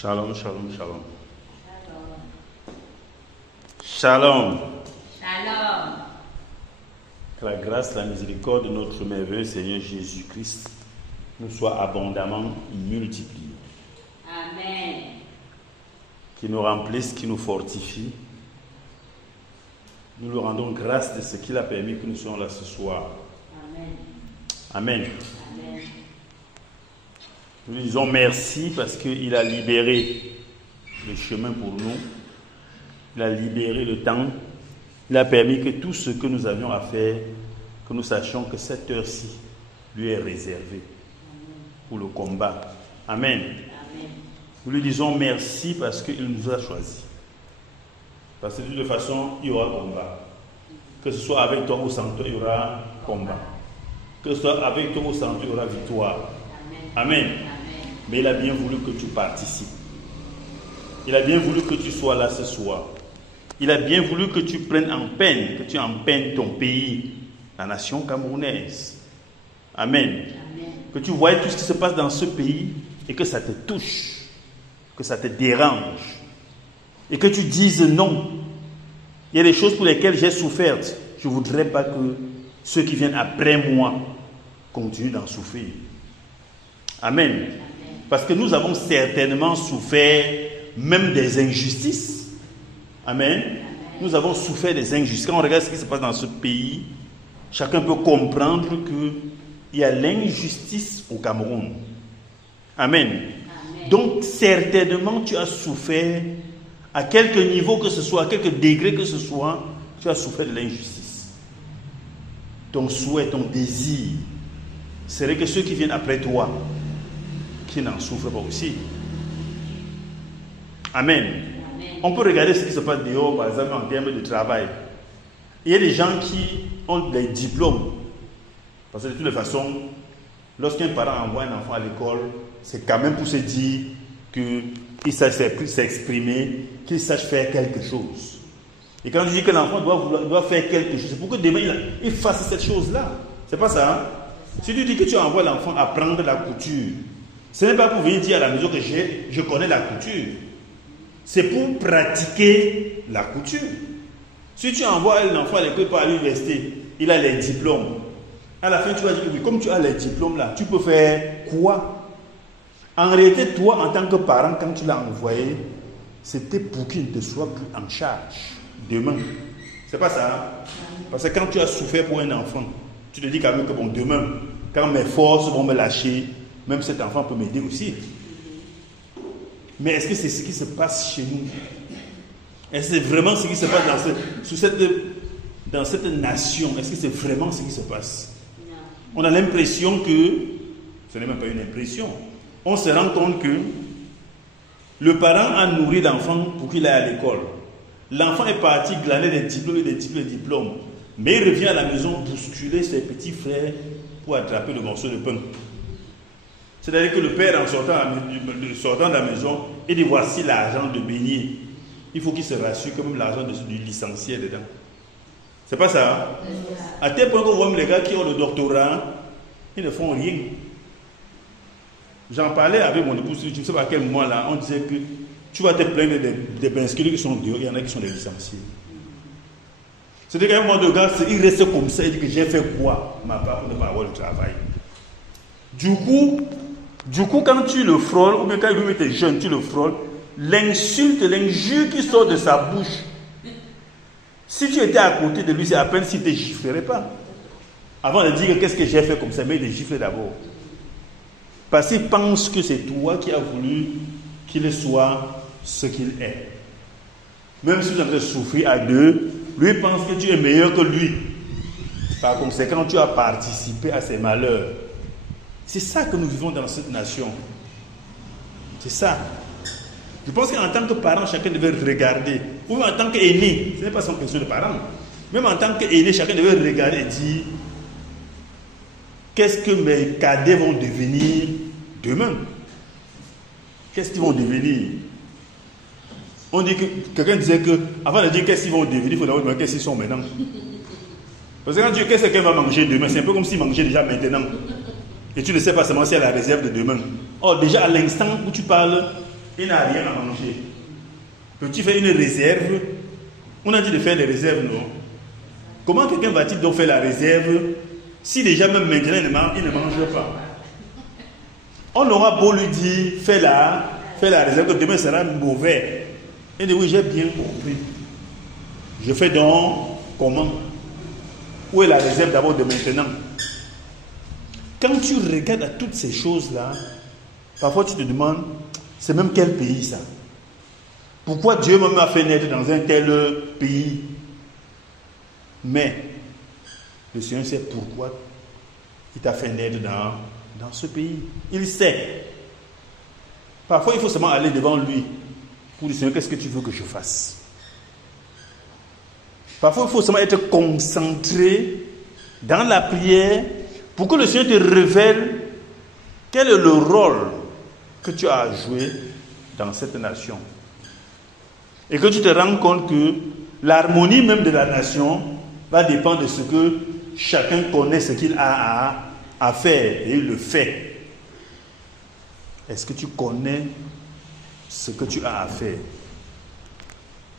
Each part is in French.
Shalom, shalom, shalom. Shalom. Shalom. Que la grâce, la miséricorde de notre merveilleux Seigneur Jésus-Christ nous soit abondamment multipliée. Amen. Qui nous remplisse, qui nous fortifie. Nous lui rendons grâce de ce qu'il a permis que nous soyons là ce soir. Amen. Amen. Amen. Nous lui disons merci parce qu'il a libéré le chemin pour nous. Il a libéré le temps. Il a permis que tout ce que nous avions à faire, que nous sachions que cette heure-ci lui est réservée pour le combat. Amen. Amen. Nous lui disons merci parce qu'il nous a choisis. Parce que de toute façon, il y aura combat. Que ce soit avec toi ou sans toi, il y aura combat. Que ce soit avec toi ou sans toi, il y aura victoire. Amen. Amen. Mais il a bien voulu que tu participes. Il a bien voulu que tu sois là ce soir. Il a bien voulu que tu prennes en peine, que tu empeignes ton pays, la nation camerounaise. Amen. Amen. Que tu vois tout ce qui se passe dans ce pays et que ça te touche, que ça te dérange. Et que tu dises non. Il y a des choses pour lesquelles j'ai souffert. Je ne voudrais pas que ceux qui viennent après moi continuent d'en souffrir. Amen. Parce que nous avons certainement souffert même des injustices. Amen. Nous avons souffert des injustices. Quand on regarde ce qui se passe dans ce pays, chacun peut comprendre qu'il y a l'injustice au Cameroun. Amen. Amen. Donc certainement tu as souffert à quelque niveau que ce soit, à quelque degré que ce soit, tu as souffert de l'injustice. Ton souhait, ton désir serait que ceux qui viennent après toi, qui n'en souffrent pas aussi. Amen. Amen. On peut regarder ce qui se passe dehors, par exemple, en termes de travail. Il y a des gens qui ont des diplômes. Parce que de toutes les façons, lorsqu'un parent envoie un enfant à l'école, c'est quand même pour se dire qu'il sache s'exprimer, qu'il sache faire quelque chose. Et quand je dis que l'enfant doit faire quelque chose, c'est pour que demain il fasse cette chose-là. C'est pas ça, hein? Si tu dis que tu envoies l'enfant apprendre la couture, ce n'est pas pour venir dire à la maison que je connais la couture. C'est pour pratiquer la couture. Si tu envoies l'enfant à l'école pour l'université, il a les diplômes. À la fin, tu vas dire, oui, comme tu as les diplômes là, tu peux faire quoi? En réalité, toi, en tant que parent, quand tu l'as envoyé, c'était pour qu'il ne te soit plus en charge demain. C'est pas ça, hein? Parce que quand tu as souffert pour un enfant, tu te dis quand même que bon, demain, quand mes forces vont me lâcher, même cet enfant peut m'aider aussi. Mais est-ce que c'est ce qui se passe chez nous? Est-ce que c'est vraiment ce qui se passe dans cette nation? Est-ce que c'est vraiment ce qui se passe? Non. On a l'impression que, ce n'est même pas une impression, on se rend compte que le parent a nourri l'enfant pour qu'il aille à l'école. L'enfant est parti glaner des diplômes. Mais il revient à la maison bousculer ses petits frères pour attraper le morceau de pain. C'est-à-dire que le père, en sortant de la maison, il dit voici l'argent de beignet. Il faut qu'il se rassure que même l'argent du licencié est dedans. C'est pas ça, hein? À tel point qu'on voit même les gars qui ont le doctorat, ils ne font rien. J'en parlais avec mon épouse, je ne sais pas à quel moment là, on disait que tu vas te plaindre des inscrits qui sont dehors, il y en a qui sont des licenciés. C'est-à-dire qu'à un moment de gars, il reste comme ça, il dit que j'ai fait quoi, ma part, pour ne pas avoir le travail. Du coup, quand tu le frôles, ou bien quand il était jeune, tu le frôles, l'insulte, l'injure qui sort de sa bouche, si tu étais à côté de lui, c'est à peine s'il ne te giflerait pas. Avant de dire qu'est-ce que j'ai fait comme ça, mais il te gifle d'abord. Parce qu'il pense que c'est toi qui as voulu qu'il soit ce qu'il est. Même si vous avez souffrir à deux, lui pense que tu es meilleur que lui. Par conséquent, tu as participé à ses malheurs. C'est ça que nous vivons dans cette nation. C'est ça. Je pense qu'en tant que parent, chacun devait regarder. Ou même en tant qu'aîné, ce n'est pas son question de parent. Même en tant qu'aîné, chacun devait regarder et dire qu'est-ce que mes cadets vont devenir demain? Qu'est-ce qu'ils vont devenir? On dit que quelqu'un disait que, avant de dire qu'est-ce qu'ils vont devenir, il faut d'abord demander qu'est-ce qu'ils sont maintenant. Parce que quand tu dis qu'est-ce qu'elle va manger demain, c'est un peu comme s'il mangeait déjà maintenant. Et tu ne sais pas seulement si elle a la réserve de demain. Or, déjà à l'instant où tu parles, il n'a rien à manger. Peux-tu faire une réserve? On a dit de faire des réserves, non? Comment quelqu'un va-t-il donc faire la réserve si déjà même maintenant il ne mange pas? On aura beau lui dire, fais la réserve, que demain sera mauvais. Il dit, oui, j'ai bien compris. Je fais donc comment? Où est la réserve d'abord de maintenant? Quand tu regardes à toutes ces choses-là, parfois tu te demandes, c'est même quel pays ça? Pourquoi Dieu m'a fait naître dans un tel pays? Mais le Seigneur sait pourquoi il t'a fait naître dans ce pays. Il sait. Parfois, il faut seulement aller devant lui pour dire, Seigneur, qu'est-ce que tu veux que je fasse? Parfois, il faut seulement être concentré dans la prière pour que le Seigneur te révèle quel est le rôle que tu as à jouer dans cette nation. Et que tu te rends compte que l'harmonie même de la nation va dépendre de ce que chacun connaît ce qu'il a à faire et il le fait. Est-ce que tu connais ce que tu as à faire?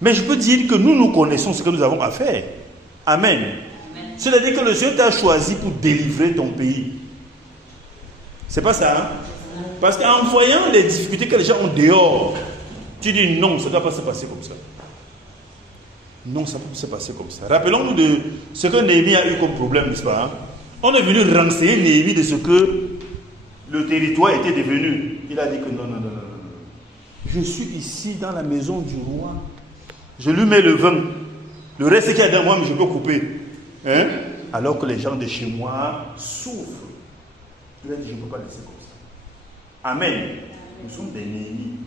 Mais je peux dire que nous connaissons ce que nous avons à faire. Amen. C'est-à-dire que le Seigneur t'a choisi pour délivrer ton pays. C'est pas ça, hein? Parce qu'en voyant les difficultés que les gens ont dehors, tu dis non, ça ne doit pas se passer comme ça. Non, ça ne peut pas se passer comme ça. Rappelons-nous de ce que Néhémie a eu comme problème, n'est-ce pas? Hein? On est venu renseigner Néhémie de ce que le territoire était devenu. Il a dit que non. Je suis ici dans la maison du roi. Je lui mets le vin. Le reste qu'il y a dans moi, mais je peux couper. Hein? Alors que les gens de chez moi souffrent. Il a dit, je ne peux pas laisser comme ça. Amen. Nous sommes des Néhémies.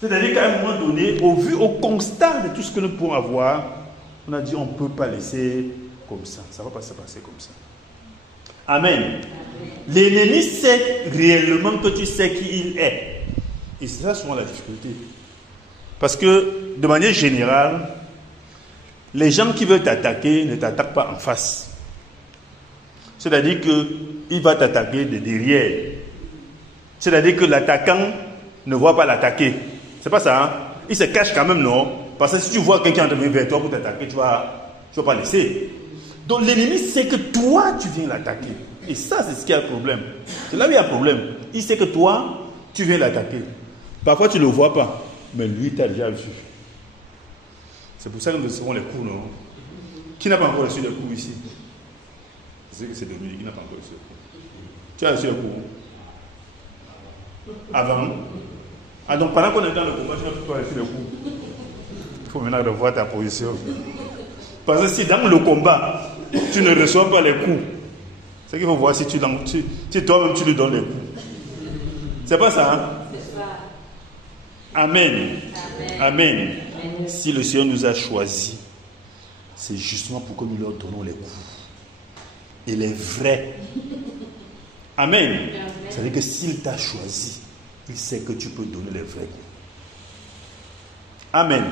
C'est-à-dire qu'à un moment donné, au constat de tout ce que nous pouvons avoir, on a dit on ne peut pas laisser comme ça. Ça ne va pas se passer comme ça. Amen. L'ennemi sait réellement que tu sais qui il est. Et c'est ça souvent la difficulté. Parce que, de manière générale, les gens qui veulent t'attaquer ne t'attaquent pas en face. C'est-à-dire qu'il va t'attaquer de derrière. C'est-à-dire que l'attaquant ne voit pas l'attaquer. C'est pas ça, hein? Il se cache quand même, non? Parce que si tu vois quelqu'un qui vient vers toi pour t'attaquer, tu vas pas laisser. Donc l'ennemi sait que toi, tu viens l'attaquer. Et ça, c'est ce qui a le problème. C'est là où il y a le problème. Il sait que toi, tu viens l'attaquer. Parfois, tu ne le vois pas. Mais lui, tu as déjà vu. C'est pour ça que nous recevons les coups, non? Qui n'a pas encore reçu les coups ici? C'est que c'est Dominique qui n'a pas encore reçu les coups. Tu as reçu les coups? Avant? Ah, donc pendant qu'on est dans le combat, tu n'as pas reçu les coups. Il faut maintenant revoir ta position. Parce que si dans le combat, tu ne reçois pas les coups, c'est qu'il faut voir si toi-même tu lui donnes les coups. C'est pas ça, hein? C'est ça. Amen. Amen. Amen. Si le Seigneur nous a choisis, c'est justement pour que nous leur donnons les coups. Et les vrais. Amen. C'est-à-dire que s'il t'a choisi, il sait que tu peux donner les vrais coups. Amen.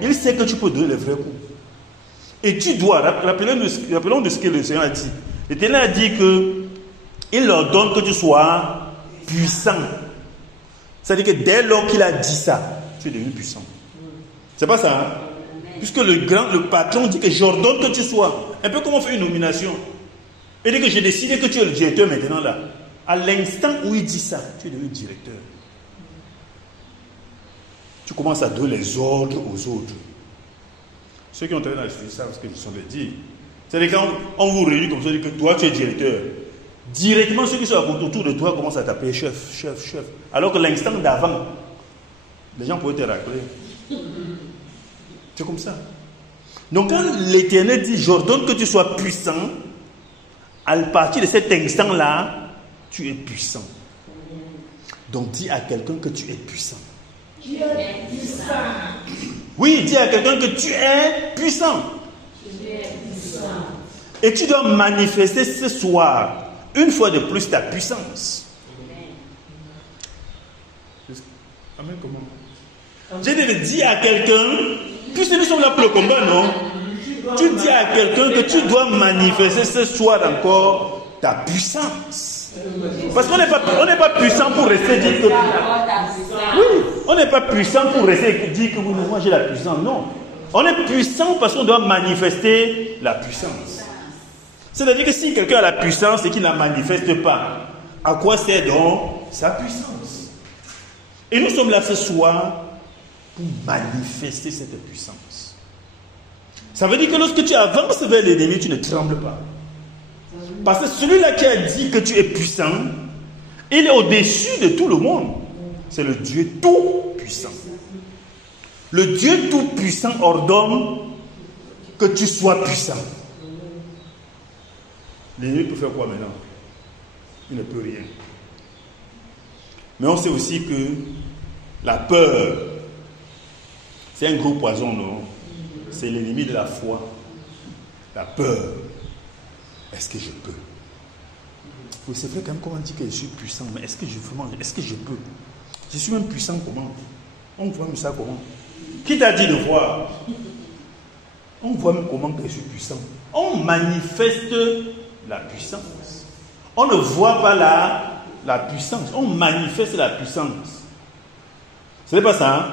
Il sait que tu peux donner les vrais coups. Et tu dois, rappelons de ce que le Seigneur a dit. L'Éternel a dit qu'il leur donne que tu sois puissant. C'est-à-dire que dès lors qu'il a dit ça, tu es devenu puissant. C'est pas ça, hein? Puisque le patron dit que j'ordonne que tu sois. Un peu comme on fait une nomination. Il dit que j'ai décidé que tu es le directeur maintenant là. À l'instant où il dit ça, tu es devenu directeur. Tu commences à donner les ordres aux autres. Ceux qui ont travaillé dans les savent ce que je savais dire. C'est-à-dire quand on vous réunit comme ça, on dit que toi tu es directeur. Directement ceux qui sont autour de toi commencent à t'appeler chef, chef, chef. Alors que l'instant d'avant, les gens pouvaient te rappeler. C'est comme ça. Donc quand l'Éternel dit j'ordonne que tu sois puissant, à partir de cet instant-là, tu es puissant. Donc dis à quelqu'un que tu es puissant. Tu es puissant. Oui, dis à quelqu'un que tu es puissant. Tu es puissant. Et tu dois manifester ce soir, une fois de plus, ta puissance. Amen, comment? J'ai dit de dire à quelqu'un, puisque nous sommes là pour le combat, non? Tu dis à quelqu'un que tu dois manifester ce soir encore ta puissance. Parce qu'on n'est pas puissant pour rester dire que... Oui. On n'est pas puissant pour rester et dire que oui, moi j'ai la puissance. Non. On est puissant parce qu'on doit manifester la puissance. C'est-à-dire que si quelqu'un a la puissance et qu'il ne la manifeste pas, à quoi sert donc sa puissance? Et nous sommes là ce soir pour manifester cette puissance. Ça veut dire que lorsque tu avances vers l'ennemi, tu ne trembles pas. Parce que celui-là qui a dit que tu es puissant, il est au-dessus de tout le monde. C'est le Dieu tout-puissant. Le Dieu tout-puissant ordonne que tu sois puissant. L'ennemi peut faire quoi maintenant? Il ne peut rien. Mais on sait aussi que la peur, c'est un gros poison, non? C'est l'ennemi de la foi. La peur. Est-ce que je peux? Oui, c'est vrai quand même, comment on dit que je suis puissant, mais est-ce que je peux? Je suis même puissant comment? On voit même ça comment? Qui t'a dit de voir? On voit même comment que je suis puissant. On manifeste la puissance. On ne voit pas la puissance. On manifeste la puissance. Ce n'est pas ça, hein?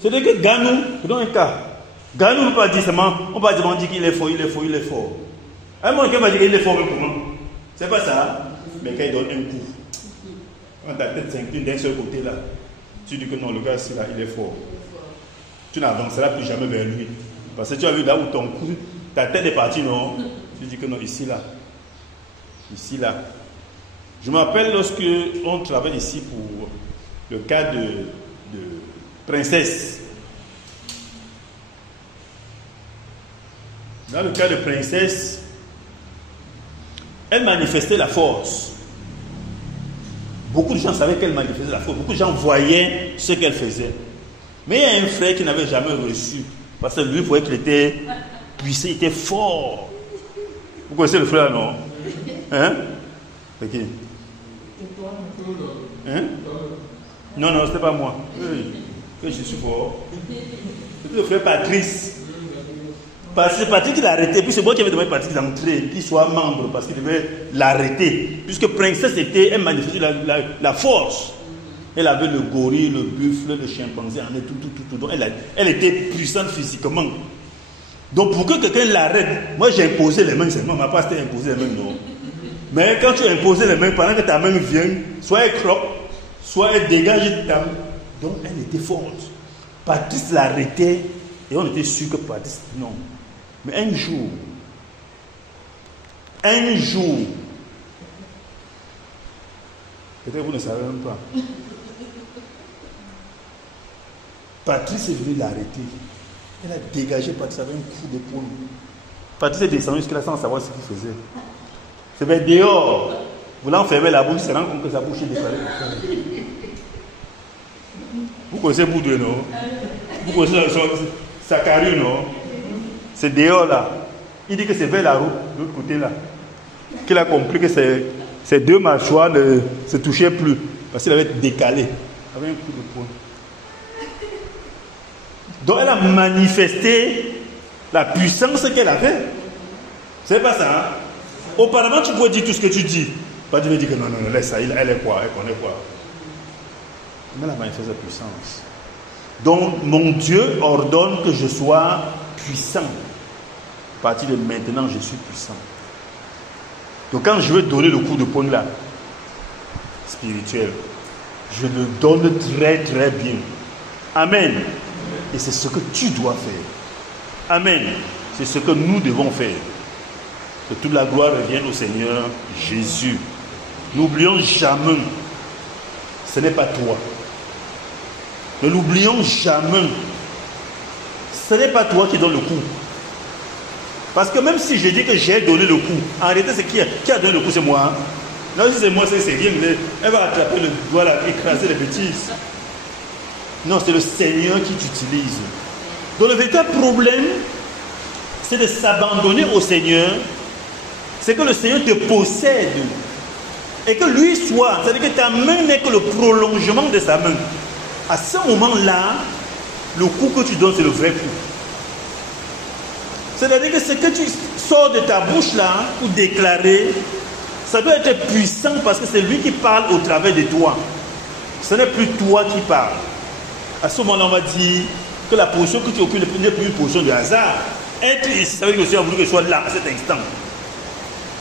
C'est-à-dire que Ganou, je donne un cas. Ganou ne peut pas dire seulement, on va dire qu'il est fort, il est fort, il est fort. Un moment, quelqu'un va dire qu'il est fort, mais comment? C'est pas ça, hein? Mais quand il donne un coup, quand ta tête s'incline d'un seul côté là, tu dis que non, le gars, là, il est fort. Tu n'avanceras plus jamais vers lui. Parce que tu as vu là où ton coup, ta tête est partie, non? Tu dis que non, ici, là. Ici, là. Je me rappelle lorsque on travaille ici pour le cas de Princesse. Dans le cas de Princesse, elle manifestait la force. Beaucoup de gens savaient qu'elle manifestait la force. Beaucoup de gens voyaient ce qu'elle faisait. Mais il y a un frère qui n'avait jamais reçu. Parce que lui, il voyait qu'il était puissant, il était fort. Vous connaissez le frère, non? Hein? C'est qui? Hein? Non, ce n'était pas moi. Oui, que je suis fort. C'était le frère Patrice. Parce que c'est Patrick qui l'a arrêté. Puis c'est moi qui avais demandé à Patrick d'entrer, qu'il soit membre, parce qu'il devait l'arrêter. Puisque Princesse elle manifestait la force. Elle avait le gorille, le buffle, le chimpanzé, tout. Donc elle était puissante physiquement. Donc pour que quelqu'un l'arrête, moi j'ai imposé les mains seulement, ma part c'était imposer les mains, non. Mais quand tu as imposé les mains, pendant que ta main vient, soit elle croque, soit elle dégage ta main. Donc elle était forte. Patrice l'arrêtait et on était sûr que Patrice, non. Mais un jour, peut-être vous ne savez même pas, Patrice est venu l'arrêter. Elle a dégagé Patrice avec un coup d'épaule. Patrice est descendu jusque là sans savoir ce qu'il faisait. C'est bien dehors. Vous l'enfermez la bouche, c'est rend compte que sa bouche est décalée. Vous connaissez Boudoué, non? Vous connaissez sa carrure, non? C'est dehors là. Il dit que c'est vers la route, de l'autre côté là. Qu'il a compris que ces deux mâchoires ne se touchaient plus. Parce qu'il avait décalé. Avec un coup de poing. Donc elle a manifesté la puissance qu'elle avait. C'est pas ça, hein? Auparavant, tu pouvais dire tout ce que tu dis. Pas tu veux dire que non, laisse ça, elle est quoi, elle connaît quoi. Mais elle a manifesté la puissance. Donc mon Dieu ordonne que je sois puissant. À partir de maintenant, je suis puissant. Donc quand je veux donner le coup de poing là, spirituel, je le donne très très bien. Amen. Et c'est ce que tu dois faire. Amen. C'est ce que nous devons faire. Que toute la gloire revienne au Seigneur Jésus. N'oublions jamais, ce n'est pas toi. Ne l'oublions jamais. Ce n'est pas toi qui donne le coup. Parce que même si je dis que j'ai donné le coup, en réalité, c'est qui a donné le coup, c'est moi. Hein? Non, si c'est moi, c'est rien. Elle va attraper le doigt, là, écraser les bêtises. Non, c'est le Seigneur qui t'utilise. Donc le véritable problème, c'est de s'abandonner au Seigneur. C'est que le Seigneur te possède. Et que lui soit, c'est-à-dire que ta main n'est que le prolongement de sa main. À ce moment-là, le coup que tu donnes, c'est le vrai coup. C'est-à-dire que ce que tu sors de ta bouche là, pour déclarer, ça doit être puissant parce que c'est lui qui parle au travers de toi. Ce n'est plus toi qui parles. À ce moment-là, on va dire que la position que tu occupes n'est plus une position de hasard. Être ici, ça veut dire que le Seigneur a voulu que je sois là à cet instant.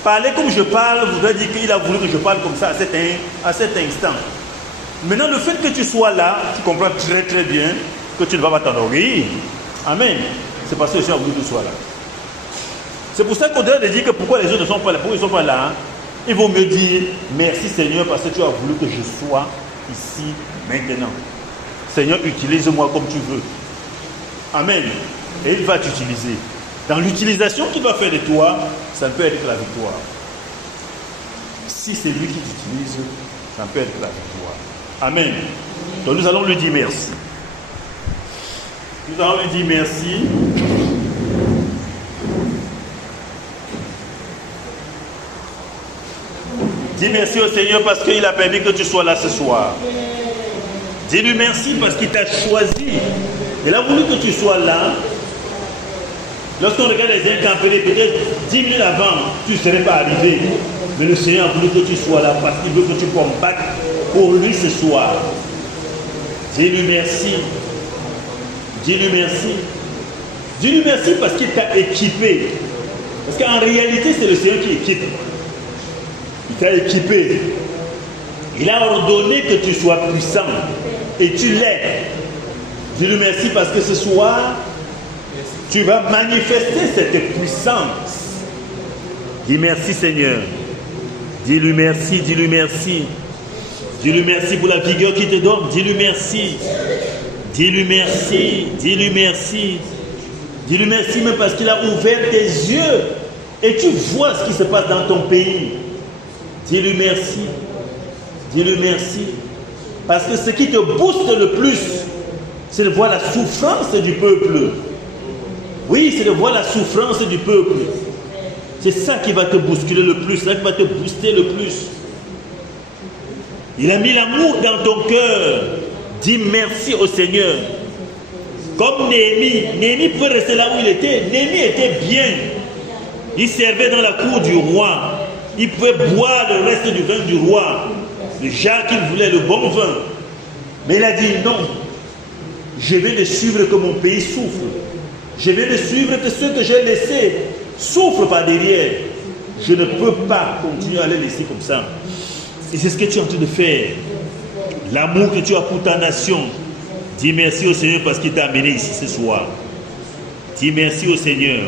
Parler comme je parle voudrait dire qu'il a voulu que je parle comme ça à cet instant. Maintenant, le fait que tu sois là, tu comprends très très bien que tu ne vas pas t'enorgueillir. Amen. C'est parce que le Seigneur a voulu que tu sois là. C'est pour ça qu'au-delà de dire que pourquoi les autres ne sont pas là, pourquoi ils ne sont pas là, il vaut mieux dire merci Seigneur parce que tu as voulu que je sois ici maintenant. Seigneur, utilise-moi comme tu veux. Amen. Et il va t'utiliser. Dans l'utilisation qu'il va faire de toi, ça ne peut être que la victoire. Si c'est lui qui t'utilise, ça ne peut être que la victoire. Amen. Donc nous allons lui dire merci. Nous allons lui dire merci. Dis merci au Seigneur parce qu'il a permis que tu sois là ce soir. Dis-lui merci parce qu'il t'a choisi. Il a voulu que tu sois là. Lorsqu'on regarde les intempéries, peut-être 10 minutes avant, tu ne serais pas arrivé. Mais le Seigneur a voulu que tu sois là parce qu'il veut que tu combattes pour lui ce soir. Dis-lui merci. Dis-lui merci. Dis-lui merci parce qu'il t'a équipé. Parce qu'en réalité, c'est le Seigneur qui équipe. Il t'a équipé. Il a ordonné que tu sois puissant. Et tu l'es. Dis-lui merci parce que ce soir, tu vas manifester cette puissance. Dis merci Seigneur. Dis-lui merci, dis-lui merci. Dis-lui merci pour la vigueur qu'il te donne. Dis-lui merci. Dis-lui merci. Dis-lui merci. Dis-lui merci même parce qu'il a ouvert tes yeux. Et tu vois ce qui se passe dans ton pays. Dis-lui merci. Dis-lui merci. Parce que ce qui te booste le plus, c'est de voir la souffrance du peuple. Oui, c'est de voir la souffrance du peuple. C'est ça qui va te bousculer le plus, c'est ça qui va te booster le plus. Il a mis l'amour dans ton cœur. Dis merci au Seigneur. Comme Néhémie. Néhémie pouvait rester là où il était. Néhémie était bien. Il servait dans la cour du roi. Il pouvait boire le reste du vin du roi. Le genre qu'il voulait, le bon vin. Mais il a dit non. Je vais de suivre que mon pays souffre. Je vais de suivre que ceux que j'ai laissés souffrent par derrière. Je ne peux pas continuer à les laisser comme ça. Et c'est ce que tu es en train de faire. L'amour que tu as pour ta nation. Dis merci au Seigneur parce qu'il t'a amené ici ce soir. Dis merci au Seigneur.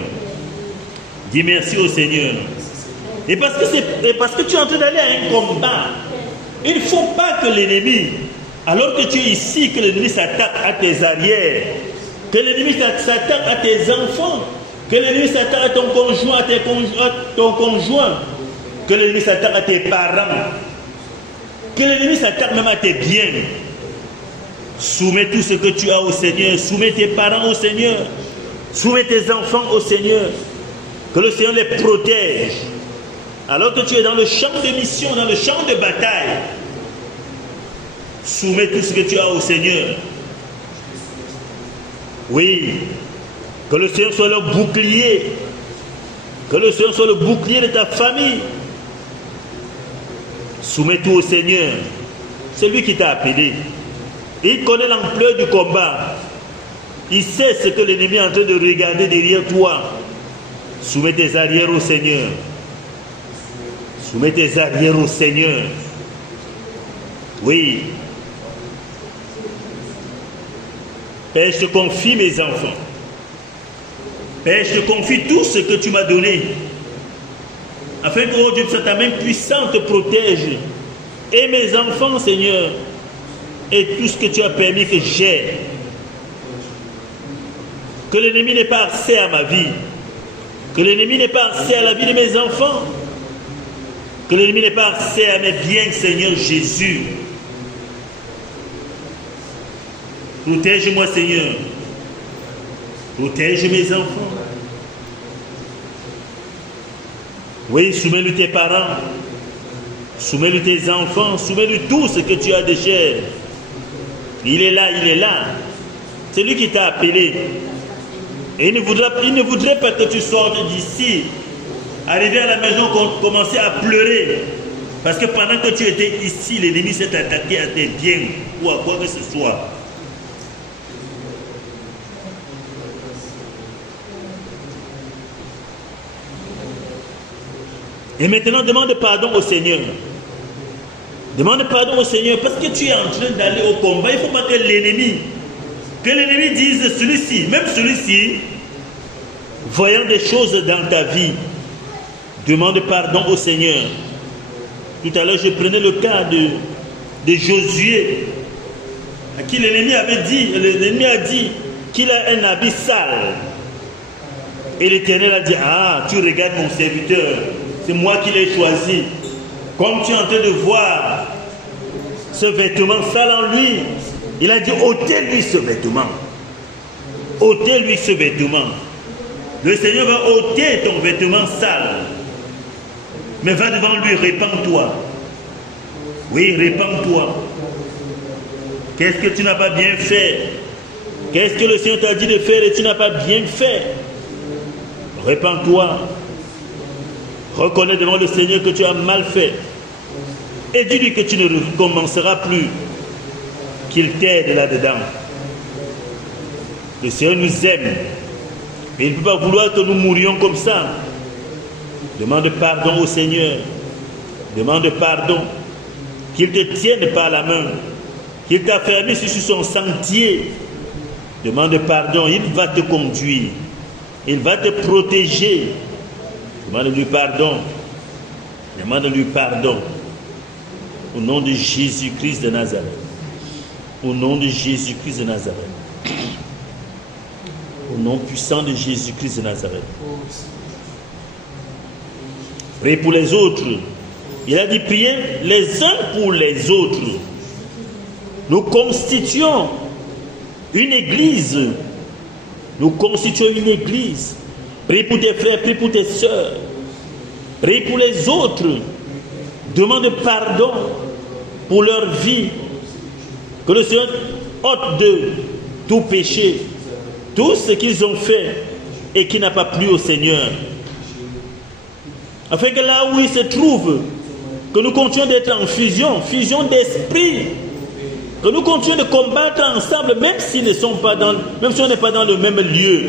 Dis merci au Seigneur. Et parce que tu es en train d'aller à un combat. Il ne faut pas que l'ennemi, alors que tu es ici, que l'ennemi s'attaque à tes arrières. Que l'ennemi s'attaque à tes enfants. Que l'ennemi s'attaque à ton conjoint, ton conjoint. Que l'ennemi s'attaque à tes parents. Que l'ennemi s'attaque même à tes biens. Soumets tout ce que tu as au Seigneur. Soumets tes parents au Seigneur. Soumets tes enfants au Seigneur. Que le Seigneur les protège. Alors que tu es dans le champ de mission, dans le champ de bataille. Soumets tout ce que tu as au Seigneur. Oui. Que le Seigneur soit le bouclier. Que le Seigneur soit le bouclier de ta famille. Soumets tout au Seigneur. C'est lui qui t'a appelé. Il connaît l'ampleur du combat. Il sait ce que l'ennemi est en train de regarder derrière toi. Soumets tes arrières au Seigneur. Soumets tes arrières au Seigneur. Oui. Père, je te confie mes enfants. Père, je te confie tout ce que tu m'as donné. Afin que, oh Dieu, ta main puissante te protège. Et mes enfants, Seigneur. Et tout ce que tu as permis que j'ai. Que l'ennemi n'ait pas accès à ma vie. Que l'ennemi n'ait pas accès à la vie de mes enfants. Que l'ennemi n'ait pas accès à mes biens, Seigneur Jésus. Protège-moi, Seigneur. Protège mes enfants. Oui, soumets-lui tes parents. Soumets-lui tes enfants. Soumets-lui tout ce que tu as de cher. Il est là, il est là. C'est lui qui t'a appelé. Et il ne voudrait pas que tu sortes d'ici. Arriver à la maison, commencer à pleurer. Parce que pendant que tu étais ici, l'ennemi s'est attaqué à tes biens ou à quoi que ce soit. Et maintenant, demande pardon au Seigneur. Demande pardon au Seigneur parce que tu es en train d'aller au combat. Il ne faut pas que l'ennemi dise celui-ci, même celui-ci, voyant des choses dans ta vie, demande pardon au Seigneur. Tout à l'heure, je prenais le cas de Josué, à qui l'ennemi a dit qu'il a un habit sale. Et l'Éternel a dit, ah, tu regardes mon serviteur, c'est moi qui l'ai choisi. Comme tu es en train de voir ce vêtement sale en lui, il a dit, ôtez-lui ce vêtement. Ôtez-lui ce vêtement. Le Seigneur va ôter ton vêtement sale. Mais va devant lui, répands-toi. Oui, répands-toi. Qu'est-ce que tu n'as pas bien fait? Qu'est-ce que le Seigneur t'a dit de faire et tu n'as pas bien fait? Répands-toi. Reconnais devant le Seigneur que tu as mal fait. Et dis-lui que tu ne recommenceras plus. Qu'il t'aide là-dedans. Le Seigneur nous aime. Mais il ne peut pas vouloir que nous mourions comme ça. Demande pardon au Seigneur. Demande pardon. Qu'il te tienne par la main. Qu'il t'affermisse sur son sentier. Demande pardon. Il va te conduire. Il va te protéger. Demande-lui pardon. Demande-lui pardon. Au nom de Jésus-Christ de Nazareth. Au nom de Jésus-Christ de Nazareth. Au nom puissant de Jésus-Christ de Nazareth. Priez pour les autres. Il a dit priez les uns pour les autres. Nous constituons une église. Nous constituons une église. Prie pour tes frères, prie pour tes sœurs. Prie pour les autres. Demande pardon pour leur vie. Que le Seigneur ôte d'eux tout péché, tout ce qu'ils ont fait et qui n'a pas plu au Seigneur. Afin que là où ils se trouvent, que nous continuons d'être en fusion d'esprit, que nous continuons de combattre ensemble, même si on n'est pas dans le même lieu.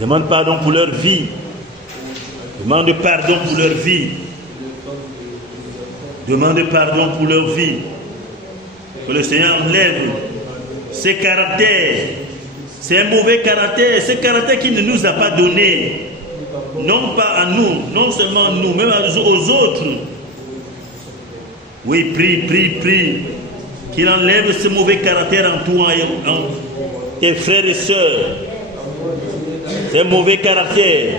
Demande pardon pour leur vie. Demande pardon pour leur vie. Demande pardon pour leur vie. Que le Seigneur enlève ces caractères. C'est un mauvais caractère. Ce caractère qu'il ne nous a pas donné. Non pas à nous, non seulement à nous, même aux autres. Oui, prie. Qu'il enlève ce mauvais caractère en toi et en tes frères et sœurs. C'est un mauvais caractère.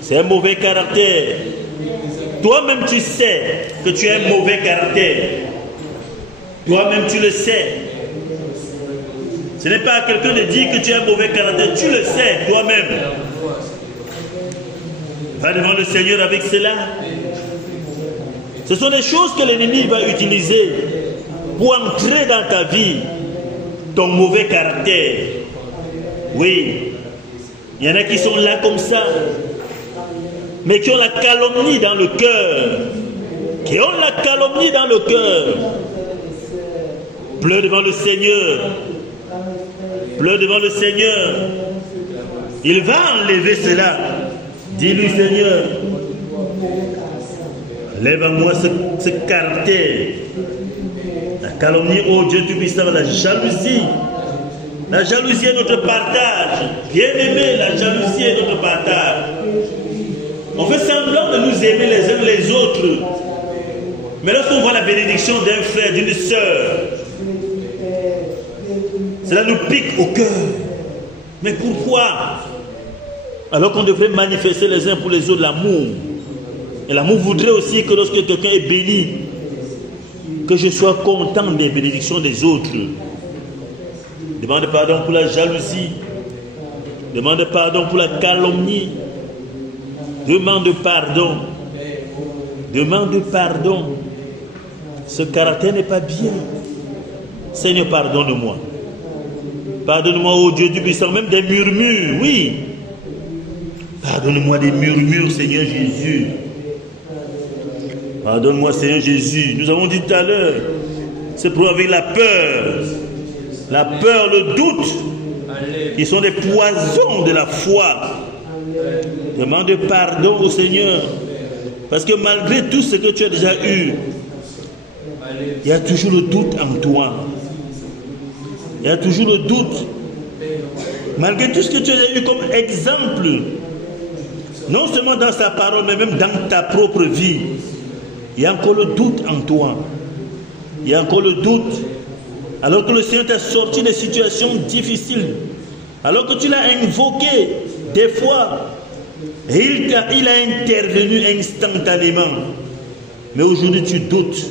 C'est un mauvais caractère. Toi-même tu sais que tu as un mauvais caractère. Toi-même tu le sais. Ce n'est pas à quelqu'un de dire que tu as un mauvais caractère. Tu le sais toi-même. Va devant le Seigneur avec cela. Ce sont des choses que l'ennemi va utiliser pour entrer dans ta vie. Ton mauvais caractère. Oui. Il y en a qui sont là comme ça. Mais qui ont la calomnie dans le cœur. Qui ont la calomnie dans le cœur. Pleure devant le Seigneur. Pleure devant le Seigneur. Il va enlever cela. Dis-lui, Seigneur, lève à moi ce caractère. La calomnie, oh Dieu Tout-Puissant, la jalousie. La jalousie est notre partage. Bien-aimé, la jalousie est notre partage. On fait semblant de nous aimer les uns les autres. Mais lorsqu'on voit la bénédiction d'un frère, d'une sœur, cela nous pique au cœur. Mais pourquoi? Alors qu'on devrait manifester les uns pour les autres l'amour. Et l'amour voudrait aussi que lorsque quelqu'un est béni, que je sois content des bénédictions des autres. Demande pardon pour la jalousie. Demande pardon pour la calomnie. Demande pardon. Demande pardon. Ce caractère n'est pas bien. Seigneur, pardonne-moi. Pardonne-moi, ô Dieu du puissant, même des murmures, oui. Pardonne-moi des murmures, Seigneur Jésus. Pardonne-moi, Seigneur Jésus. Nous avons dit tout à l'heure, c'est pour avec la peur, le doute, qui sont des poisons de la foi. Demande pardon au Seigneur. Parce que malgré tout ce que tu as déjà eu, il y a toujours le doute en toi. Il y a toujours le doute. Malgré tout ce que tu as déjà eu comme exemple, non seulement dans sa parole, mais même dans ta propre vie, il y a encore le doute en toi. Il y a encore le doute. Alors que le Seigneur t'a sorti des situations difficiles, alors que tu l'as invoqué des fois, et il a intervenu instantanément. Mais aujourd'hui tu doutes.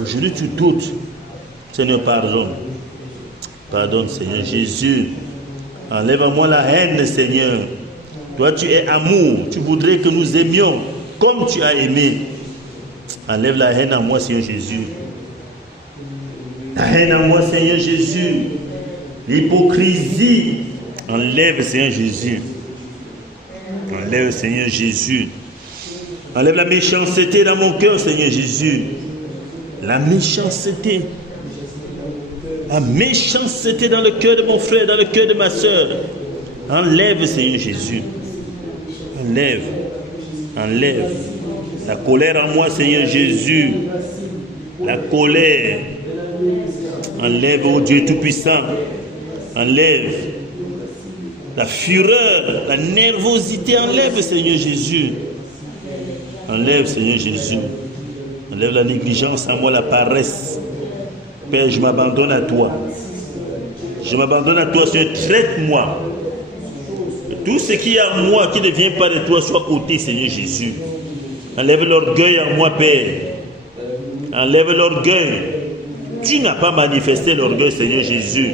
Aujourd'hui tu doutes. Seigneur, pardonne. Pardonne, Seigneur Jésus. Enlève à moi la haine, Seigneur. Toi, tu es amour. Tu voudrais que nous aimions comme tu as aimé. Enlève la haine à moi, Seigneur Jésus. La haine à moi, Seigneur Jésus. L'hypocrisie. Enlève, Seigneur Jésus. Enlève, Seigneur Jésus. Enlève la méchanceté dans mon cœur, Seigneur Jésus. La méchanceté. La méchanceté dans le cœur de mon frère, dans le cœur de ma soeur. Enlève, Seigneur Jésus. Enlève. Enlève. La colère en moi, Seigneur Jésus. La colère. Enlève, oh Dieu Tout-Puissant. Enlève. La fureur, la nervosité, enlève, Seigneur Jésus. Enlève, Seigneur Jésus. Enlève la négligence en moi, la paresse. Père, je m'abandonne à toi. Je m'abandonne à toi, Seigneur, traite-moi. Tout ce qui est en moi, qui ne vient pas de toi, soit ôté, Seigneur Jésus. Enlève l'orgueil en moi, Père. Enlève l'orgueil. Tu n'as pas manifesté l'orgueil, Seigneur Jésus.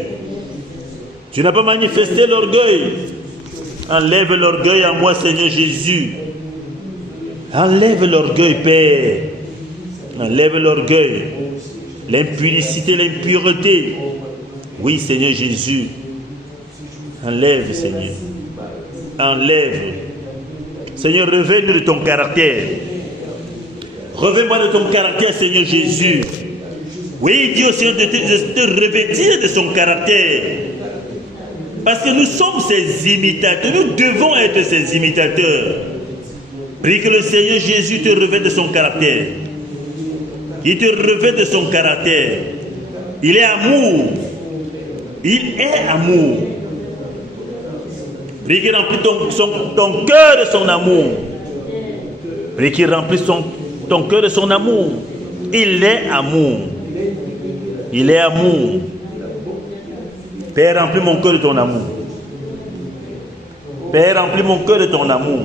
Tu n'as pas manifesté l'orgueil. Enlève l'orgueil en moi, Seigneur Jésus. Enlève l'orgueil, Père. Enlève l'orgueil. L'impudicité, l'impureté. Oui, Seigneur Jésus. Enlève, Seigneur. Enlève. Seigneur, revêt-nous de ton caractère. Revêt-moi de ton caractère, Seigneur Jésus. Oui, dis au Seigneur de te revêtir de son caractère. Parce que nous sommes ses imitateurs. Nous devons être ses imitateurs. Prie que le Seigneur Jésus te revête de son caractère. Il te revêt de son caractère. Il est amour. Il est amour. Prie qu'il remplisse ton cœur de son amour. Prie qu'il remplisse ton cœur de son amour. Il est amour. Il est amour. Père, remplis mon cœur de ton amour. Père, remplis mon cœur de ton amour.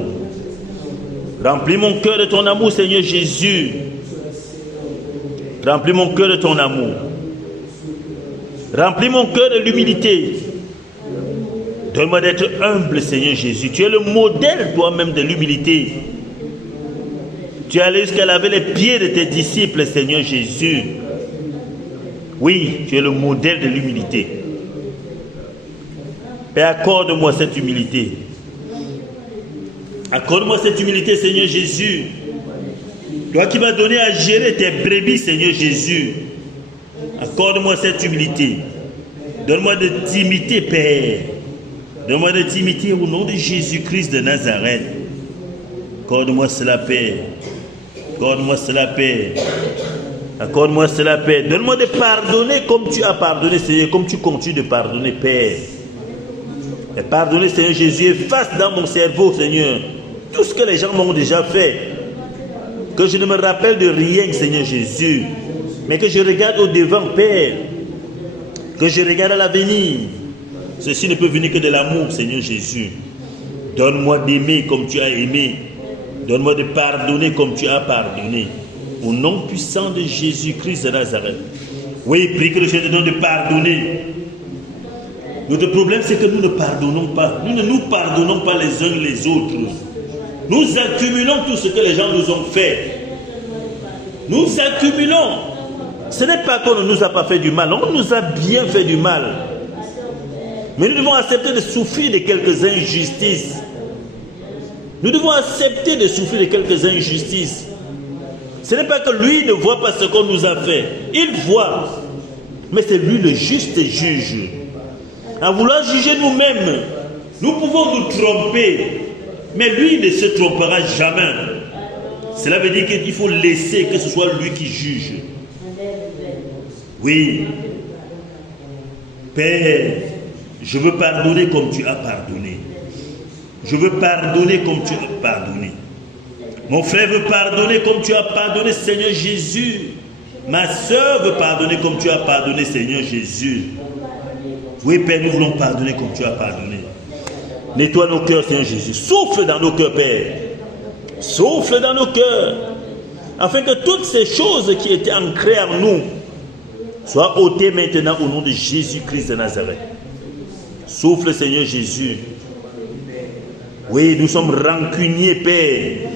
Remplis mon cœur de ton amour, Seigneur Jésus. Remplis mon cœur de ton amour. Remplis mon cœur de l'humilité. Donne-moi d'être humble, Seigneur Jésus. Tu es le modèle toi-même de l'humilité. Tu es allé jusqu'à laver les pieds de tes disciples, Seigneur Jésus. Oui, tu es le modèle de l'humilité. Père, accorde-moi cette humilité. Accorde-moi cette humilité, Seigneur Jésus. Toi qui m'as donné à gérer tes brebis, Seigneur Jésus. Accorde-moi cette humilité. Donne-moi de t'imiter, Père. Donne-moi de t'imiter au nom de Jésus-Christ de Nazareth. Accorde-moi cela, Père. Accorde-moi cela, Père. Accorde-moi cela, Père. Donne-moi de pardonner comme tu as pardonné, Seigneur, comme tu continues de pardonner, Père. Et pardonner, Seigneur Jésus, efface dans mon cerveau, Seigneur, tout ce que les gens m'ont déjà fait. Que je ne me rappelle de rien, Seigneur Jésus, mais que je regarde au devant, Père. Que je regarde à l'avenir. Ceci ne peut venir que de l'amour, Seigneur Jésus. Donne-moi d'aimer comme tu as aimé. Donne-moi de pardonner comme tu as pardonné. Au nom puissant de Jésus-Christ de Nazareth. Oui, prie que le Seigneur te donne de pardonner. Notre problème, c'est que nous ne pardonnons pas. Nous ne nous pardonnons pas les uns les autres. Nous accumulons tout ce que les gens nous ont fait. Nous accumulons. Ce n'est pas qu'on ne nous a pas fait du mal. On nous a bien fait du mal. Mais nous devons accepter de souffrir de quelques injustices. Nous devons accepter de souffrir de quelques injustices. Ce n'est pas que lui ne voit pas ce qu'on nous a fait. Il voit. Mais c'est lui le juste juge. À vouloir juger nous-mêmes, nous pouvons nous tromper. Mais lui, il ne se trompera jamais. Cela veut dire qu'il faut laisser que ce soit lui qui juge. Oui. Père, je veux pardonner comme tu as pardonné. Je veux pardonner comme tu as pardonné. Mon frère veut pardonner comme tu as pardonné, Seigneur Jésus. Ma soeur veut pardonner comme tu as pardonné, Seigneur Jésus. Oui, Père, nous voulons pardonner comme tu as pardonné. Nettoie nos cœurs, Seigneur Jésus. Souffle dans nos cœurs, Père. Souffle dans nos cœurs. Afin que toutes ces choses qui étaient ancrées en nous soient ôtées maintenant au nom de Jésus-Christ de Nazareth. Souffle, Seigneur Jésus. Oui, nous sommes rancuniers, Père.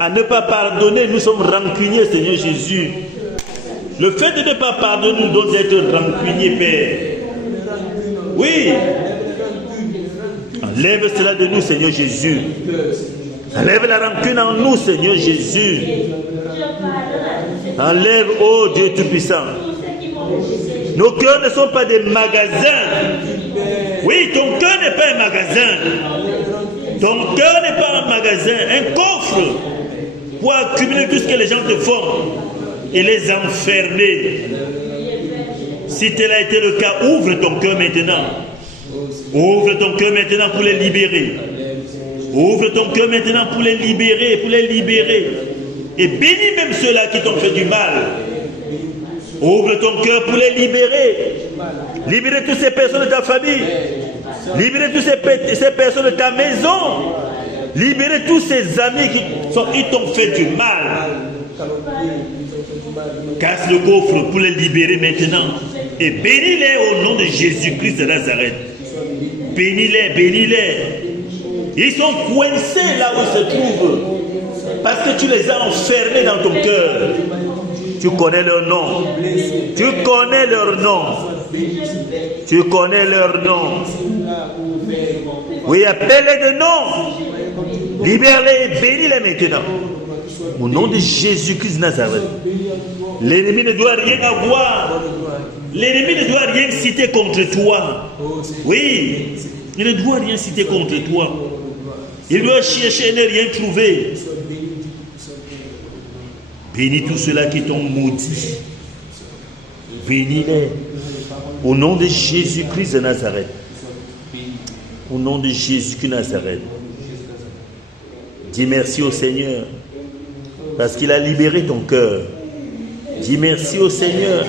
À ne pas pardonner, nous sommes rancuniers, Seigneur Jésus. Le fait de ne pas pardonner nous donne d'être rancuniers, Père. Oui. Enlève cela de nous, Seigneur Jésus. Enlève la rancune en nous, Seigneur Jésus. Enlève, oh Dieu Tout-Puissant. Nos cœurs ne sont pas des magasins. Oui, ton cœur n'est pas un magasin. Ton cœur n'est pas un magasin, un coffre pour accumuler tout ce que les gens te font et les enfermer. Si tel a été le cas, ouvre ton cœur maintenant. Ouvre ton cœur maintenant pour les libérer. Ouvre ton cœur maintenant pour les libérer, Et bénis même ceux-là qui t'ont fait du mal. Ouvre ton cœur pour les libérer. Libérer toutes ces personnes de ta famille. Libérer toutes ces personnes de ta maison. Libérer tous ces amis qui t'ont fait du mal. Casse le coffre pour les libérer maintenant. Et bénis-les au nom de Jésus-Christ de Nazareth. Bénis-les, bénis-les. Ils sont coincés là où ils se trouvent. Parce que tu les as enfermés dans ton cœur. Tu connais leur nom. Tu connais leur nom. Tu connais leur nom. Oui, appelle-les de nom. Libère-les et bénis-les maintenant. Au nom de Jésus-Christ de Nazareth. L'ennemi ne doit rien avoir. L'ennemi ne doit rien citer contre toi. Oui, il ne doit rien citer contre toi. Il doit chercher et ne rien trouver. Bénis tous ceux-là qui t'ont maudit. Bénis-les. Au nom de Jésus-Christ de Nazareth. Au nom de Jésus-Christ de Nazareth. Dis merci au Seigneur. Parce qu'il a libéré ton cœur. Dis merci au Seigneur.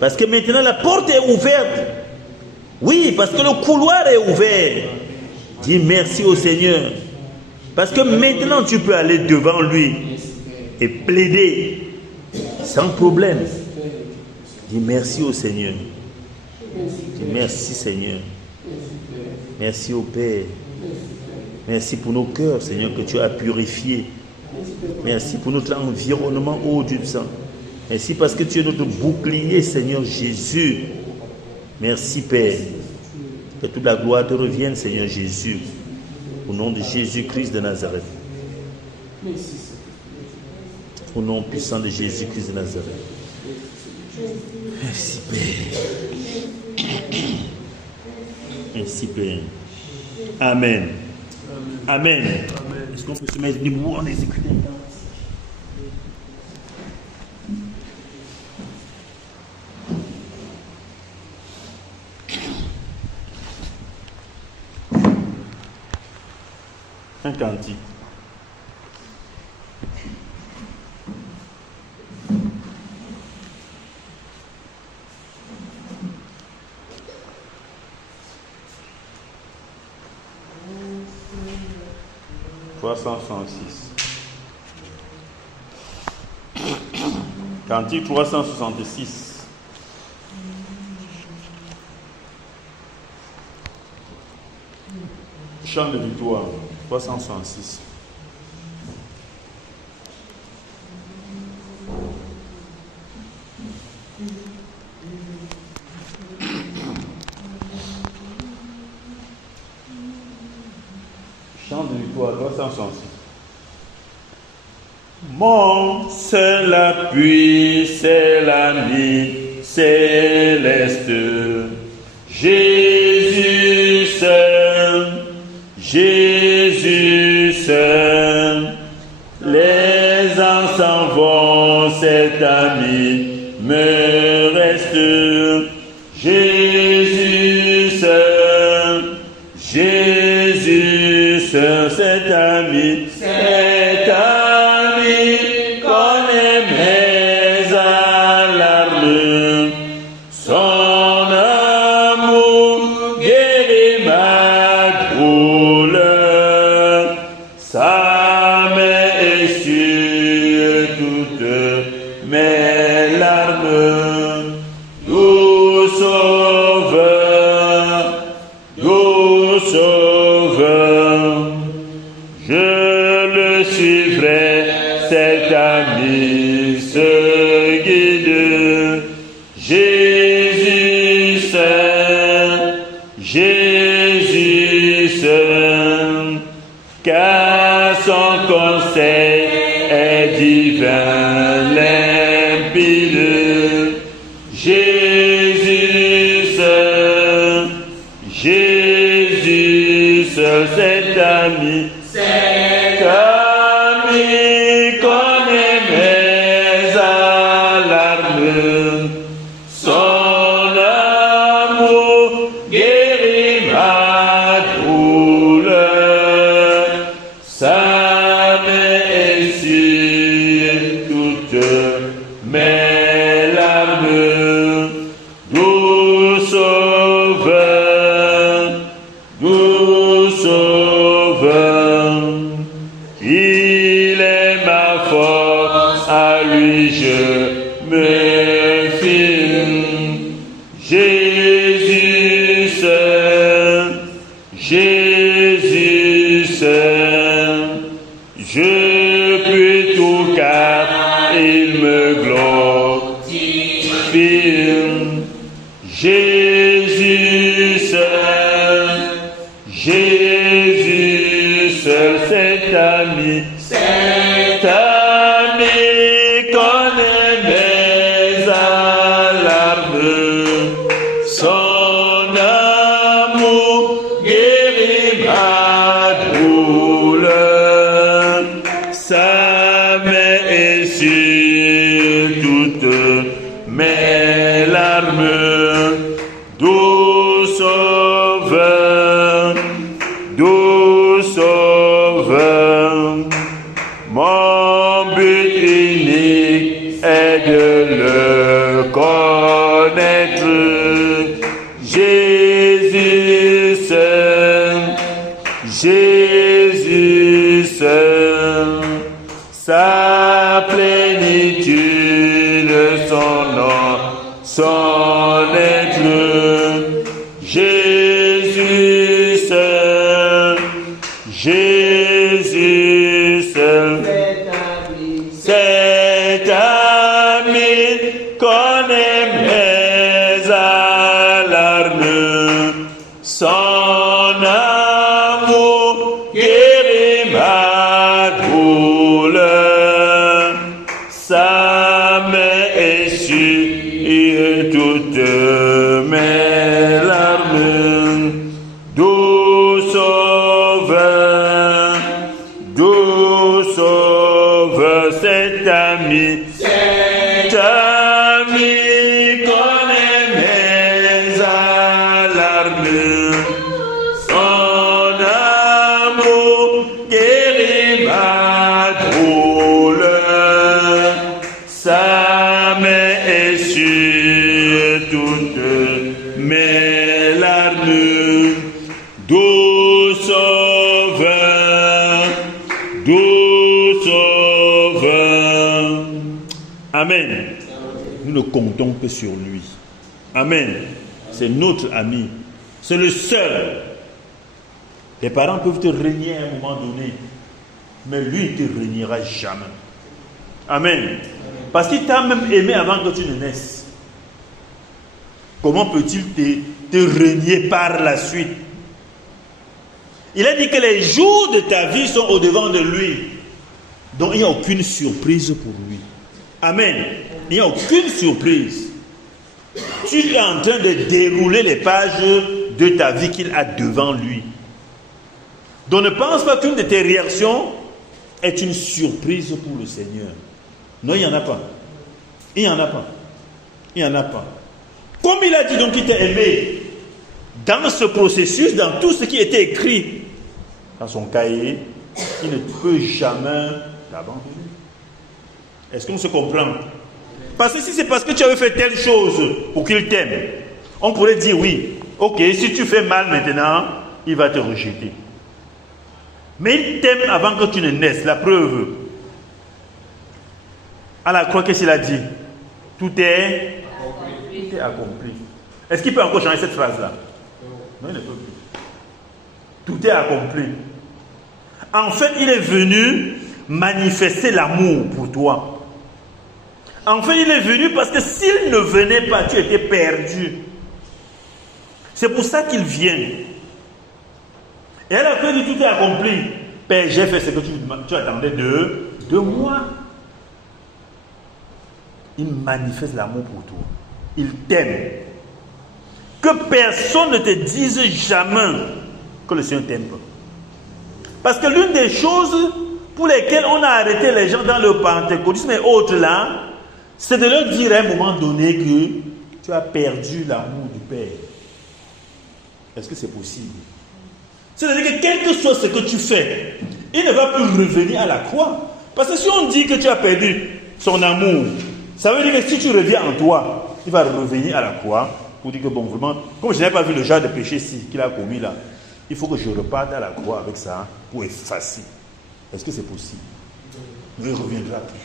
Parce que maintenant la porte est ouverte. Oui, parce que le couloir est ouvert. Dis merci au Seigneur. Parce que maintenant tu peux aller devant lui et plaider sans problème. Dis merci au Seigneur. Dis merci Seigneur. Merci au Père. Merci pour nos cœurs, Seigneur, que tu as purifiés. Merci pour notre environnement, ô Dieu du sang. Merci parce que tu es notre bouclier, Seigneur Jésus. Merci, Père. Que toute la gloire te revienne, Seigneur Jésus. Au nom de Jésus-Christ de Nazareth. Au nom puissant de Jésus-Christ de Nazareth. Merci, Père. Merci, Père. Amen. Amen. Est-ce qu'on peut se mettre debout en exécutant? Un cantique. Cantique 366. Chant de victoire 366. Chant de victoire 366. Mon seul appui, c'est l'ami céleste. Jésus seul, Jésus cet ami me reste. Jésus seul, Jésus seul, cet ami connaît mes alarmes. Son amour guérit ma douleur. Sa main essuie toutes mes larmes. Doux sauveur, je le suivrai, cet ami se guide. Jésus seul, car son conseil est divin, limpide. Jésus seul, cet ami connaît mes alarmes. Son amour guérit ma douleur. Sa main essuie toutes mes larmes. Doux sauveur, il est ma force, à lui je me fie. Jésus seul, je puis tout car il me glorifie. Jésus seul, cet ami connaît mes alarmes. Son amour guérit ma douleur. Sa main essuie toutes mes larmes. Doux sauveur, mon but unique est de le connaître. Jésus seul, sa plénitude, son nom, son être. Jésus seul, cet ami connaît mes alarmes. Son amour guérit ma douleur. Sa main essuie toutes mes larmes. Doux sauveur, cet ami connaît mes alarmes. Son amour guérit ma douleur. Sa main essuie toutes mes larmes. Doux sauveur. Amen. Nous ne comptons que sur lui. Amen. C'est notre ami. C'est le seul. Les parents peuvent te régner à un moment donné, mais lui ne te régnera jamais. Amen. Parce qu'il t'a même aimé avant que tu ne naisses. Comment peut-il te régner par la suite? Il a dit que les jours de ta vie sont au-devant de lui. Donc il n'y a aucune surprise pour lui. Amen. Il n'y a aucune surprise. Tu es en train de dérouler les pages de ta vie qu'il a devant lui. Donc ne pense pas qu'une de tes réactions est une surprise pour le Seigneur. Non, il n'y en a pas. Il n'y en a pas. Il n'y en a pas. Comme il a dit donc qu'il t'a aimé, dans ce processus, dans tout ce qui était écrit dans son cahier, il ne peut jamais t'abandonner. Est-ce qu'on se comprend? Parce que si c'est parce que tu avais fait telle chose pour qu'il t'aime, on pourrait dire oui, ok, si tu fais mal maintenant, il va te rejeter. Mais il t'aime avant que tu ne naisses. La preuve, à la croix, qu'est-ce qu'il a dit? Tout est accompli. Est-ce qu'il peut encore changer cette phrase-là? Non, il ne peut plus. Tout est accompli. En fait, il est venu manifester l'amour pour toi. En fait, il est venu parce que s'il ne venait pas, tu étais perdu. C'est pour ça qu'il vient. Et elle a fait dit, tout est accompli. Père, j'ai fait ce que tu attendais de moi. Il manifeste l'amour pour toi. Il t'aime. Que personne ne te dise jamais que le Seigneur t'aime pas. Parce que l'une des choses pour lesquelles on a arrêté les gens dans le pentecôtisme et autres là, c'est de leur dire à un moment donné que tu as perdu l'amour du Père. Est-ce que c'est possible? C'est-à-dire que quel que soit ce que tu fais, il ne va plus revenir à la croix. Parce que si on dit que tu as perdu son amour, ça veut dire que si tu reviens en toi, il va revenir à la croix pour dire que bon, vraiment, comme je n'ai pas vu le genre de péché-ci qu'il a commis là, il faut que je reparte à la croix avec ça pour effacer. Est-ce que c'est possible? Il ne reviendra plus.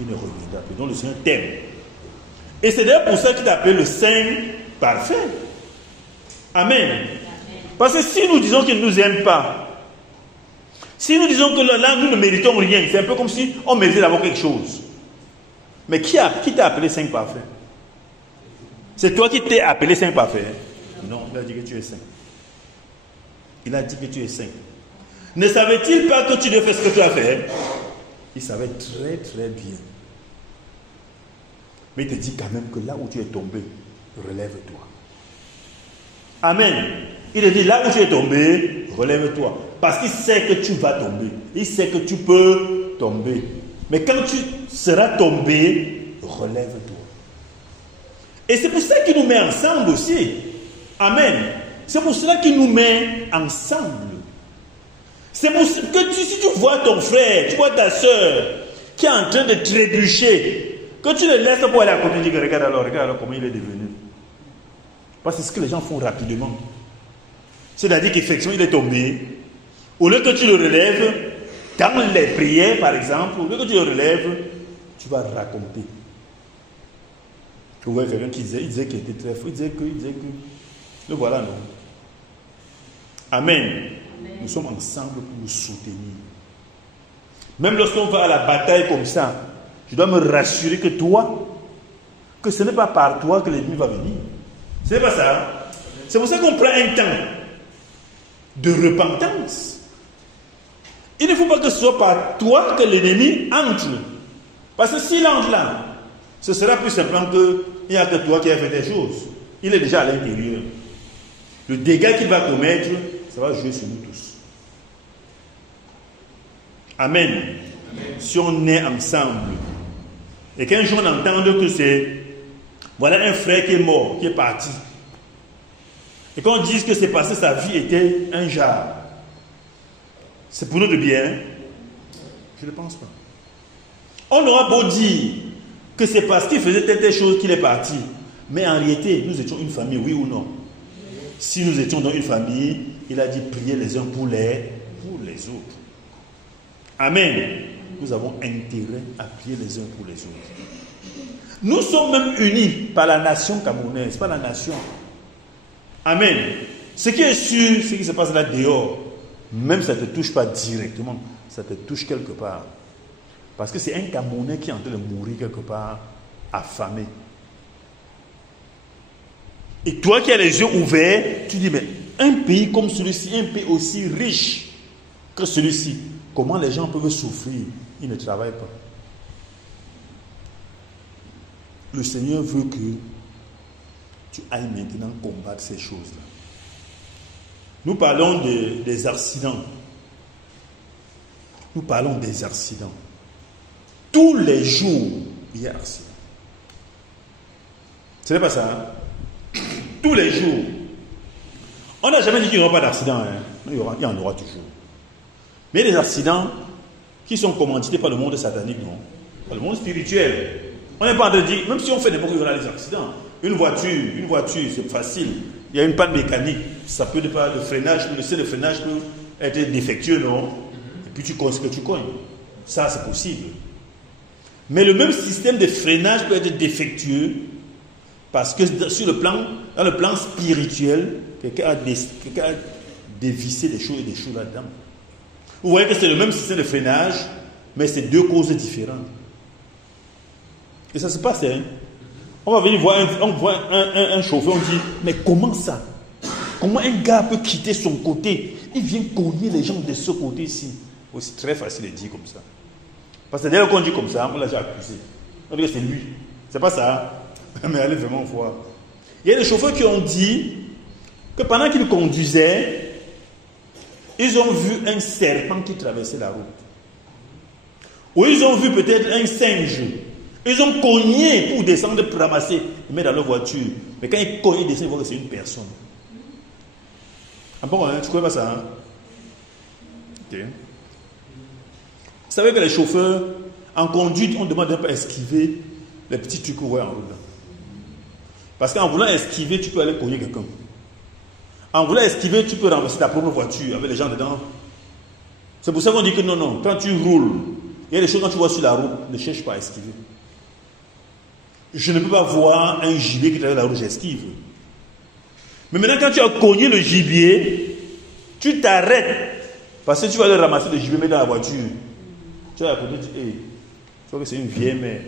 Il ne reviendra plus. Donc le Seigneur t'aime. Et c'est d'ailleurs pour ça qu'il t'appelle le Saint parfait. Amen. Parce que si nous disons qu'il ne nous aime pas, si nous disons que là, nous ne méritons rien, c'est un peu comme si on méritait d'avoir quelque chose. Mais qui t'a appelé Saint parfait? C'est toi qui t'es appelé Saint parfait? Non, il a dit que tu es saint. Il a dit que tu es saint. Ne savait-il pas que tu devais faire ce que tu as fait? Il savait très très bien. Mais il te dit quand même que là où tu es tombé, relève-toi. Amen. Il te dit là où tu es tombé, relève-toi. Parce qu'il sait que tu vas tomber. Il sait que tu peux tomber. Mais quand tu seras tombé, relève-toi. Et c'est pour ça qu'il nous met ensemble aussi. Amen. C'est pour cela qu'il nous met ensemble. C'est pour ça que si tu vois ton frère, tu vois ta soeur qui est en train de trébucher, que tu le laisses pour aller à côté, tu dis regarde alors comment il est devenu. Parce que c'est ce que les gens font rapidement. C'est-à-dire qu'effectivement il est tombé. Au lieu que tu le relèves, dans les prières par exemple, au lieu que tu le relèves, tu vas raconter. Tu vois quelqu'un qui disait qu'il était très fou, il disait que. Le voilà, non. Amen. Amen. Nous sommes ensemble pour nous soutenir. Même lorsqu'on va à la bataille comme ça, je dois me rassurer que que ce n'est pas par toi que l'ennemi va venir. Ce n'est pas ça. C'est pour ça qu'on prend un temps de repentance. Il ne faut pas que ce soit par toi que l'ennemi entre. Parce que s'il entre là, ce sera plus simplement qu'il n'y a que toi qui as fait des choses. Il est déjà à l'intérieur. Le dégât qu'il va commettre, ça va jouer sur nous tous. Amen. Amen. Si on est ensemble, et qu'un jour on entende que c'est, voilà un frère qui est mort, qui est parti, et qu'on dise que c'est parce que sa vie était un genre, c'est pour nous de bien? Je ne pense pas. On aura beau dire que c'est parce qu'il faisait telle chose qu'il est parti, mais en réalité, nous étions une famille, oui ou non? Si nous étions dans une famille, il a dit prier les uns pour les autres. Amen. Nous avons intérêt à prier les uns pour les autres. Nous sommes même unis par la nation camerounaise, pas la nation. Amen. Ce qui est sûr, ce qui se passe là dehors, même ça ne te touche pas directement, ça te touche quelque part. Parce que c'est un Camerounais qui est en train de mourir quelque part, affamé. Et toi qui as les yeux ouverts, tu dis, mais un pays comme celui-ci, un pays aussi riche que celui-ci, comment les gens peuvent souffrir? Ils ne travaillent pas. Le Seigneur veut que tu ailles maintenant combattre ces choses-là. Nous parlons des accidents. Nous parlons des accidents. Tous les jours, il y a accident. Ce n'est pas ça. Hein? Tous les jours. On n'a jamais dit qu'il n'y aura pas d'accident. Hein? Il y en aura toujours. Mais les accidents qui sont commandités par le monde satanique, non? Par le monde spirituel. On n'est pas en train de dire, même si on fait n'importe quoi, il y aura des accidents. Une voiture, c'est facile. Il y a une panne mécanique. Ça peut être pas le freinage, le système de freinage peut être défectueux, non? Et puis tu cognes ce que tu cognes. Ça, c'est possible. Mais le même système de freinage peut être défectueux parce que dans le plan spirituel, quelqu'un a dévissé des choses et des choses là-dedans. Vous voyez que c'est le même système de freinage, mais c'est deux causes différentes. Et ça se passe, hein? On va venir voir un chauffeur, on dit, mais comment ça? Comment un gars peut quitter son côté? Il vient cogner les gens de ce côté-ci. Oh, c'est très facile de dire comme ça. Parce que dès qu'on dit comme ça, on l'a déjà accusé. On dit que c'est lui. C'est pas ça. Mais allez vraiment voir. Il y a des chauffeurs qui ont dit que pendant qu'ils conduisaient, ils ont vu un serpent qui traversait la route. Ou ils ont vu peut-être un singe. Ils ont cogné pour descendre, pour ramasser, ils mettent dans leur voiture. Mais quand ils cognent, ils descendent, ils voient que c'est une personne. Ah bon, hein, tu connais pas ça, hein? Ok. Vous savez que les chauffeurs, en conduite, on demande un peu esquiver les petits trucs qu'on voit en route. Parce qu'en voulant esquiver, tu peux aller cogner quelqu'un. En voulant esquiver, tu peux renverser ta propre voiture avec les gens dedans. C'est pour ça qu'on dit que non, quand tu roules, il y a des choses quand tu vois sur la route, ne cherche pas à esquiver. Je ne peux pas voir un gibier qui traverse la route, j'esquive. Mais maintenant, quand tu as cogné le gibier, tu t'arrêtes. Parce que tu vas aller ramasser le gibier, mettre dans la voiture. Tu vas à côté, tu dis, hey, tu vois que c'est une vieille mère.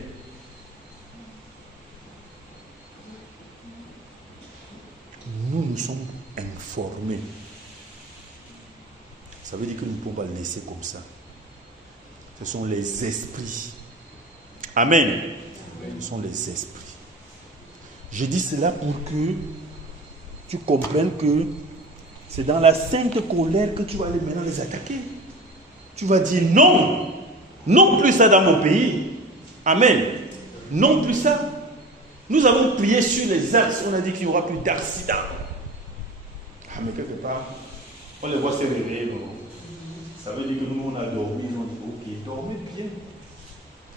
Nous sommes informés. Ça veut dire que nous ne pouvons pas le laisser comme ça. Ce sont les esprits. Amen. Ce sont les esprits. Je dis cela pour que tu comprennes que c'est dans la sainte colère que tu vas aller maintenant les attaquer. Tu vas dire non. Non plus ça dans mon pays. Amen. Non plus ça. Nous avons prié sur les axes. On a dit qu'il n'y aura plus d'accidents. Ah mais quelque part, on les voit se réveiller. Ça veut dire que nous on a dormi. On dit ok, dormez bien.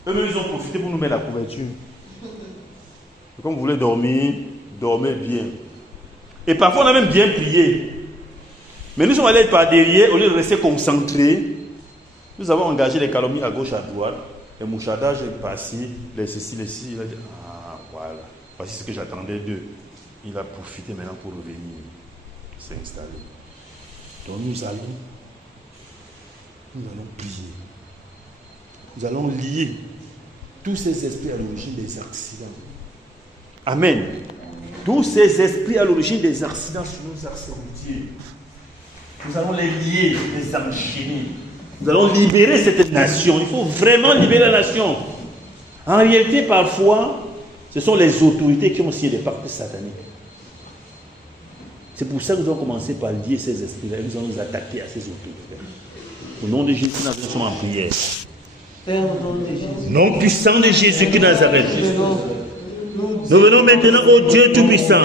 Eux-mêmes, ils ont profité pour nous mettre la couverture. Et comme vous voulez dormir, dormez bien. Et parfois, on a même bien prié. Mais nous sommes allés par derrière, au lieu de rester concentrés, nous avons engagé les calomnies à gauche, à droite. Les mouchadages est passé, les ceci, les ci. Il a dit, ah, voilà. Voici ce que j'attendais d'eux. Il a profité maintenant pour revenir s'installer. Donc nous allons prier. Nous allons lier tous ces esprits à l'origine des accidents. Amen. Tous ces esprits à l'origine des accidents sur nos axes routiers. Nous allons les lier, les enchaîner. Nous allons libérer cette nation. Il faut vraiment libérer la nation. En réalité, parfois, ce sont les autorités qui ont signé des pactes sataniques. C'est pour ça que nous allons commencer par lier ces esprits-là et nous allons nous attaquer à ces autorités. Au nom de Jésus, nous sommes en prière. Nom puissant de Jésus qui Nazareth. Nous venons maintenant au Dieu Tout-Puissant,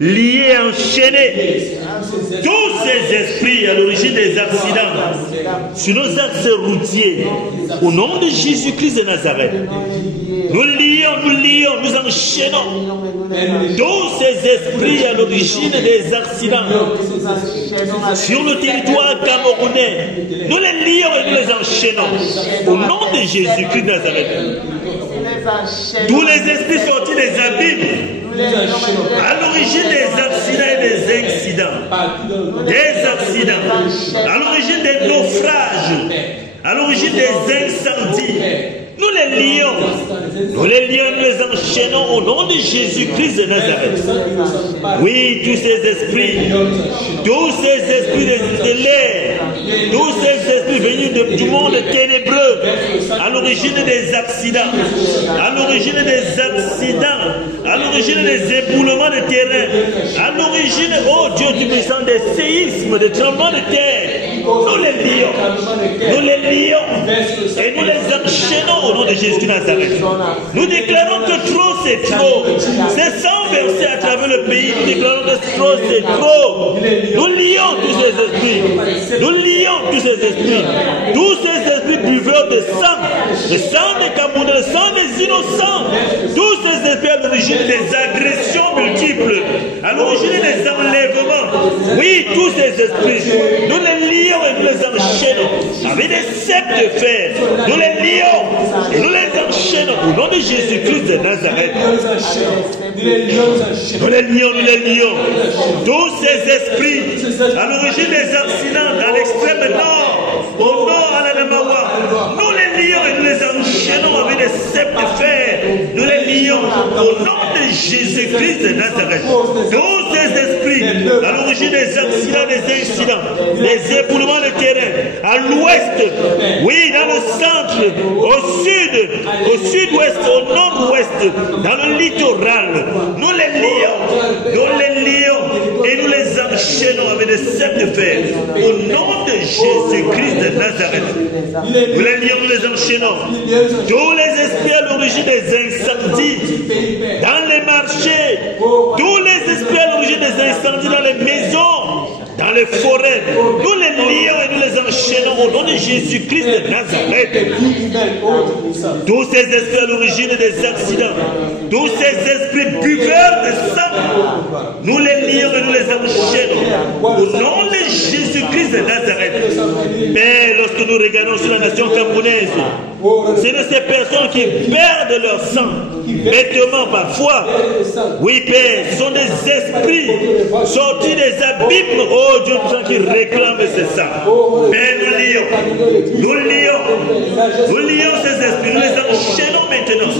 lier, enchaîner tous ces esprits à l'origine des accidents sur nos axes routiers. Au nom de Jésus-Christ de Nazareth, nous lions, nous enchaînons tous ces esprits à l'origine des accidents sur le territoire camerounais. Nous les lions et nous les enchaînons. Au nom de Jésus-Christ de Nazareth. Tous les esprits sortis des abîmes, à l'origine des accidents et des incidents, à l'origine des naufrages, à l'origine des incendies, nous les lions, nous les enchaînons au nom de Jésus-Christ de Nazareth. Oui, tous ces esprits de l'air, tous ces esprits venus du monde ténébreux, à l'origine des accidents, à l'origine des éboulements de terrain, à l'origine, oh Dieu du puissant, des séismes, des tremblements de terre, Nous les lions. Nous les lions. Et nous les enchaînons au nom de Jésus de Nazareth. Nous déclarons que trop c'est trop. C'est 100 versets à travers le pays. Nous déclarons que trop c'est trop. Nous lions tous ces esprits. Nous lions tous ces esprits. Tous ces esprits buveurs de sang. Le sang des Camerounais, le sang des innocents. Tous ces esprits à l'origine des agressions multiples. À l'origine des enlèvements. Oui, tous ces esprits. Nous les lions et nous les enchaînons. Avec des ceps de fer. Nous les lions et nous les enchaînons. Au nom de Jésus-Christ de Nazareth. Nous les lions, nous les lions. Tous ces esprits à l'origine des accidents dans l'extrême nord, au nord à la Namawa, nous les lions et nous les enchaînons avec des ceps de fer. Nous les lions au nom de Jésus-Christ de Nazareth. Tous ces esprits à l'origine des accidents, des incidents, des éboulements de terrain, à l'ouest, oui, dans le centre, au sud-ouest, au nord-ouest, dans le littoral, nous les lions et nous les enchaînons avec des ceps de fer. Au nom de Jésus-Christ de Nazareth, nous les lions, nous les enchaînons. Tous les esprits à l'origine des incendies dans les marchés, tous les esprits à l'origine des incendies dans les maisons, dans les forêts, nous les lions et nous les enchaînons au nom de Jésus-Christ de Nazareth. Tous ces esprits à l'origine des accidents, tous ces esprits buveurs de sang, nous les lions et nous les enchaînons au nom de Jésus-Christ de Nazareth. Mais lorsque nous regardons sur la nation camerounaise, c'est de ces personnes qui perdent leur sang, bêtement parfois. Oui, Père, ce sont des esprits sortis des abîmes, oh Dieu, qui réclament ce sang. Mais nous lions ces esprits, nous les enchaînons maintenant.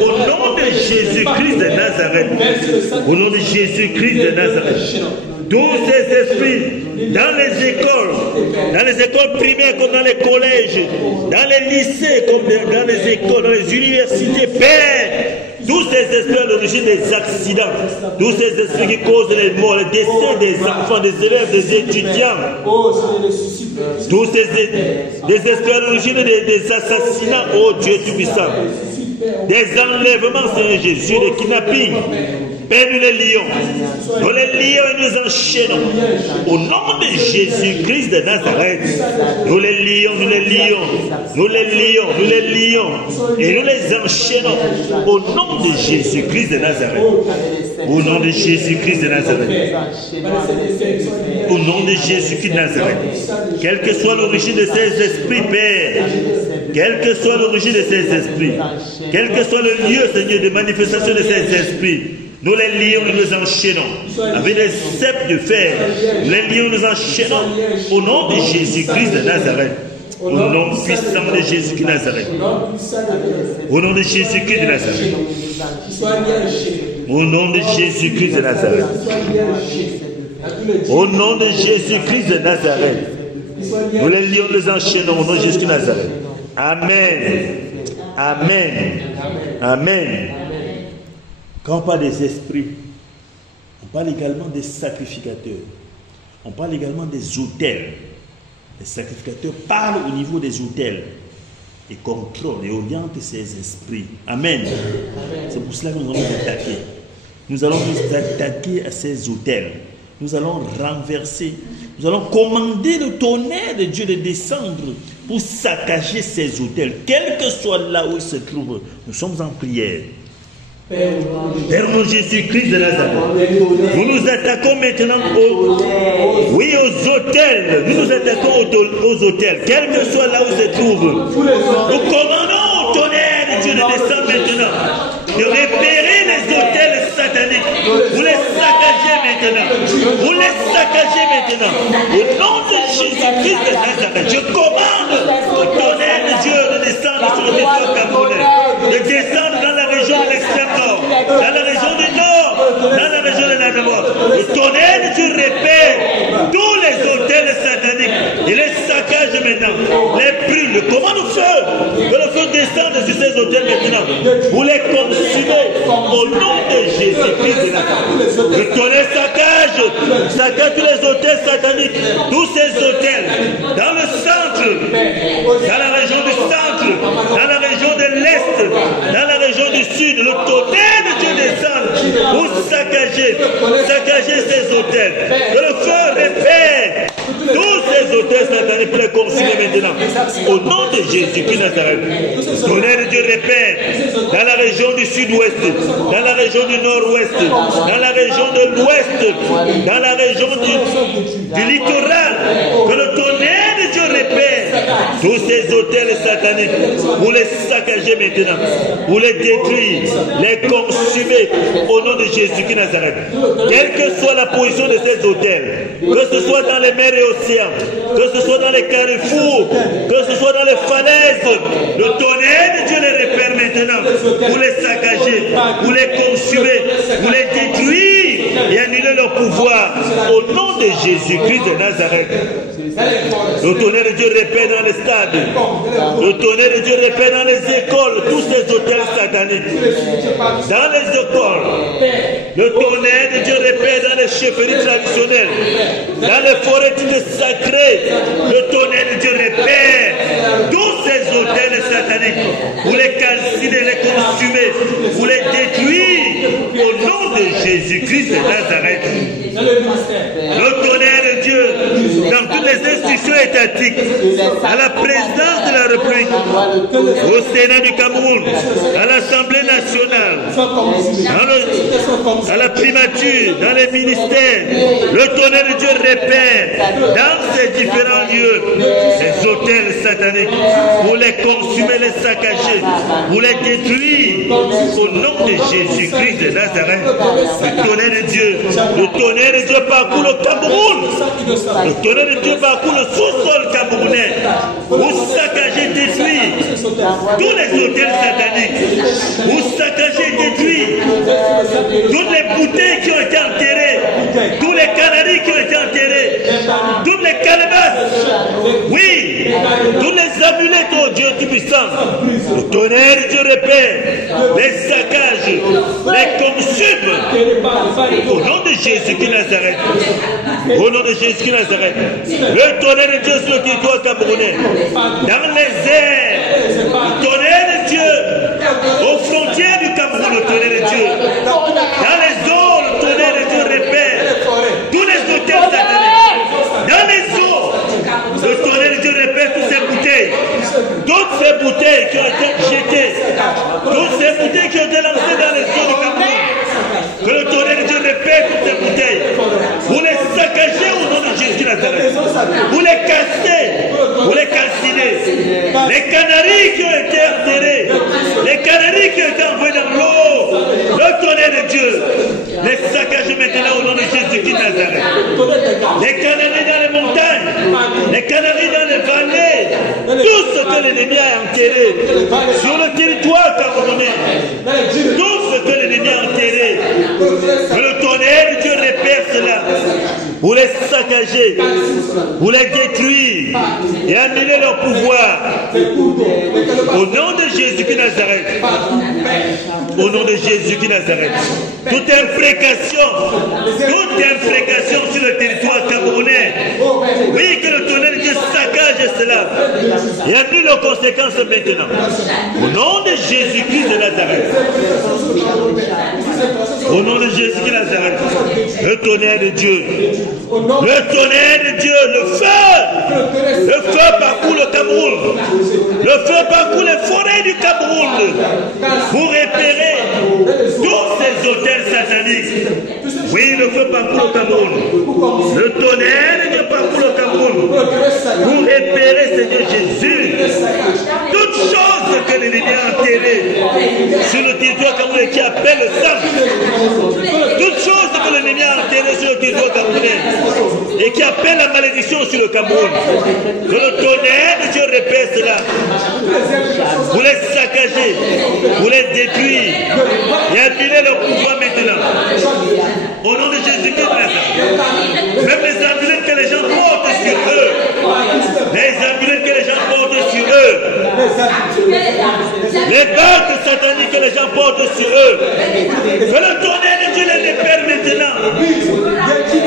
Au nom de Jésus-Christ de Nazareth. Au nom de Jésus-Christ de Nazareth. Tous ces esprits dans les écoles primaires comme dans les collèges, dans les lycées comme dans les écoles, dans les universités, Père, tous ces esprits à l'origine des accidents, tous ces esprits qui causent les morts, le décès des enfants, des élèves, des étudiants, tous ces esprits à l'origine des assassinats, oh Dieu Tout-Puissant, des enlèvements, Seigneur Jésus, des kidnappings. Père, nous les lions et nous enchaînons. Au nom de Jésus-Christ de Nazareth, nous les lions et nous les enchaînons. Au nom de Jésus-Christ de Nazareth. Au nom de Jésus-Christ de Nazareth. Au nom de Jésus-Christ de Nazareth. Quelle que soit l'origine de ces esprits, Père, quelle que soit l'origine de ces esprits, quel que soit le lieu, Seigneur, de manifestation de ces esprits, nous les lions et nous enchaînons avec des ceps de fer. Les lions nous enchaînons au nom de Jésus-Christ de Nazareth. Au nom puissant de Jésus-Christ de Nazareth. Au nom de Jésus-Christ de Nazareth. Au nom de Jésus-Christ de Nazareth. Au nom de Jésus-Christ de Nazareth. Nous les lions nous enchaînons au nom de Jésus-Christ de Nazareth. Amen. Amen. Amen. Quand on parle des esprits, on parle également des sacrificateurs. On parle également des autels. Les sacrificateurs parlent au niveau des autels et contrôlent et orientent ces esprits. Amen. C'est pour cela que nous allons nous attaquer. Nous allons nous attaquer à ces autels. Nous allons renverser. Nous allons commander le tonnerre de Dieu de descendre pour saccager ces autels. Quel que soit là où ils se trouvent, nous sommes en prière. Père mon Jésus-Christ de Nazareth, nous nous attaquons maintenant aux hôtels. Nous nous attaquons aux hôtels, quel que soit là où se trouvent. Nous commandons au tonnerre de Dieu de descendre maintenant, de repérer les hôtels sataniques. Vous les saccagez maintenant. Vous les saccagez maintenant. Au nom de Jésus-Christ de Nazareth, je commande au tonnerre de Dieu de descendre sur le territoire camerounais, de descendre dans la région de l'extrême nord, dans la région du nord, dans la région de la nord. Le tonnerre de Dieu repère tous les hôtels sataniques. Il les saccage maintenant, les brûle, le commande au feu, que le feu descende sur ces hôtels maintenant. Vous les consumez au nom de Jésus-Christ de Nazareth. Le tonnerre saccage tous les hôtels sataniques, tous ces hôtels dans la région du centre, dans la région de l'Est, dans la région du Sud, le tonnerre de Dieu descende pour saccager ces hôtels. Que le feu répète tous ces hôtels satanés pour les consumer maintenant. Au nom de Jésus-Christ Nazareth, le tonnerre de Dieu répète dans la région du Sud-Ouest, dans la région du Nord-Ouest, dans la région de l'Ouest, dans la région du littoral. Que le tonnerre de Dieu répète tous ces hôtels sataniques pour les saccager maintenant, pour les détruire, les consumer au nom de Jésus-Christ Nazareth. Quelle que soit la position de ces hôtels, que ce soit dans les mers et océans, que ce soit dans les carrefours, que ce soit dans les falaises, le tonnerre de Dieu les repère maintenant pour les saccager, pour les consumer, pour les détruire et annuler leur pouvoir au nom de Jésus-Christ de Nazareth. Le tonnerre de Dieu répète dans les stades, le tonnerre de Dieu répète dans les écoles, tous ces hôtels sataniques, dans les écoles, le tonnerre de Dieu répète dans les chefferies traditionnelles, dans les forêts sacrées, le tonnerre de Dieu répète tous ces hôtels sataniques, vous les calciner, les consumer, vous les détruire au nom de Jésus-Christ de Nazareth. Le tonnerre de Dieu dans toutes les institutions étatiques, à la présidence de la République, au Sénat du Cameroun, à l'Assemblée nationale, à la primature, dans les ministères, le tonnerre de Dieu répète dans ces différents lieux les hôtels sataniques pour les consumer, les saccager, pour les détruire au nom de Jésus-Christ de Nazareth. Le tonnerre de Dieu parcourt le Cameroun, le tonnerre de Dieu parcourt le sous-sol camerounais pour saccager, détruire tous les hôtels sataniques, pour saccager, détruire toutes les bouteilles qui ont été enterrées, tous les canaries qui ont été enterrés, toutes les calebasses, oui, tous les amulettes, oh Dieu Tout-Puissant. Le tonnerre de Dieu répète, les saccages, les consume au nom de Jésus-Christ Nazareth. Au nom de Jésus-Christ Nazareth. Le tonnerre de Dieu sur le territoire camerounais, dans les airs, le tonnerre de Dieu aux frontières du Cameroun, le tonnerre de Dieu, dans les eaux, le tonnerre de Dieu répète tous les hôtels sataniques, dans les eaux, le tonnerre de Dieu répète toutes ces bouteilles qui ont été jetées, toutes ces bouteilles qui ont été lancées dans les eaux du Cameroun. Que le tonnerre de Dieu répète toutes ces bouteilles, vous les saccager au nom de Jésus Nazareth, vous les casser, vous les calciner. Les canaries qui ont été enterrés, les canaries qui ont été envoyés dans l'eau, le tonnerre de Dieu, les saccager maintenant au nom de Jésus Nazareth. Les canaries dans les montagnes, les canaries dans les vallées, tout ce que l'ennemi a enterré sur le territoire camerounais, tout ce que l'ennemi a enterré, que le tonnerre de Dieu répère cela, vous les saccager, vous les détruire et annuler leur pouvoir. Au nom de Jésus-Christ Nazareth. Au nom de Jésus-Christ Nazareth. Toute imprécation sur le territoire camerounais. Oui, que le tonnerre de Dieu saccage cela et annule leurs conséquences maintenant. Au nom de Jésus-Christ de Nazareth. Au nom de Jésus-Christ de Nazareth. Le tonnerre de Dieu. Le tonnerre de Dieu, le feu parcourt le Cameroun, le feu parcourt les forêts du Cameroun pour repérer tous ces hôtels sataniques. Oui, le feu parcourt le Cameroun, le tonnerre de Dieu parcourt le Cameroun pour repérer, Seigneur Jésus, toutes choses que l'ennemi a enterrées sur le territoire camerounais qui appelle le sang, toutes choses que l'ennemi a enterrées sur le territoire camerounais et qui appelle la malédiction sur le Cameroun. Que le tonnerre de Dieu répète cela. Vous les saccager, vous les détruire et annuler leur pouvoir maintenant. Au nom de Jésus-Christ, même les amulettes que les gens portent sur eux, les amulettes que les gens portent sur eux, les bagues sataniques que les gens portent sur eux, que le tonnerre de Dieu les répère maintenant.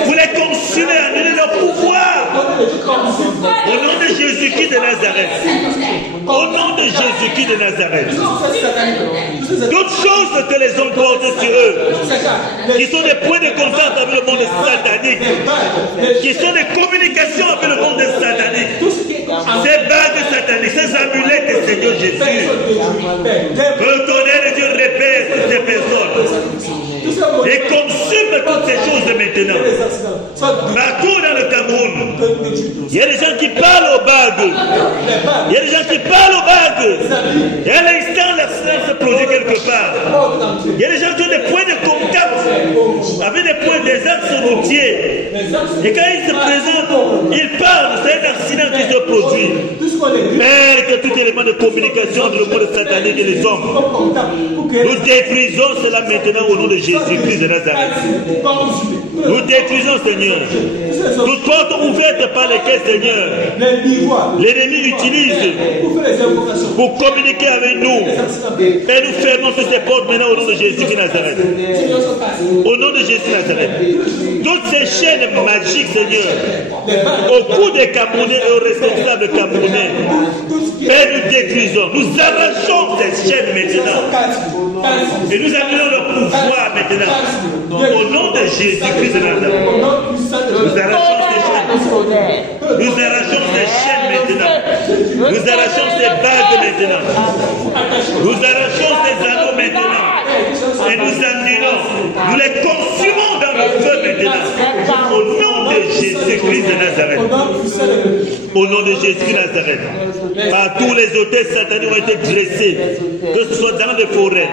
Vous les consumez, annuler leur pouvoir. Au nom de Jésus-Christ de Nazareth. nom de Jésus-Christ de Nazareth. Toutes choses que les hommes portent sur eux, qui sont des points de contact avec le monde satanique, qui sont des communications avec le monde satanique, ces bagues sataniques, ces amulettes, Seigneur Jésus, que le tonnerre de Dieu répète toutes ces personnes et consume toutes ces choses maintenant. Partout dans le Cameroun, il y a des gens qui parlent aux bagues. Il y a des gens qui parlent aux bagues. Et à l'instant, l'accident se produit quelque part. Il y a des gens qui ont des points de contact avec des points des axes routiers. Et quand ils se présentent, ils parlent. C'est un accident qui se produit. Père, que tout élément de communication entre le monde satanique et les hommes, nous détruisons cela maintenant au nom de Jésus-Christ de Nazareth. Nous détruisons, Seigneur, toutes portes ouvertes par lesquelles, Seigneur, l'ennemi utilise pour communiquer avec nous. Et nous fermons toutes ces portes maintenant au nom de Jésus-Christ de Nazareth. Au nom de Jésus de Nazareth. Toutes ces chaînes magiques, Seigneur, au cou des Camerounais et aux responsables Camerounais, Père, nous détruisons, nous arrachons ces chaînes maintenant. Et nous amenons leur pouvoir maintenant. Au nom de Jésus-Christ de Nazareth. Nous arrachons ces chaînes. Nous arrachons ces chaînes maintenant. Nous arrachons ces bagues maintenant. Nous arrachons ces anneaux maintenant. Et nous annulons. Nous les consumons dans le feu maintenant. Au nom de Jésus-Christ de Nazareth. Au nom de Jésus-Christ de Nazareth. Partout les hôtels sataniques ont été dressés. Que ce soit dans les forêts.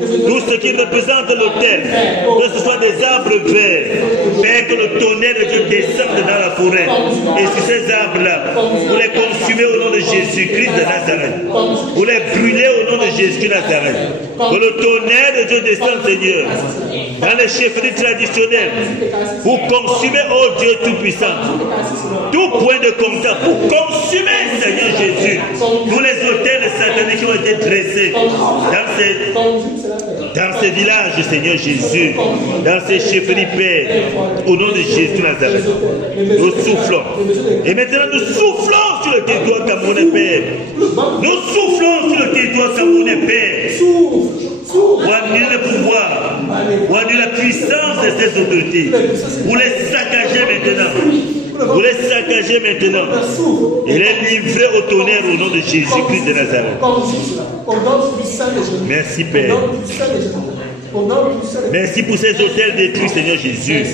Tout ce qui représente l'hôtel. Que ce soit des arbres verts. Père, que le tonnerre de Dieu descende dans la forêt. Et sur ces arbres-là, vous les consumez au nom de Jésus-Christ de Nazareth. Vous les brûlez au nom de Jésus-Christ de Nazareth. Que le tonnerre de Dieu descende, Seigneur, dans les chefferies traditionnelles. Pour consumer, oh Dieu Tout-Puissant, tout point de contact. Pour consumer, Seigneur Jésus, tous les hôtels sataniques qui ont été dressés dans ces villages, Seigneur Jésus, dans ces chefferies, Père, au nom de Jésus de Nazareth. Nous soufflons. Et maintenant, nous soufflons sur le territoire camerounais, Père. Nous soufflons sur le territoire camerounais, Père. Pour annuler le pouvoir, pour annuler la puissance de ces autorités. Vous les saccagez maintenant. Vous les saccagez maintenant. Et les livrer au tonnerre au nom de Jésus-Christ de Nazareth. Merci, Père. Merci pour ces hôtels détruits, Seigneur Jésus.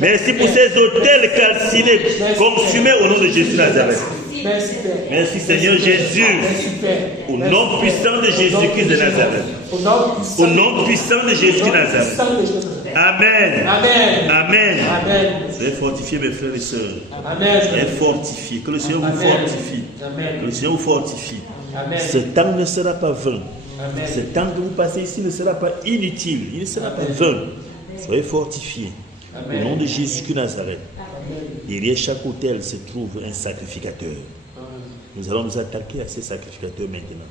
Merci pour ces hôtels calcinés, consumés au nom de Jésus de Nazareth. Merci Seigneur Jésus. Au nom puissant de Jésus-Christ de Nazareth. Au nom puissant de Jésus de Nazareth. Amen. Amen. Soyez fortifiés mes frères et sœurs. Soyez fortifiés. Que le Seigneur vous fortifie. Que le Seigneur vous fortifie. Ce temps ne sera pas vain. Ce temps que vous passez ici ne sera pas inutile. Il ne sera pas vain. Soyez fortifiés. Au nom de Jésus-Christ de Nazareth. Derrière chaque hôtel se trouve un sacrificateur. Nous allons nous attaquer à ces sacrificateurs maintenant.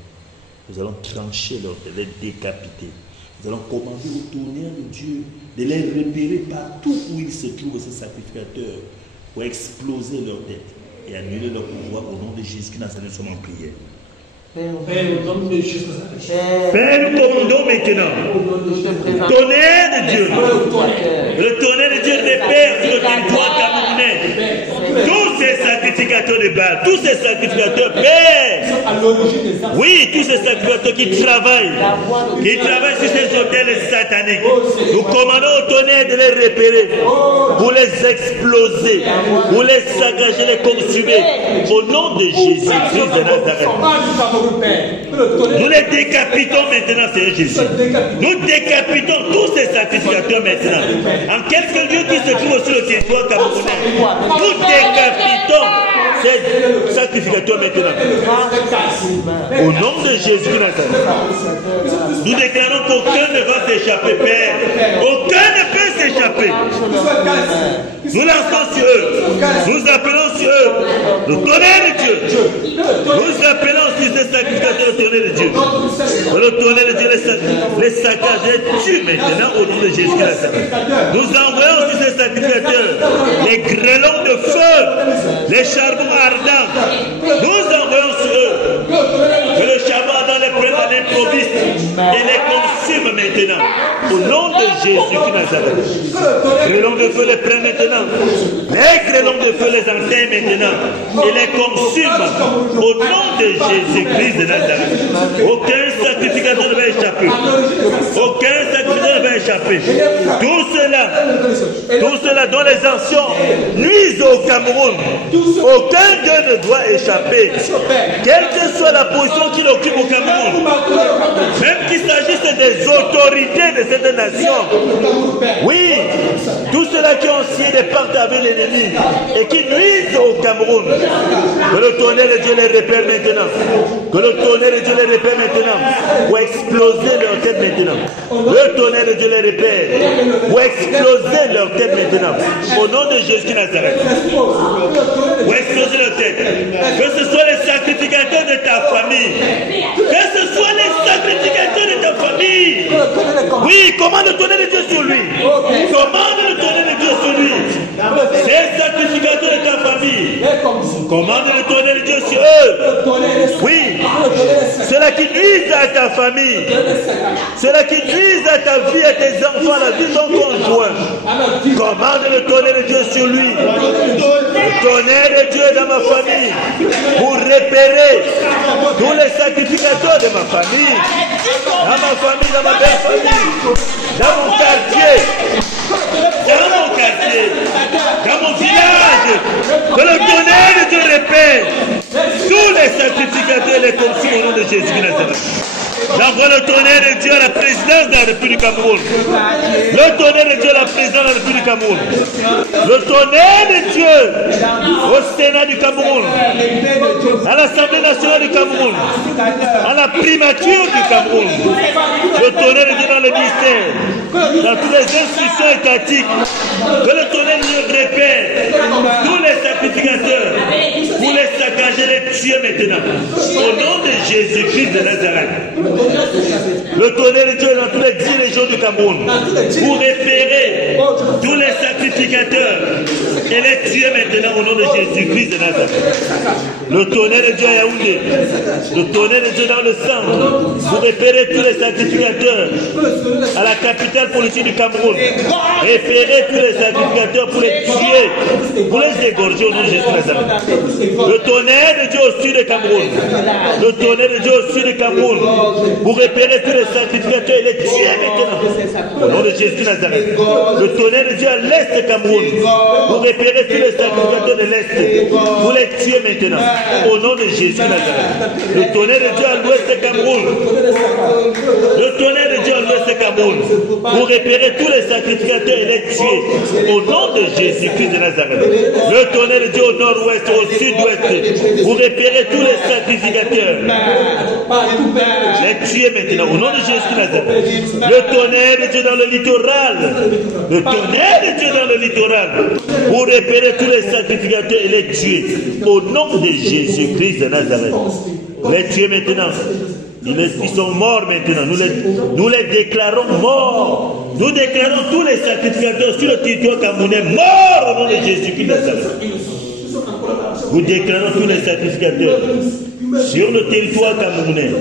Nous allons trancher leur tête, les décapiter. Nous allons commander au tonnerre de Dieu de les repérer partout où ils se trouvent, ces sacrificateurs, pour exploser leur tête et annuler leur pouvoir. Au nom de Jésus-Christ, nous sommes en prière. Père, nous commandons maintenant. Tonnerre de Dieu. Le tonnerre de Dieu répère sur le territoire camerounais. Tous ces sacrificateurs de Baal, tous ces sacrificateurs, Père. Oui, tous ces sacrificateurs qui travaillent sur ces hôtels sataniques. Nous commandons au tonnerre de les repérer, pour les exploser, pour les saccager, les consumer. Au nom de Jésus-Christ de Nazareth. Nous les décapitons maintenant, Seigneur Jésus. Nous décapitons tous ces sacrificateurs maintenant. En quelques lieux qui se trouvent sur le territoire camerounais. Nous décapitons ces sacrificateurs maintenant. Au nom de Jésus de Nazareth. Nous déclarons qu'aucun ne va s'échapper, Père. Aucun ne peut s'échapper. Nous lançons sur eux. Nous appelons sur eux le tonnerre de Dieu. Nous appelons sur ces sacrificateurs le tonnerre de Dieu. Le tonnerre de Dieu les saccage, les tue maintenant au nom de Jésus de Nazareth. Nous envoyons sur ces sacrificateurs les grêlons de feu, les charbons ardents. Nous descendant sur eux. Que le chaman les prenne à l'improviste et les consume maintenant. Au nom de Jésus-Christ Nazareth. Grêlons de feu les prennent maintenant. Les grêlons de feu les enteignent maintenant. Et les consume. Au nom de Jésus-Christ de Nazareth. Aucun sacrificateur ne va échapper. Aucun sacrificateur ne va échapper. Tout cela dont les anciens nuisent au Cameroun. Aucun d'eux ne doit échapper. Quelle que soit la position qu'il occupe au Cameroun. Même qu'il s'agisse des autorités de cette nation. Oui, tous ceux-là qui ont signé des pactes avec l'ennemi et qui nuisent au Cameroun. Que le tonnerre de Dieu les répère maintenant. Que le tonnerre de Dieu les répère maintenant. Ou exploser leur tête maintenant. Le tonnerre de Dieu les répère. Ou exploser leur tête maintenant. Au nom de Jésus Nazareth. Ou exploser leur tête. Que ce soit les sacrificateurs de ta famille. Que ce soit les sacrificateurs de ta famille. Oui, commande le tonnerre de Dieu sur lui. Commande le tonnerre de Dieu sur lui. Les sacrificateurs de ta famille. Commande le tonnerre de Dieu sur eux. Oui. Ceux-là qui nuisent à ta famille. Ceux-là qui nuisent à ta vie, à tes enfants, à la vie de ton conjoint. Commande le tonnerre de Dieu sur lui. Le tonnerre de Dieu dans ma famille. Pour repérer tous les sacrificateurs de ma famille. Dans ma famille, dans ma belle famille. Dans mon quartier. Dans mon quartier. Dans mon village. Que le tonnerre de Dieu répète. Tous les sacrificateurs les consument au nom de Jésus Nazareth. J'envoie le tonnerre de Dieu à la présidence de la République du Cameroun. Le tonnerre de Dieu à la présidence de la République du Cameroun. Le tonnerre de Dieu au Sénat du Cameroun. À l'Assemblée nationale du Cameroun. À la primature du Cameroun. Le tonnerre de Dieu dans le ministère. Dans toutes les institutions étatiques. Que le tonnerre de Dieu répète. Tous les sacrificateurs. Pour les saccager, les tuer maintenant. Au nom de Jésus-Christ de Nazareth. Le tonnerre de Dieu dans toutes les 10 régions du Cameroun pour repérer tous les sacrificateurs et les tuer maintenant au nom de Jésus-Christ de Nazareth. Le tonnerre de Dieu à Yaoundé, le tonnerre de Dieu dans le centre pour repérer tous les sacrificateurs à la capitale politique du Cameroun. Repérer tous les sacrificateurs pour les tuer, pour les égorger au nom de Jésus de Nazareth. Le tonnerre de Dieu au sud du Cameroun, le tonnerre de Dieu au sud du Cameroun. Pour repérer tous les sacrificateurs et les tuer maintenant. Au nom de Jésus de Nazareth. Le tonnerre de Dieu à l'est du Cameroun. Pour repérer tous les sacrificateurs de l'est. Pour les tuer maintenant. Au nom de Jésus de Nazareth. Le tonnerre de Dieu à l'ouest du Cameroun. Le tonnerre de Dieu à l'ouest du Cameroun. Pour repérer tous les sacrificateurs et les tuer. Au nom de Jésus-Christ de Nazareth. Le tonnerre de Dieu au nord-ouest, au sud-ouest. Pour repérer tous les sacrificateurs. Les tuer maintenant au nom de Jésus Nazareth. Le tonnerre de Dieu dans le littoral. Le tonnerre de Dieu dans le littoral. Pour repérer tous les sacrificateurs et les tuer. Au nom de Jésus-Christ de Nazareth. Les tuer maintenant. Ils sont morts maintenant. Nous les déclarons morts. Nous déclarons tous les sacrificateurs sur le territoire camerounais morts au nom de Jésus-Christ de Nazareth. Nous déclarons tous les sacrificateurs sur le territoire camerounais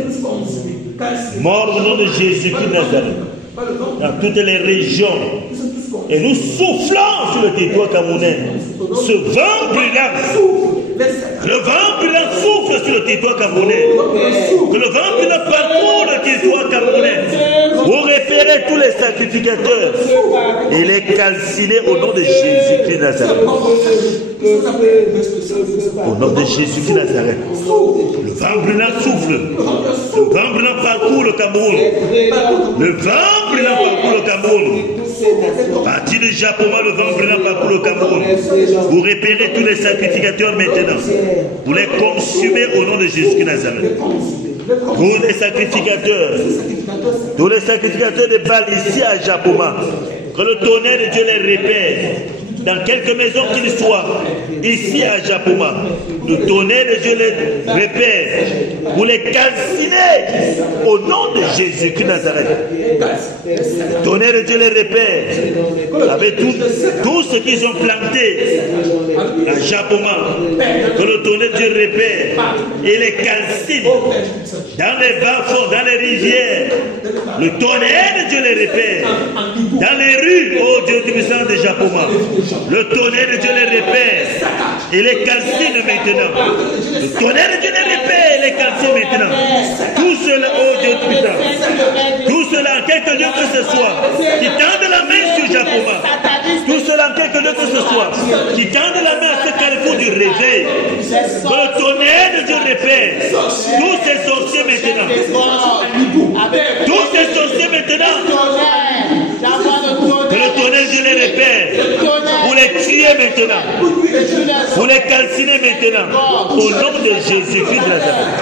morts au nom de Jésus-Christ de Nazareth. Dans toutes les régions. Et nous soufflons sur le territoire camerounais. Ce vent brûlant. Le vent brûlant souffle sur le territoire camerounais. Que le vent brûlant parcourt le territoire camerounais. Pour repérer tous les sacrificateurs et les calciner au nom de Jésus-Christ de Nazareth. Au nom de Jésus-Christ de Nazareth. Le vent brûlant souffle. Le vent brûlant parcourt le Cameroun. Le vent brûlant parcourt le Cameroun. Parti de Japoma, le vent brûlant parcourt le Cameroun. Vous repérez tous les sacrificateurs maintenant. Vous les consumez au nom de Jésus-Christ de Nazareth. Tous les sacrificateurs de Baal ici à Japoma, que le tonnerre de Dieu les repère. Dans quelques maisons qu'ils soient, ici à Japoma, Le tonnerre de Dieu les repère. Vous les calcinez au nom de Jésus-Christ de Nazareth. Le tonnerre de Dieu les repère. Avec tout ce qu'ils ont planté à Japoma. Que le tonnerre de Dieu repère. Et les calcine dans les bas-fonds, dans les rivières. Le tonnerre de Dieu les repère. Dans les rues, oh Dieu puissant de Japoma. Le tonnerre de Dieu les repère. Et les calcine maintenant. Le tonnerre de Dieu les repère et les calcine maintenant. Tout cela, oh Dieu puissant. Tout cela, en quelque lieu que ce soit, qui tendent la main sur Japoma. Tout cela, en quelque lieu que ce soit, qui tendent la main à ce carrefour du réveil. Que le tonnerre de Dieu repère. Tous ces sorciers maintenant. Tous ces sorciers maintenant. Que le tonnerre de Dieu les repère. Vous les tuez maintenant. Vous les calcinez maintenant. Au nom de Jésus-Christ de Nazareth.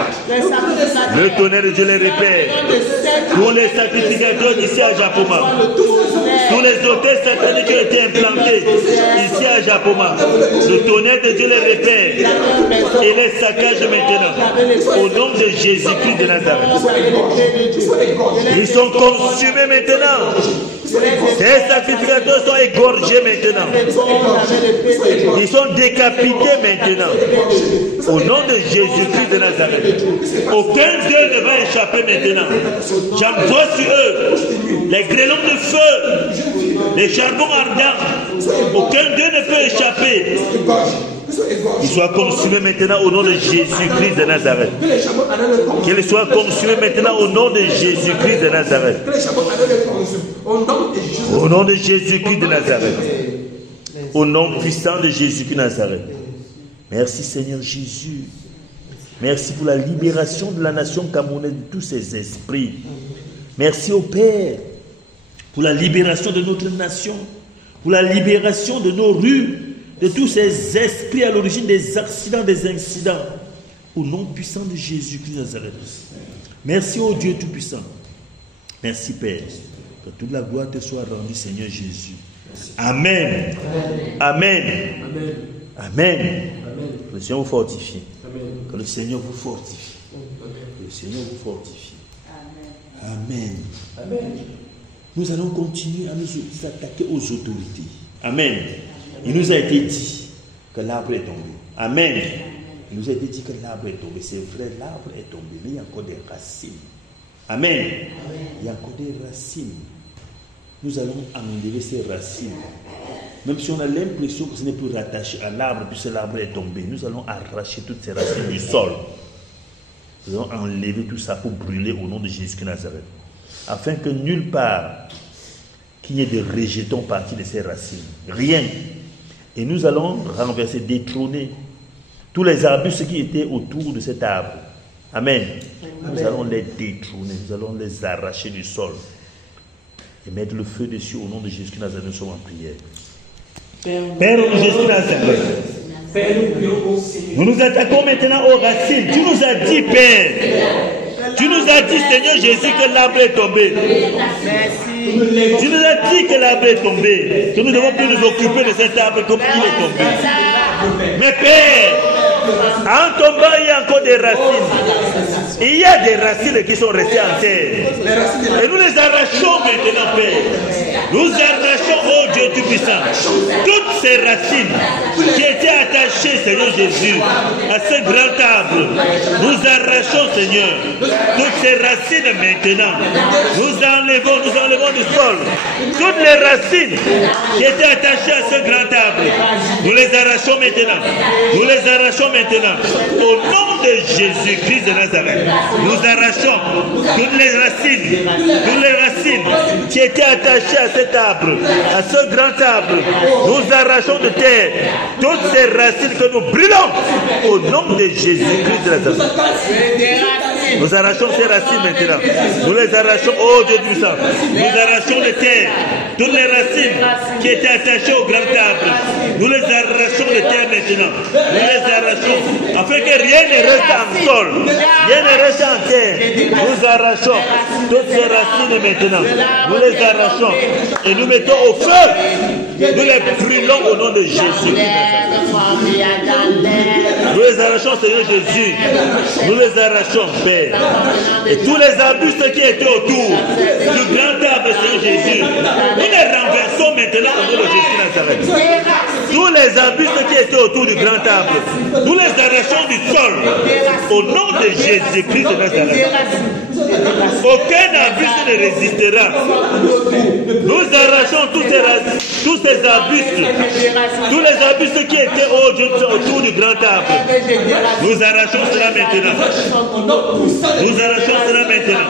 Le tonnerre de Dieu les repère. Pour les sacrificateurs d'ici à Japoma. Tous les hôtels sataniques qui ont été implantés ici à Japoma. Le tonnerre de Dieu les repère. Et les saccages maintenant. Au nom de Jésus-Christ de Nazareth. Ils sont consumés maintenant. Ces sacrificateurs sont égorgés maintenant. Ils sont décapités maintenant. Au nom de Jésus-Christ de Nazareth. Aucun Dieu ne va échapper maintenant. J'envoie sur eux les grêlons de feu, les charbons ardents. Aucun Dieu ne peut échapper. Qu'ils soient consumés maintenant au nom de Jésus-Christ de Nazareth. Qu'ils soient consumés maintenant au nom de Jésus-Christ de Nazareth. Au nom de Jésus-Christ de Nazareth. Au nom puissant de Jésus-Christ de Nazareth. Merci Seigneur Jésus. Merci pour la libération de la nation camerounaise de tous ces esprits. Merci au Père pour la libération de notre nation, pour la libération de nos rues, de tous ces esprits à l'origine des accidents, des incidents. Au nom puissant de Jésus-Christ de Nazareth. Merci au Dieu Tout-Puissant. Merci Père. Que toute la gloire te soit rendue, Seigneur Jésus. Amen. Amen. Amen. Que le Seigneur vous fortifie. Que le Seigneur vous fortifie. Que le Seigneur vous fortifie. Amen. Amen. Nous allons continuer à nous attaquer aux autorités. Amen. Il nous a été dit que l'arbre est tombé. Amen. Il nous a été dit que l'arbre est tombé. C'est vrai, l'arbre est tombé, mais il y a encore des racines. Amen. Il y a encore des racines. Nous allons enlever ces racines. Même si on a l'impression que ce n'est plus rattaché à l'arbre, puisque l'arbre est tombé, nous allons arracher toutes ces racines du sol. Nous allons enlever tout ça pour brûler au nom de Jésus de Nazareth. Afin que nulle part qu'il y ait de rejetons partis de ces racines. Rien. Et nous allons renverser, détrôner tous les arbustes qui étaient autour de cet arbre. Amen. Nous allons les détrôner, nous allons les arracher du sol. Et mettre le feu dessus au nom de Jésus de Nazareth. Nous sommes en prière. Père, au nom de Jésus de Nazareth. Nous nous attaquons maintenant aux racines. Tu nous as dit, Père. Tu nous as dit, Seigneur Jésus, que l'arbre est tombé. Tu nous as dit que l'arbre est tombé. Que nous devons plus nous occuper de cet arbre comme il est tombé. Mais Père, en tombant, il y a encore des racines. Il y a des racines qui sont restées en terre. Et nous les arrachons maintenant, Père. Nous arrachons, oh Dieu Tout-Puissant, toutes ces racines qui étaient attachées, Seigneur Jésus, à ce grand arbre. Nous arrachons, Seigneur, toutes ces racines maintenant. Nous enlevons du sol toutes les racines qui étaient attachées à ce grand arbre. Nous les arrachons maintenant. Nous les arrachons maintenant. Au nom de Jésus-Christ de Nazareth, nous arrachons toutes les racines qui étaient attachées à cet arbre, à ce grand arbre. Nous arrachons de terre toutes ces racines que nous brûlons au nom de Jésus-Christ de Nazareth. Nous arrachons ces racines maintenant. Nous les arrachons, oh Dieu puissant. Nous arrachons de terre toutes les racines qui étaient attachées au grand arbre. Nous les arrachons de terre maintenant. Nous les arrachons afin que rien ne reste en sol. Rien ne reste en terre. Nous arrachons toutes ces racines maintenant. Nous les arrachons et nous mettons au feu. Nous les brûlons au nom de Jésus. Nous les arrachons, Seigneur Jésus. Nous les arrachons, Père. Et tous les arbustes qui étaient autour du grand arbre, Seigneur Jésus, nous les renversons maintenant au nom de Jésus Nazareth. Tous les arbustes qui étaient autour du grand arbre, nous les arrachons du sol au nom de Jésus-Christ de Nazareth. Aucun arbuste ne résistera. Nous arrachons tous ces arbustes, tous les arbustes qui étaient autour du grand arbre. Nous arrachons cela maintenant. Nous arrachons cela maintenant.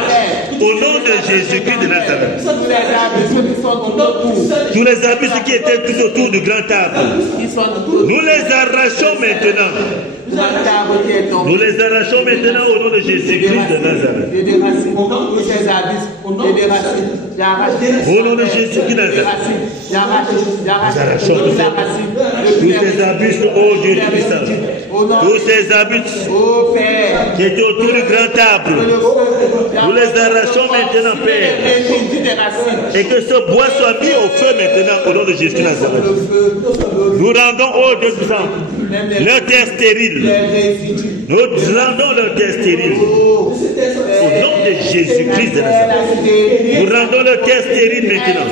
Au nom de Jésus-Christ de Nazareth. Tous les arbustes qui étaient tout autour du grand arbre. Nous les arrachons maintenant. Nous les arrachons maintenant au nom de Jésus-Christ de Nazareth. Au nom de Jésus-Christ de Nazareth. Nous arrachons tous ces arbustes, oh Dieu Tout-Puissant. Tous ces arbustes qui étaient autour du grand arbre. Nous les arrachons maintenant, Père. Et que ce bois soit mis au feu maintenant au nom de Jésus de Nazareth. Nous rendons, oh Dieu Tout-Puissant, leur terre stérile. Nous rendons leur terre stérile. Au nom de Jésus-Christ de Nazareth. Nous rendons leur terre stérile maintenant.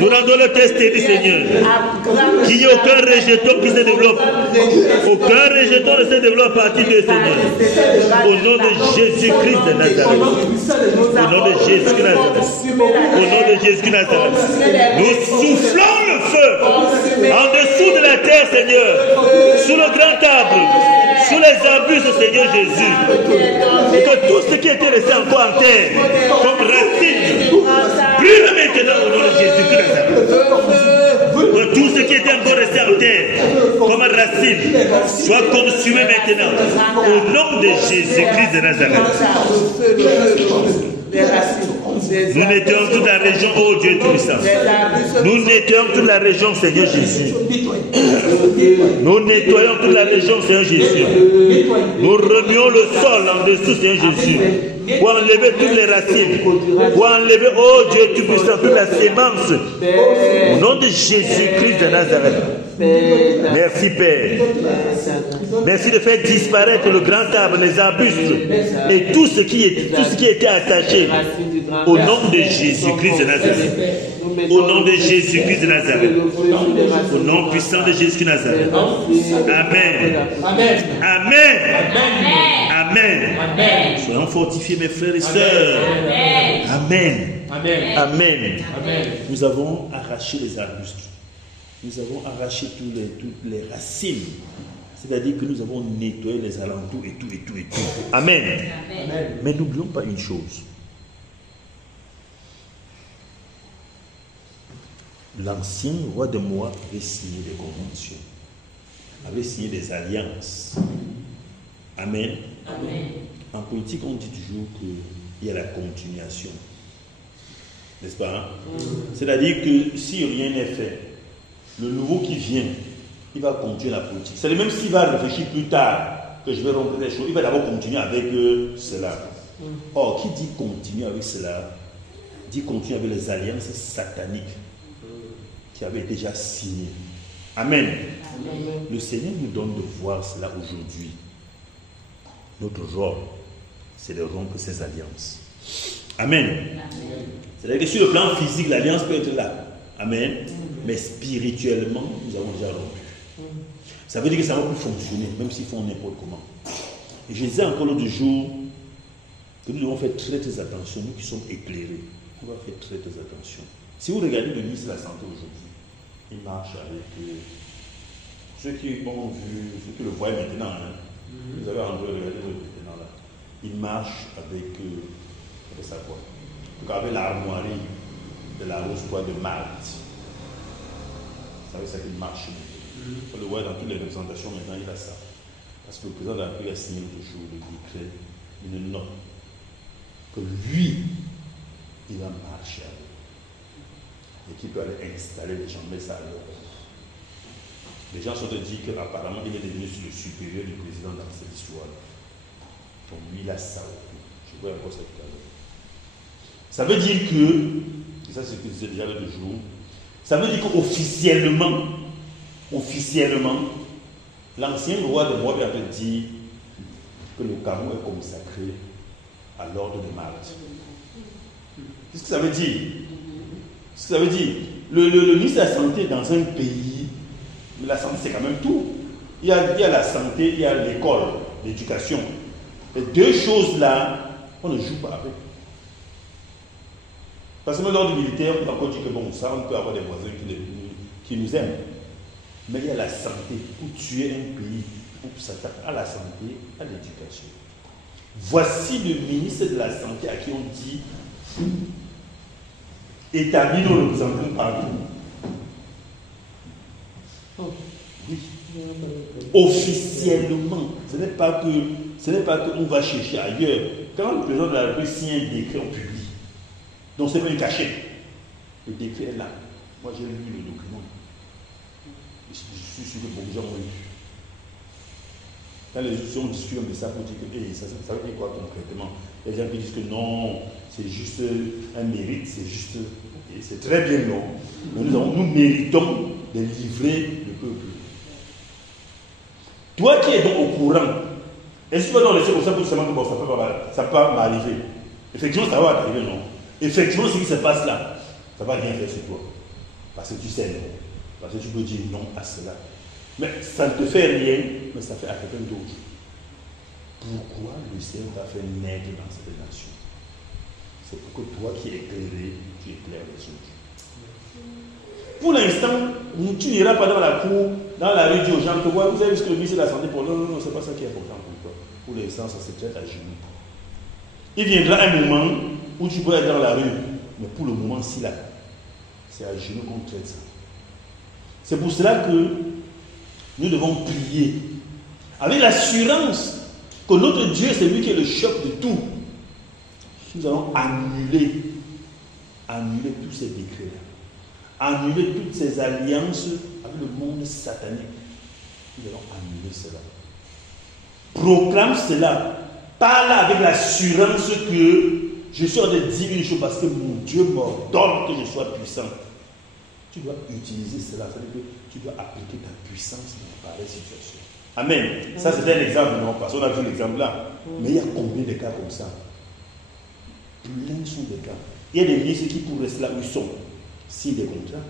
Nous rendons leur terre stérile, Seigneur. Qu'il n'y ait aucun rejeton qui se développe. Aucun rejeton ne se développe à partir de Seigneur. Au nom de Jésus-Christ de Nazareth. Au nom de Jésus-Christ de Nazareth. Au nom de Jésus-Christ de Nazareth. Nous soufflons le feu en dessous de la terre, Seigneur. Sous le grand arbre. Sous les arbustes, Seigneur Jésus. Et que tout ce qui était resté encore en terre, comme racine, brûle maintenant au nom de Jésus-Christ de Nazareth. Que tout ce qui était encore resté en terre, comme racine, soit consumé maintenant. Au nom de Jésus-Christ de Nazareth. Nous nettoyons toute la région, oh Dieu Tout-Puissant. Nous nettoyons toute la région, Seigneur Jésus. Nous nettoyons toute la région, Seigneur Jésus. Nous remuons le sol en dessous, Seigneur Jésus. Pour enlever toutes les racines. Pour enlever, oh Dieu Tout-Puissant, toute la sémence. Au nom de Jésus-Christ de Nazareth. Merci Père. Merci de faire disparaître le grand arbre, les arbustes et tout ce qui était attaché. Au nom de Jésus-Christ de Nazareth. Au nom de Jésus-Christ de Nazareth. Au nom puissant de Jésus-Christ de Nazareth. Amen. Amen. Amen. Amen. Soyons fortifiés, mes frères et sœurs. Amen. Amen. Nous avons arraché les arbustes. Nous avons arraché toutes les racines. C'est-à-dire que nous avons nettoyé les alentours et tout. Amen. Mais n'oublions pas une chose. L'ancien roi de Moab avait signé des conventions, avait signé des alliances. Amen. En politique, on dit toujours qu'il y a la continuation. N'est-ce pas? C'est-à-dire que si rien n'est fait, le nouveau qui vient, il va continuer la politique. C'est même s'il va réfléchir plus tard que je vais rompre des choses, il va d'abord continuer avec cela. Or, qui dit continuer avec cela, dit continuer avec les alliances sataniques qui avaient déjà signées. Amen. Le Seigneur nous donne de voir cela aujourd'hui. Notre rôle, c'est de rompre ces alliances. Amen. C'est-à-dire que sur le plan physique, l'alliance peut être là. Amen. Mais spirituellement, nous avons déjà rompu. Ça veut dire que ça va plus fonctionner, même s'ils font n'importe comment. Et je disais encore l'autre jour que nous devons faire très attention, nous qui sommes éclairés. On va faire très attention. Si vous regardez le ministre de la Santé aujourd'hui, il marche avec ceux qui ont vu, ceux qui le voient maintenant. Vous avez envie de regarder maintenant là. Il marche avec ça quoi. Donc avec l'armoirie de la rose de Malte. Vous savez ça qu'il marche. On le voit dans toutes les représentations maintenant, il a ça. Parce que le président de la République a signé toujours le décret, une note, que lui, il va marcher avec. Et qu'il peut aller installer les gens, mais ça alors. Les gens sont dit qu'apparemment il est devenu le supérieur du président dans cette histoire. Donc lui, il a ça. Je vois encore ça tout à l'heure. Ça veut dire que, et ça c'est ce que je disais déjà l'autre jour, ça veut dire qu'officiellement, L'ancien roi de Moab avait dit que le Cameroun est consacré à l'ordre de Malte. Qu'est-ce que ça veut dire? Ce que ça veut dire, le ministre de la Santé dans un pays, la santé c'est quand même tout. Il y a la santé, il y a l'école, l'éducation. Les deux choses-là, on ne joue pas avec. Parce que même dans le militaire, on peut encore dire que bon, ça, on peut avoir des voisins qui nous aiment. Mais il y a la santé. Pour tuer un pays, on s'attaque à la santé, à l'éducation. Voici le ministre de la Santé à qui on dit établis nos représentants partout. Oui. Officiellement, ce n'est pas qu'on va chercher ailleurs. Quand le président de la République signe un décret, on publie. Donc ce n'est pas une cachette. Le décret est là. Moi j'ai lu le document. Je suis sûr que beaucoup de gens ont lu. Quand les gens discutent de ça pour dire que ça veut dire quoi concrètement? Les gens qui disent que non, c'est juste un mérite, c'est très bien non. Mais nous méritons de livrer le peuple. Toi qui es donc au courant, est-ce que tu vas donc laisser comme ça pour seulement que bon, ça peut pas m'arriver? Effectivement, ça va t'arriver, non? Effectivement, ce qui se passe là, ça ne va rien faire sur toi. Parce que tu sais non. Parce que tu peux dire non à cela. Mais ça ne te fait rien, mais ça fait à quelqu'un d'autre. Pourquoi le Seigneur t'a fait naître dans cette nation? C'est pour que toi qui es éclairé, tu éclaires les autres. Pour l'instant, tu n'iras pas dans la cour, dans la rue, dire aux gens que vous avez vu ce que le ministre de la Santé pour non, c'est pas ça qui est important pour toi. Pour l'instant, ça se traite à genoux. Il viendra un moment où tu peux être dans la rue, mais pour le moment-ci là, c'est à genoux qu'on traite ça. C'est pour cela que nous devons prier avec l'assurance que notre Dieu, c'est lui qui est le chef de tout. Nous allons annuler tous ces décrets-là, annuler toutes ces alliances avec le monde satanique. Nous allons annuler cela. Proclame cela. Parle avec l'assurance que je suis en train de dire une chose parce que mon Dieu m'ordonne que je sois puissant. Tu dois utiliser cela, c'est-à-dire que tu dois appliquer ta puissance dans pareille situation. Amen. Ça, c'était un exemple, non? Parce qu'on a vu l'exemple là. Mais il y a combien de cas comme ça? Plein sont des cas. Il y a des ministres qui, pour rester là où ils sont, signent des contrats.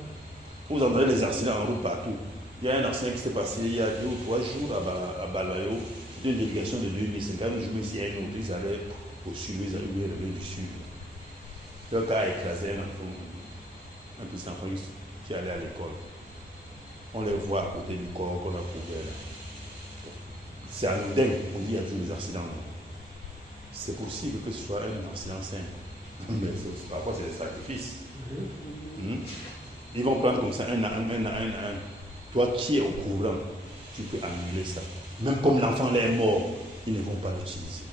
Vous entendez des accidents en route partout. Il y a un accident qui s'est passé il y a 2 ou 3 jours à Balayo, d'une délégation de 2050. Je me suis dit, un autre, ils allaient au sud, ils allaient du sud. Le cas a écrasé un petit enfant qui allait à l'école. On les voit à côté du corps qu'on a couvert. C'est anodin, on dit à tous les accidents. C'est possible que ce soit un accident simple. Mais parfois c'est des sacrifices. Ils vont prendre comme ça un à un. Toi qui es au courant, tu peux annuler ça. Même comme l'enfant là est mort, ils ne vont pas l'utiliser.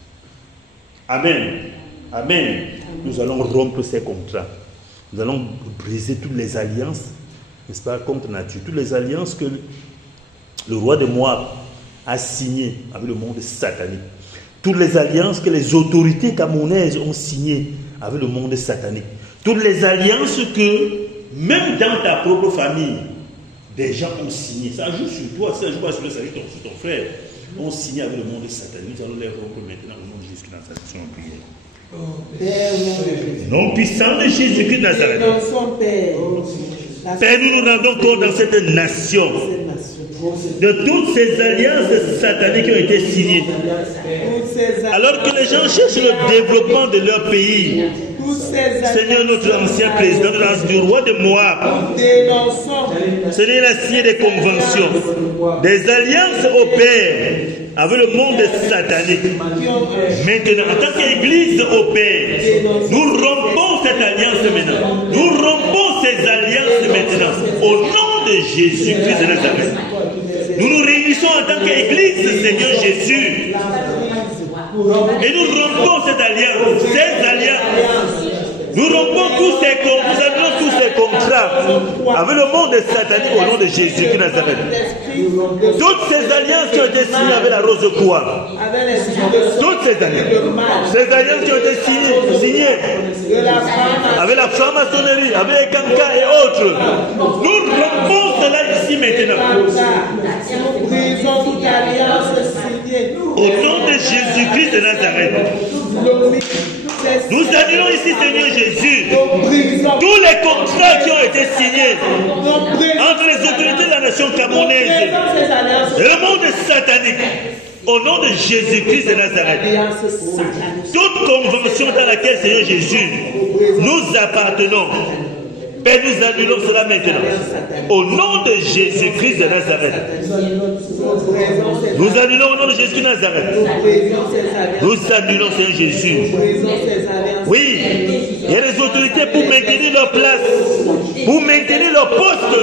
Amen. Amen. Nous allons rompre ces contrats. Nous allons briser toutes les alliances, n'est-ce pas, contre nature. Toutes les alliances que le roi de Moab a signées avec le monde satanique. Toutes les alliances que les autorités camerounaises ont signées avec le monde satanique. Toutes les alliances que, même dans ta propre famille, des gens ont signé. Ça joue sur toi, ça joue pas sur ton frère. On signé avec le monde satanique. Nous allons les rompre maintenant au nom de Jésus dans sa section en prière. Nom puissant de Jésus-Christ de Nazareth. Père, nous nous rendons compte dans cette nation de toutes ces alliances sataniques qui ont été signées. Alors que les gens cherchent le développement de leur pays. Seigneur, notre ancien président du roi de Moab, Seigneur, il a signé des conventions, des alliances opèrent avec le monde satanique. Maintenant, en tant qu'église opère, nous rompons cette alliance maintenant. Nous rompons ces alliances maintenant. Au nom de Jésus-Christ de Nazareth. Nous nous réunissons en tant qu'église, Seigneur Jésus. Et nous rompons cette alliance, ces alliances. Nous rompons tous ces contrats. contrat avec le monde satanique au nom de Jésus-Christ de Nazareth. Toutes ces alliances qui ont été signées avec la Rose-Croix, toutes ces alliances qui ont été signées avec la franc-maçonnerie, avec les cancans et autres, nous rompons cela ici maintenant. Au nom de Jésus-Christ de Nazareth, nous annulons ici, Seigneur Jésus, tous les contrats qui ont été signés entre les autorités de la nation camerounaise et le monde satanique. Au nom de Jésus-Christ de Nazareth, toute convention dans laquelle, Seigneur Jésus, nous appartenons, Père, nous annulons cela maintenant. Au nom de Jésus-Christ de Nazareth. Nous annulons au nom de Jésus de Nazareth. Nous annulons, Seigneur Jésus. Oui, il y a des autorités pour maintenir leur place, pour maintenir leur poste.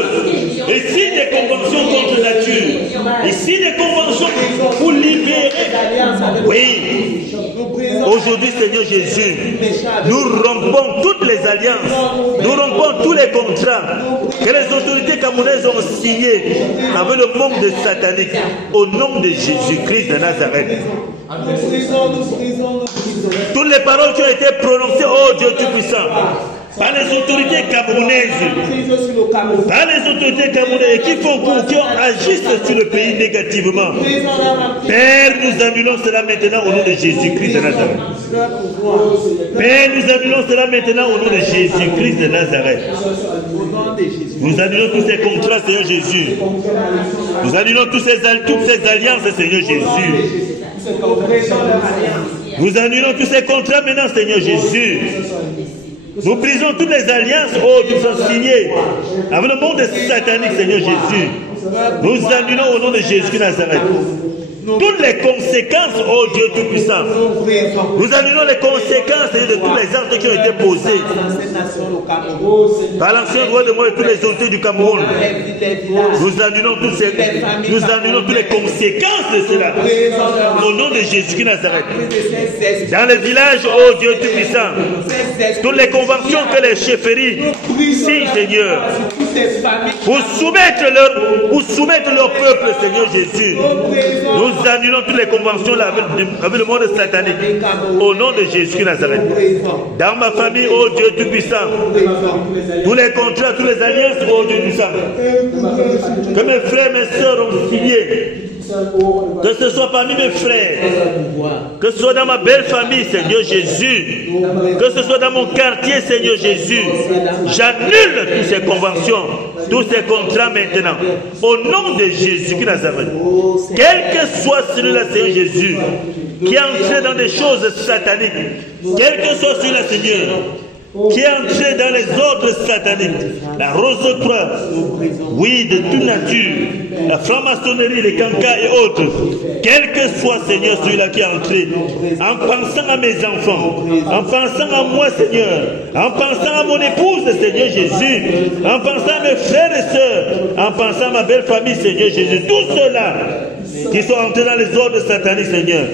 Ici, des conventions contre nature. Ici, des conventions pour libérer. Oui. Aujourd'hui, Seigneur Jésus, nous rompons toutes les alliances. Nous rompons tous les contrats que les autorités camerounaises ont signés avec le monde satanique au nom de Jésus-Christ de Nazareth. Toutes les paroles qui ont été prononcées, oh Dieu Tout-Puissant, par les autorités camerounaises, qui agissent sur le pays négativement. Père, nous annulons cela maintenant au nom de Jésus-Christ de Nazareth. Père, nous annulons cela maintenant au nom de Jésus-Christ de Nazareth. Nous annulons tous ces contrats, Seigneur Jésus. Nous annulons toutes ces alliances, Seigneur Jésus. Nous annulons tous ces contrats maintenant, Seigneur Jésus. Nous brisons toutes les alliances qui sont signées avec le monde satanique, Seigneur Jésus. Nous annulons au nom de Jésus de Nazareth toutes les conséquences, oh Dieu Tout-Puissant. Nous annulons les conséquences de tous les actes qui ont été posés par l'ancien roi de moi et tous les autorités du Cameroun. Nous annulons toutes les conséquences de cela au nom de Jésus de Nazareth. Dans les villages, oh Dieu Tout-Puissant, toutes les conventions que les chefferies signent, Seigneur, pour soumettre leur peuple, Seigneur Jésus. Nous annulons toutes les conventions là avec le monde satanique au nom de Jésus de Nazareth. Dans ma famille, oh Dieu Tout-Puissant, tous les contrats, toutes les alliances, oh Dieu Tout-Puissant, que mes frères et mes sœurs ont signés, que ce soit parmi mes frères, que ce soit dans ma belle famille, Seigneur Jésus, que ce soit dans mon quartier, Seigneur Jésus, j'annule toutes ces conventions, tous ces contrats maintenant, au nom de Jésus de Nazareth. Quel que soit celui-là, Seigneur Jésus, qui est entré dans des choses sataniques, quel que soit celui-là, Seigneur, qui est entré dans les ordres sataniques, la Rose-Croix, oui, de toute nature, la franc-maçonnerie, les cancans et autres, quel que soit, Seigneur, celui-là qui est entré, en pensant à mes enfants, en pensant à moi, Seigneur, en pensant à mon épouse, Seigneur Jésus, en pensant à mes frères et sœurs, en pensant à ma belle famille, Seigneur Jésus, tous ceux-là qui sont entrés dans les ordres sataniques, Seigneur,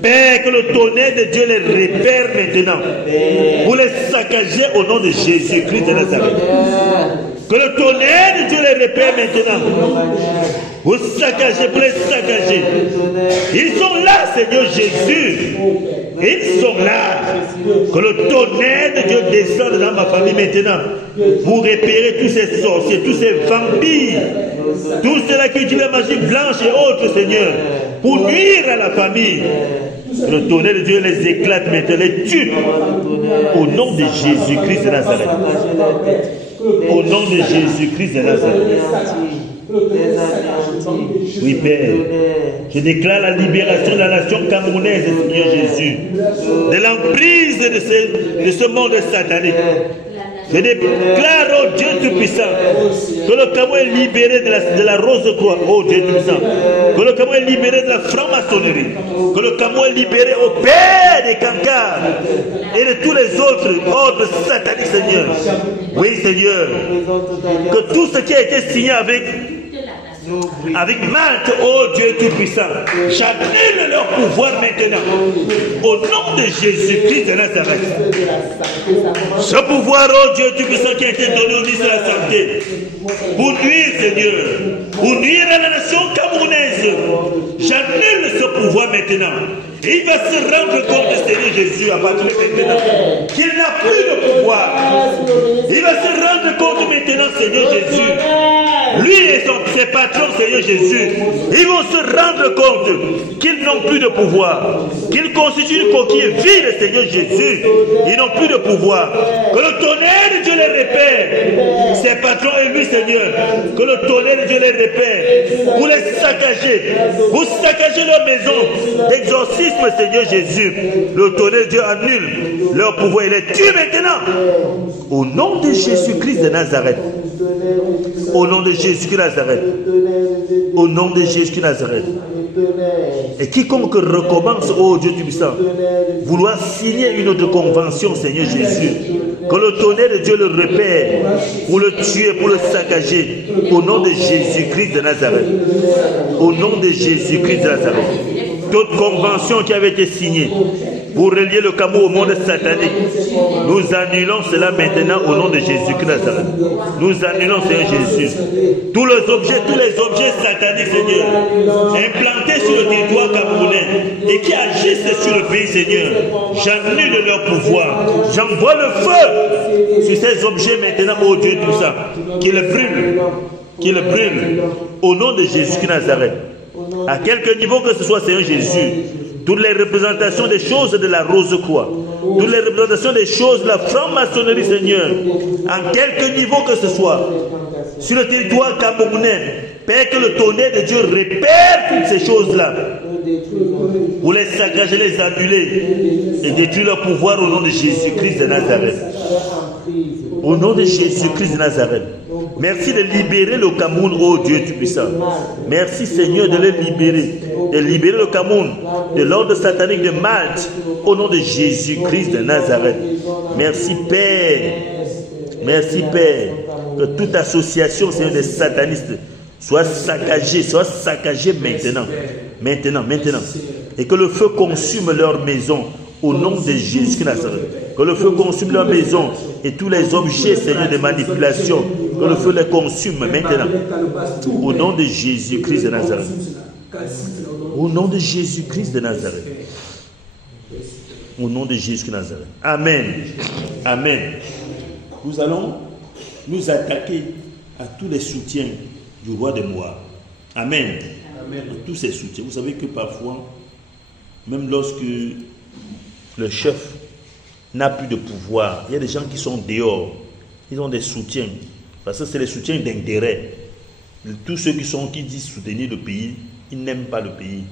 Père, que le tonnerre de Dieu les répère maintenant pour les saccager au nom de Jésus-Christ de Nazareth. Que le tonnerre de Dieu les répère maintenant pour saccager, pour les saccager. Ils sont là, Seigneur Jésus. Ils sont là. Que le tonnerre de Dieu descende dans ma famille maintenant pour repérer tous ces sorciers, tous ces vampires, tous ceux-là qui utilisent la magie blanche et autres, Seigneur, pour nuire à la famille. Que le tonnerre de Dieu les éclate maintenant, les tue. Au nom de Jésus-Christ de Nazareth. Au nom de Jésus-Christ de Nazareth. Oui, Père, je déclare la libération de la nation camerounaise, Seigneur Jésus, de l'emprise de ce monde satanique. Je déclare, oh Dieu Tout-Puissant, que le Cameroun est libéré de la Rose-Croix, oh Dieu Tout-Puissant, que le Cameroun est libéré de la franc-maçonnerie, que le Cameroun est libéré au Père des cancans et de tous les autres ordres sataniques, Seigneur. Oui, Seigneur, que tout ce qui a été signé avec avec Malte, ô Dieu Tout-Puissant, j'annule leur pouvoir maintenant, au nom de Jésus-Christ de Nazareth. Ce pouvoir, ô Dieu Tout-Puissant, qui a été donné au ministre de la Santé, pour nuire, Seigneur, pour nuire à la nation camerounaise, j'annule ce pouvoir maintenant. Et il va se rendre compte, Seigneur Jésus, à partir de maintenant, qu'il n'a plus de pouvoir. Il va se rendre compte maintenant, Seigneur Jésus, lui et ses patrons, Seigneur Jésus, ils vont se rendre compte qu'ils n'ont plus de pouvoir, qu'ils constituent une coquille vide, Seigneur Jésus. Ils n'ont plus de pouvoir. Que le tonnerre de Dieu les répère, ses patrons et lui, Seigneur, que le tonnerre de Dieu les répère, pour les saccager, pour saccager leur maison d'exorcisme, Seigneur Jésus. Le tonnerre de Dieu annule leur pouvoir et les tue maintenant. Au nom de Jésus-Christ de Nazareth. Au nom de Jésus-Christ de Nazareth. Au nom de Jésus-Christ de Nazareth. Et quiconque recommence, ô Dieu Tout-Puissant, vouloir signer une autre convention, Seigneur Jésus, que le tonnerre de Dieu le repère pour le tuer, pour le saccager, au nom de Jésus-Christ de Nazareth. Au nom de Jésus-Christ de Nazareth. Toute convention qui avait été signée pour relier le Cameroun au monde satanique, nous annulons cela maintenant au nom de Jésus-Christ de Nazareth. Nous annulons, Seigneur Jésus, tous les objets sataniques, Seigneur, implantés sur le territoire camerounais et qui agissent sur le pays, Seigneur. J'annule leur pouvoir. J'envoie le feu sur ces objets maintenant, ô Dieu Tout-Puissant, qu'ils brûlent, au nom de Jésus-Christ de Nazareth. À quelque niveau que ce soit, Seigneur Jésus, toutes les représentations des choses de la Rose-Croix, toutes les représentations des choses de la franc-maçonnerie, Seigneur, en quelque niveau que ce soit, sur le territoire camerounais, Père, que le tonnerre de Dieu répère toutes ces choses-là, pour les saccager, les annuler et détruire leur pouvoir au nom de Jésus-Christ de Nazareth. Au nom de Jésus-Christ de Nazareth. Merci de libérer le Cameroun, ô Dieu Tout-Puissant. Merci, Seigneur, de les libérer. De libérer le Cameroun de l'ordre satanique de Malte, au nom de Jésus-Christ de Nazareth. Merci, Père. Merci, Père. Que toute association, Seigneur, des satanistes soit saccagée maintenant. Maintenant. Et que le feu consume leur maison, au nom de Jésus de Nazareth. Que le feu consume leur maison et tous les objets, Seigneur, de manipulation. Que le feu les consume maintenant. Au nom de Jésus-Christ de Nazareth. Au nom de Jésus-Christ de Nazareth. Au nom de Jésus de Nazareth. Amen. Amen. Nous allons nous attaquer à tous les soutiens du roi de Moab. Amen. Amen. Tous ces soutiens. Vous savez que parfois, même lorsque le chef n'a plus de pouvoir, il y a des gens qui sont dehors. Ils ont des soutiens. Parce que c'est les soutiens d'intérêt. Tous ceux qui disent soutenir le pays, ils n'aiment pas le pays.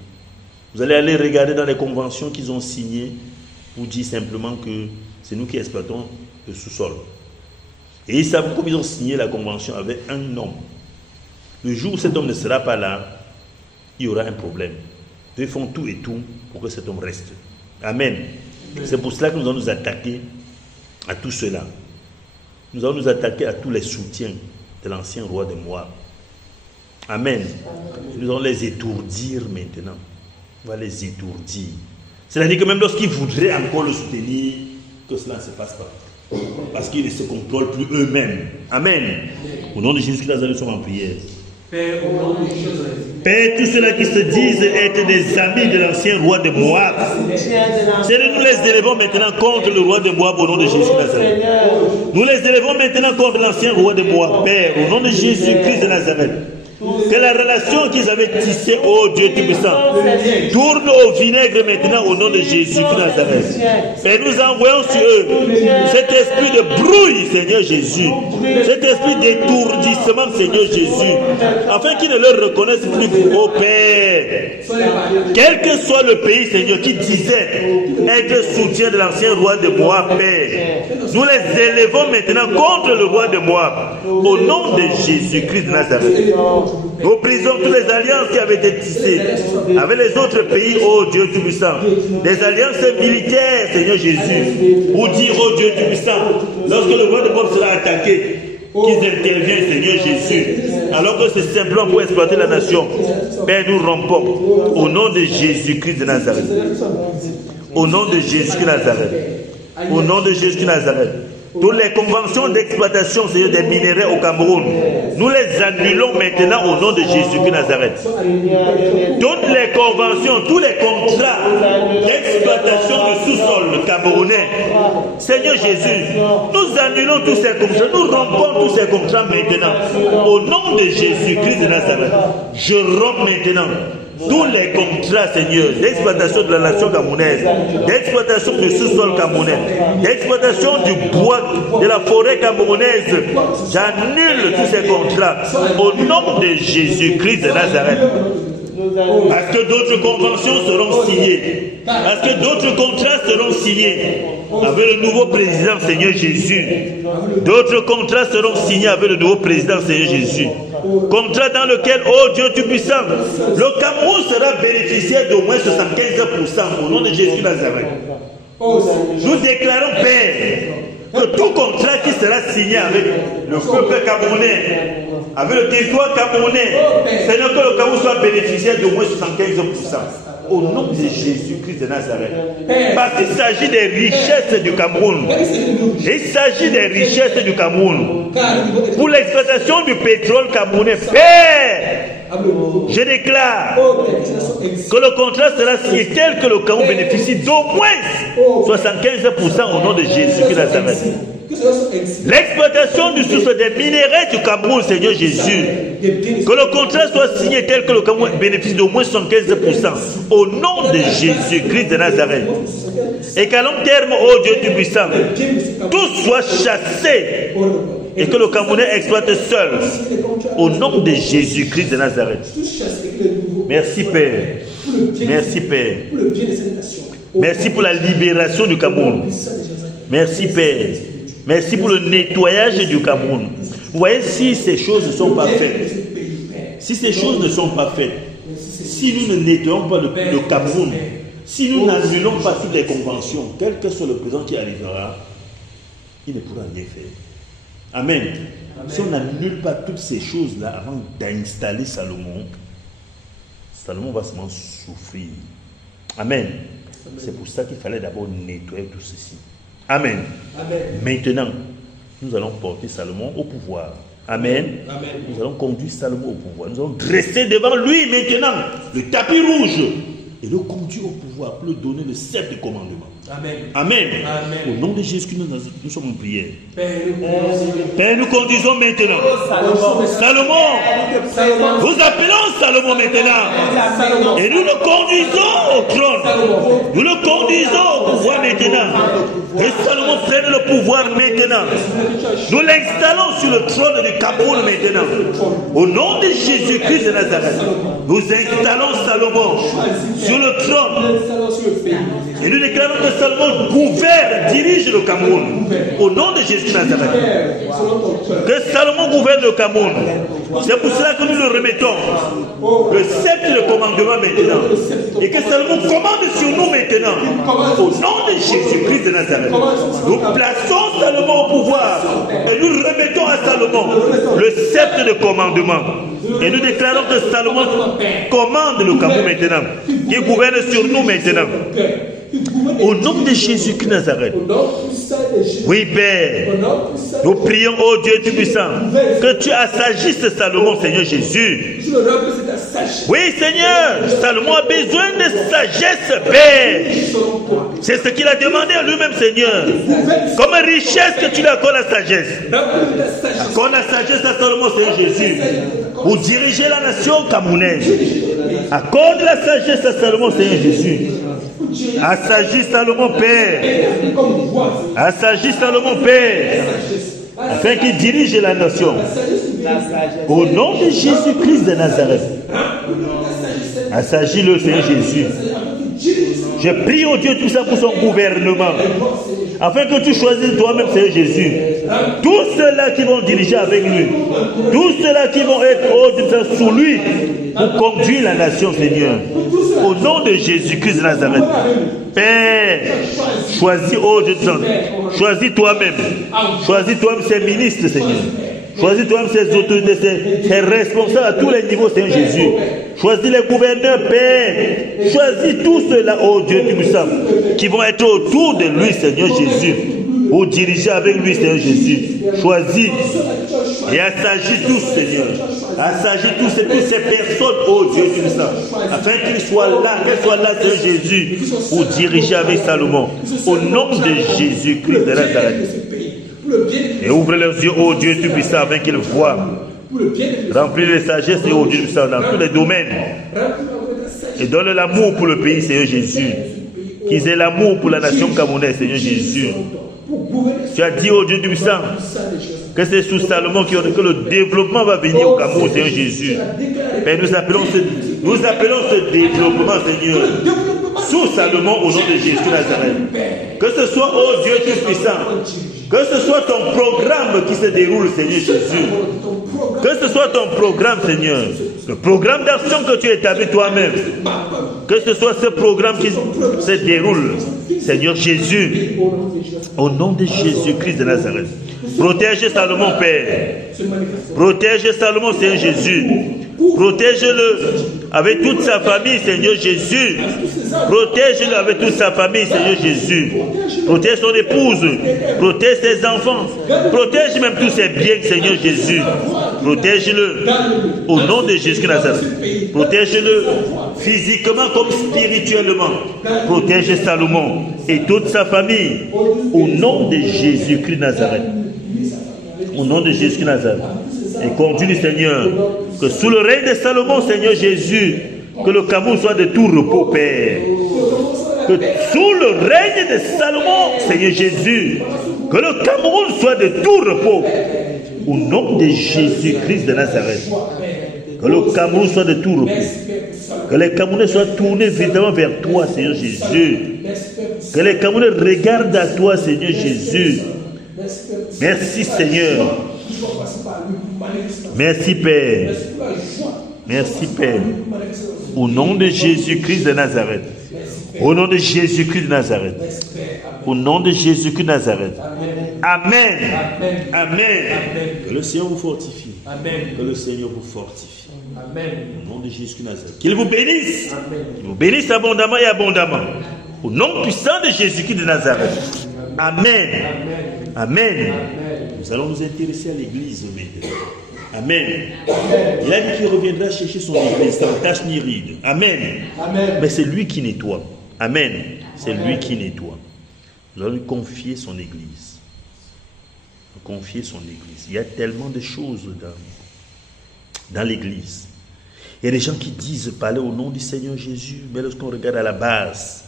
Vous allez aller regarder dans les conventions qu'ils ont signées pour dire simplement que c'est nous qui exploitons le sous-sol. Et ils savent comme ils ont signé la convention avec un homme. Le jour où cet homme ne sera pas là, il y aura un problème. Ils font tout et tout pour que cet homme reste. Amen. C'est pour cela que nous allons nous attaquer à tout cela. Nous allons nous attaquer à tous les soutiens de l'ancien roi de Moab. Amen. Nous allons les étourdir maintenant. On va les étourdir. C'est-à-dire que même lorsqu'ils voudraient encore le soutenir, que cela ne se passe pas. Parce qu'ils ne se contrôlent plus eux-mêmes. Amen. Au nom de Jésus-Christ, nous sommes en prière. Père, tous ceux-là qui se disent être des amis de l'ancien roi de Moab, nous les élevons maintenant contre le roi de Moab au nom de Jésus-Christ. Nous les élevons maintenant contre l'ancien roi de Moab, Père, au nom de Jésus-Christ de Nazareth. Que la relation qu'ils avaient tissée, ô Dieu Tout-Puissant, tourne au vinaigre maintenant au nom de Jésus de Nazareth. Et nous envoyons sur eux cet esprit de brouille, Seigneur Jésus, cet esprit d'étourdissement, Seigneur Jésus, afin qu'ils ne le reconnaissent plus, ô Père. Quel que soit le pays, Seigneur, qui disait être soutien de l'ancien roi de Moab, Père, nous les élevons maintenant contre le roi de Moab, au nom de Jésus-Christ de Nazareth. Nous brisons toutes les alliances qui avaient été tissées avec les autres pays, ô Dieu Tout-Puissant. Des alliances militaires, Seigneur Jésus, pour dire, ô Dieu Tout-Puissant, lorsque le roi de Moab sera attaqué, qu'ils interviennent, Seigneur Jésus, alors que c'est simplement pour exploiter la nation. Père, nous rompons au nom de Jésus-Christ de Nazareth. Au nom de Jésus de Nazareth. Au nom de Jésus de Nazareth. Toutes les conventions d'exploitation, Seigneur, des minéraux au Cameroun, nous les annulons maintenant au nom de Jésus de Nazareth. Toutes les conventions, tous les contrats d'exploitation du sous-sol camerounais, Seigneur Jésus, nous annulons tous ces contrats, nous rompons tous ces contrats maintenant. Au nom de Jésus-Christ de Nazareth, je romps maintenant tous les contrats, Seigneur, d'exploitation de la nation camerounaise, d'exploitation du sous-sol camerounais, d'exploitation du bois, de la forêt camerounaise, j'annule tous ces contrats au nom de Jésus-Christ de Nazareth. Parce que d'autres conventions seront signées, parce que d'autres contrats seront signés avec le nouveau président, Seigneur Jésus. D'autres contrats seront signés avec le nouveau président, Seigneur Jésus. Contrat dans lequel, oh Dieu Tout-Puissant, le Cameroun sera bénéficiaire d'au moins 75% au nom de Jésus de Nazareth. Nous déclarons, Père, que tout contrat qui sera signé avec le peuple camerounais, avec le territoire camerounais, Seigneur, que le Cameroun soit bénéficiaire d'au moins 75%. Au nom de Jésus-Christ de Nazareth. Parce qu'il s'agit des richesses du Cameroun. Il s'agit des richesses du Cameroun. Pour l'exploitation du pétrole camerounais. Père, je déclare que le contrat sera signé tel que le Cameroun bénéficie d'au moins 75% au nom de Jésus-Christ de Nazareth. L'exploitation du sous-sol des minéraux du Cameroun, Seigneur Jésus, que le contrat soit signé tel que le Cameroun bénéficie d'au moins 75% au nom de Jésus-Christ de Nazareth. Et qu'à long terme, oh Dieu Tout-Puissant, tout soit chassé et que le Camerounais exploite seul au nom de Jésus-Christ de Nazareth. Merci Père. Merci Père. Merci pour la libération du Cameroun. Merci Père. Merci pour le nettoyage du Cameroun. Vous voyez, si ces choses ne sont pas faites, si ces choses ne sont pas faites, si nous ne nettoyons pas le Cameroun, si nous n'annulons pas toutes les conventions, quel que soit le président qui arrivera, il ne pourra rien faire. Amen. Si on n'annule pas toutes ces choses-là avant d'installer Salomon, Salomon va seulement souffrir. Amen. C'est pour ça qu'il fallait d'abord nettoyer tout ceci. Amen. Amen. Maintenant, nous allons porter Salomon au pouvoir. Amen. Amen. Nous allons conduire Salomon au pouvoir. Nous allons dresser devant lui maintenant le tapis rouge et le conduire au pouvoir pour lui donner le sceptre de commandement. Amen. Amen. Amen. Au nom de Jésus, nous sommes en prière. Père, nous conduisons maintenant Salomon. Nous appelons Salomon maintenant. Et nous le conduisons au trône. Nous le conduisons au pouvoir maintenant. Et Salomon prenne le pouvoir maintenant. Nous l'installons sur le trône du Cameroun maintenant. Au nom de Jésus-Christ de Nazareth, nous installons Salomon sur le trône. Et nous déclarons que Salomon gouverne, dirige le Cameroun. Au nom de Jésus de Nazareth. Que Salomon gouverne le Cameroun. C'est pour cela que nous le remettons. Le sceptre de commandement maintenant. Et que Salomon commande sur nous maintenant. Au nom de Jésus-Christ de Nazareth. Nous plaçons Salomon au pouvoir. Et nous remettons à Salomon le sceptre de commandement. Et nous déclarons que Salomon commande le Cameroun maintenant. Qui gouverne sur nous maintenant. Au nom de Jésus-Christ de Nazareth. Oui, Père. Nous prions, oh Dieu Tout-Puissant, que tu assagisses Salomon, Seigneur Jésus. Oui, Seigneur, Salomon a besoin de sagesse, Père. C'est ce qu'il a demandé à lui-même, Seigneur. Comme richesse que tu lui accordes la sagesse. Accorde la sagesse à Salomon, Seigneur Jésus, pour diriger la nation camerounaise. Accorde la sagesse à Salomon, Seigneur Jésus. Assagis Salomon, Père. Assagis Salomon, Père. Afin qu'il dirige la nation. Au nom de Jésus-Christ de Nazareth. Assagis-le, Seigneur Jésus. Je prie au Dieu tout ça pour son gouvernement. Afin que tu choisisses toi-même, Seigneur Jésus, tous ceux-là qui vont diriger avec lui, tous ceux-là qui vont être sous lui, pour conduire la nation, Seigneur. Au nom de Jésus-Christ de Nazareth. Père, choisis, oh Dieu, choisis toi-même. Choisis toi-même ces ministres, Seigneur. Choisis toi-même ces autorités, ces responsables à tous les niveaux, Seigneur Jésus. Choisis les gouverneurs, Père. Choisis tous ceux-là, oh Dieu Tout-Puissant, qui vont être autour de lui, Seigneur Jésus, pour diriger avec lui, Seigneur Jésus. Choisis et assagis tous, Seigneur. Assagis toutes ces personnes, oh Dieu Tout-Puissant, afin qu'ils soient là, Seigneur Jésus, pour diriger avec Salomon. Au nom de Jésus-Christ de Nazareth. Et ouvre leurs yeux, oh Dieu Tout-Puissant, afin qu'ils voient. Remplis les sagesses, oh Dieu Tout-Puissant, dans tous les domaines. Et donne l'amour pour le pays, Seigneur Jésus. Qu'ils aient l'amour pour la nation camerounaise, Seigneur Jésus. Tu as dit, oh Dieu Tout-Puissant, que c'est sous Salomon que le développement va venir au Cameroun, Seigneur Jésus. Mais nous appelons ce développement, Seigneur, sous Salomon au nom de Jésus Nazareth. Que ce soit, oh Dieu Tout-Puissant, que ce soit ton programme qui se déroule, Seigneur Jésus. Que ce soit ton programme, Seigneur. Le programme d'action que tu établis toi-même. Que ce soit ce programme qui se déroule, Seigneur Jésus. Au nom de Jésus-Christ de Nazareth. Protège Salomon, Père. Protège Salomon, Seigneur Jésus. Protège-le avec toute sa famille, Seigneur Jésus. Protège-le avec toute sa famille, Seigneur Jésus. Protège son épouse. Protège ses enfants. Protège même tous ses biens, Seigneur Jésus. Protège-le au nom de Jésus Nazareth. Protège-le physiquement comme spirituellement. Protège Salomon et toute sa famille au nom de Jésus-Christ Nazareth. Au nom de Jésus Nazareth. Et conduis, Seigneur, que sous le règne de Salomon, Seigneur Jésus, que le Cameroun soit de tout repos, Père. Que sous le règne de Salomon, Seigneur Jésus, que le Cameroun soit de tout repos. Au nom de Jésus-Christ de Nazareth. Que le Cameroun soit de tout repos. Que les Camerounais soient tournés évidemment vers toi, Seigneur Jésus. Que les Camerounais regardent à toi, Seigneur Jésus. Merci, Seigneur. Merci, Père. Merci, Père. Au nom de Jésus-Christ de Nazareth. Au nom de Jésus-Christ de Nazareth. Au nom de Jésus-Christ de Nazareth. Amen. Amen. Que le Seigneur vous fortifie. Amen. Que le Seigneur vous fortifie. Amen. Au nom de Jésus-Christ de Nazareth. Qu'il vous bénisse. Qu'il vous bénisse abondamment et abondamment. Au nom puissant de Jésus-Christ de Nazareth. Amen. Amen. Nous allons nous intéresser à l'église maintenant. Amen. Il a dit qu'il reviendra chercher son église sans tache ni ride. Amen. Mais c'est lui qui nettoie. Amen. C'est lui qui nettoie. Nous allons lui confier son église. Confier son église. Il y a tellement de choses dans l'église. Il y a des gens qui disent parler au nom du Seigneur Jésus, mais lorsqu'on regarde à la base,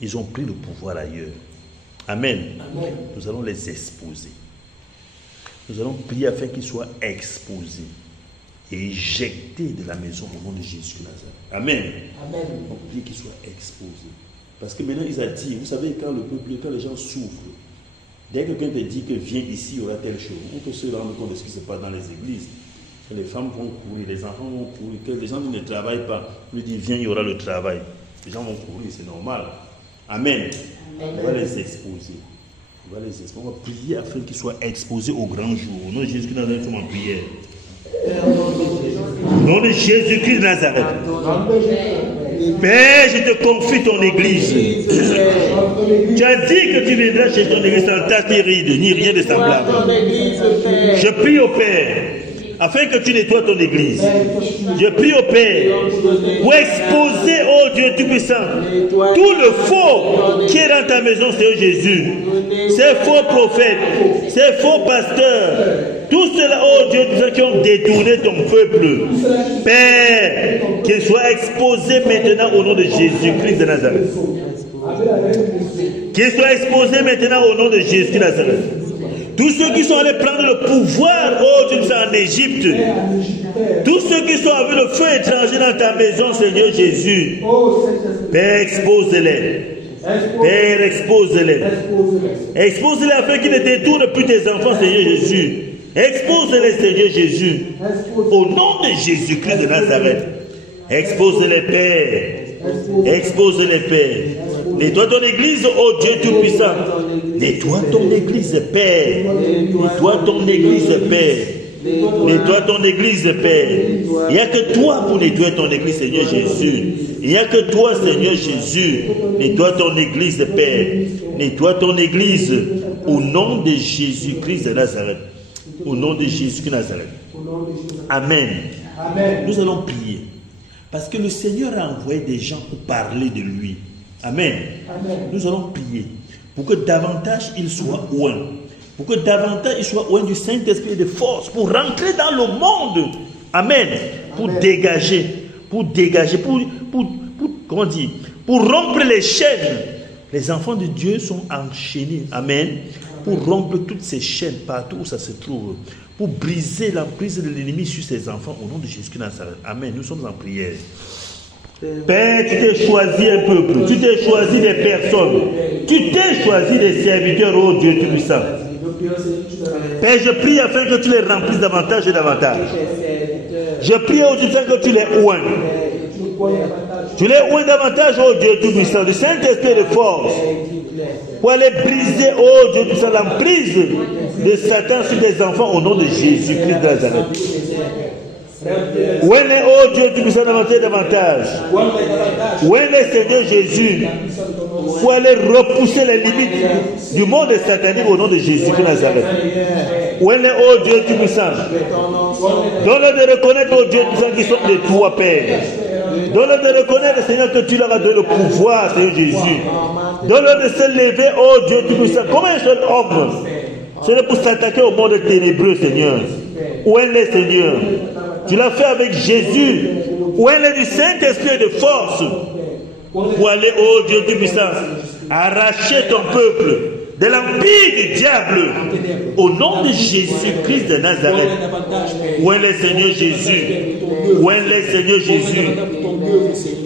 ils ont pris le pouvoir ailleurs. Amen. Amen. Nous allons les exposer. Nous allons prier afin qu'ils soient exposés et éjectés de la maison au nom de Jésus Nazareth. Amen. Amen. On prie qu'ils soient exposés. Parce que maintenant, ils attirent. Vous savez, quand les gens souffrent, dès que quelqu'un te dit que viens ici, il y aura telle chose, on peut se rendre compte de ce qui se passe dans les églises. Que les femmes vont courir, les enfants vont courir, que les gens qui ne travaillent pas, on lui dit viens, il y aura le travail. Les gens vont courir, c'est normal. Amen. Amen. On va les exposer. On va les exposer. On va prier afin qu'ils soient exposés au grand jour. Au nom de Jésus-Christ de Nazareth, nous sommes en prière. Au nom de Jésus-Christ de Nazareth. Père, je te confie ton église. Tu as dit que tu viendras chez ton église sans tache ni ride, ni rien de semblable. Je prie au Père, afin que tu nettoies ton église. Je prie au Père pour exposer, oh Dieu Tout-Puissant, tout le faux qui est dans ta maison, Seigneur Jésus. Ces faux prophètes, ces faux pasteurs, tous ceux-là, oh Dieu Tout-Puissant, qui ont détourné ton peuple. Père, qu'ils soient exposés maintenant au nom de Jésus-Christ de Nazareth. Qu'ils soient exposés maintenant au nom de Jésus de Nazareth. Tous ceux qui sont allés prendre le pouvoir, oh Dieu, en Égypte. Tous ceux qui sont avec le feu étranger dans ta maison, Seigneur Jésus. Père, expose-les. Père, expose-les. Expose-les afin qu'ils ne détournent plus tes enfants, Seigneur Jésus. Expose-les, Seigneur Jésus. Au nom de Jésus-Christ de Nazareth. Expose-les, Père. Expose-les, Père. Nettoie ton église, oh Dieu Tout-Puissant. Nettoie ton église, Père. Nettoie ton église, Père. Nettoie ton église, Père. Il n'y a que toi pour nettoyer ton église, Seigneur Jésus. Il n'y a que toi, Seigneur Jésus. Nettoie ton église, Père. Nettoie ton église au nom de Jésus-Christ de Nazareth. Au nom de Jésus de Nazareth. Amen. Amen. Nous allons prier. Parce que le Seigneur a envoyé des gens pour parler de lui. Amen. Amen. Nous allons prier pour que davantage il soit oint. Pour que davantage il soit oint du Saint-Esprit de force. Pour rentrer dans le monde. Amen. Pour dégager. Pour comment dire, pour rompre les chaînes. Les enfants de Dieu sont enchaînés. Amen. Pour rompre toutes ces chaînes partout où ça se trouve. Pour briser l'emprise de l'ennemi sur ses enfants au nom de Jésus de Nazareth. Amen. Nous sommes en prière. Père, tu t'es choisi un peuple. Tu t'es choisi des personnes. Tu t'es choisi des serviteurs, oh Dieu Tout-Puissant. Père, je prie afin que tu les remplisses davantage et davantage. Je prie au Dieu que tu les oignes. Tu les oignes davantage, oh Dieu Tout-Puissant, le Saint-Esprit de force, pour aller briser, oh Dieu Tout-Puissant, l'emprise de Satan sur des enfants au nom de Jésus-Christ de Nazareth. Oigne, oh Dieu Tout-Puissant, davantage. Oigne, Seigneur Jésus, pour aller repousser les limites du monde satanique au nom de Jésus de Nazareth. Oigne, oh Dieu Tout-Puissant, donne-leur de reconnaître, oh Dieu Tout-Puissant, qui sont de toi, Père. Donne-leur de reconnaître, Seigneur, que tu leur as donné le pouvoir, Seigneur Jésus. Donne-leur de se lever, oh Dieu Tout-Puissant, comme un seul homme. C'est pour s'attaquer au monde ténébreux, Seigneur. Où est le Seigneur? Tu l'as fait avec Jésus. Où est le du Saint-Esprit de force? Pour aller, oh Dieu Tout-Puissant, arracher ton peuple de l'empire du diable. Au nom de Jésus-Christ de Nazareth. Où est le Seigneur Jésus? Où est le Seigneur Jésus?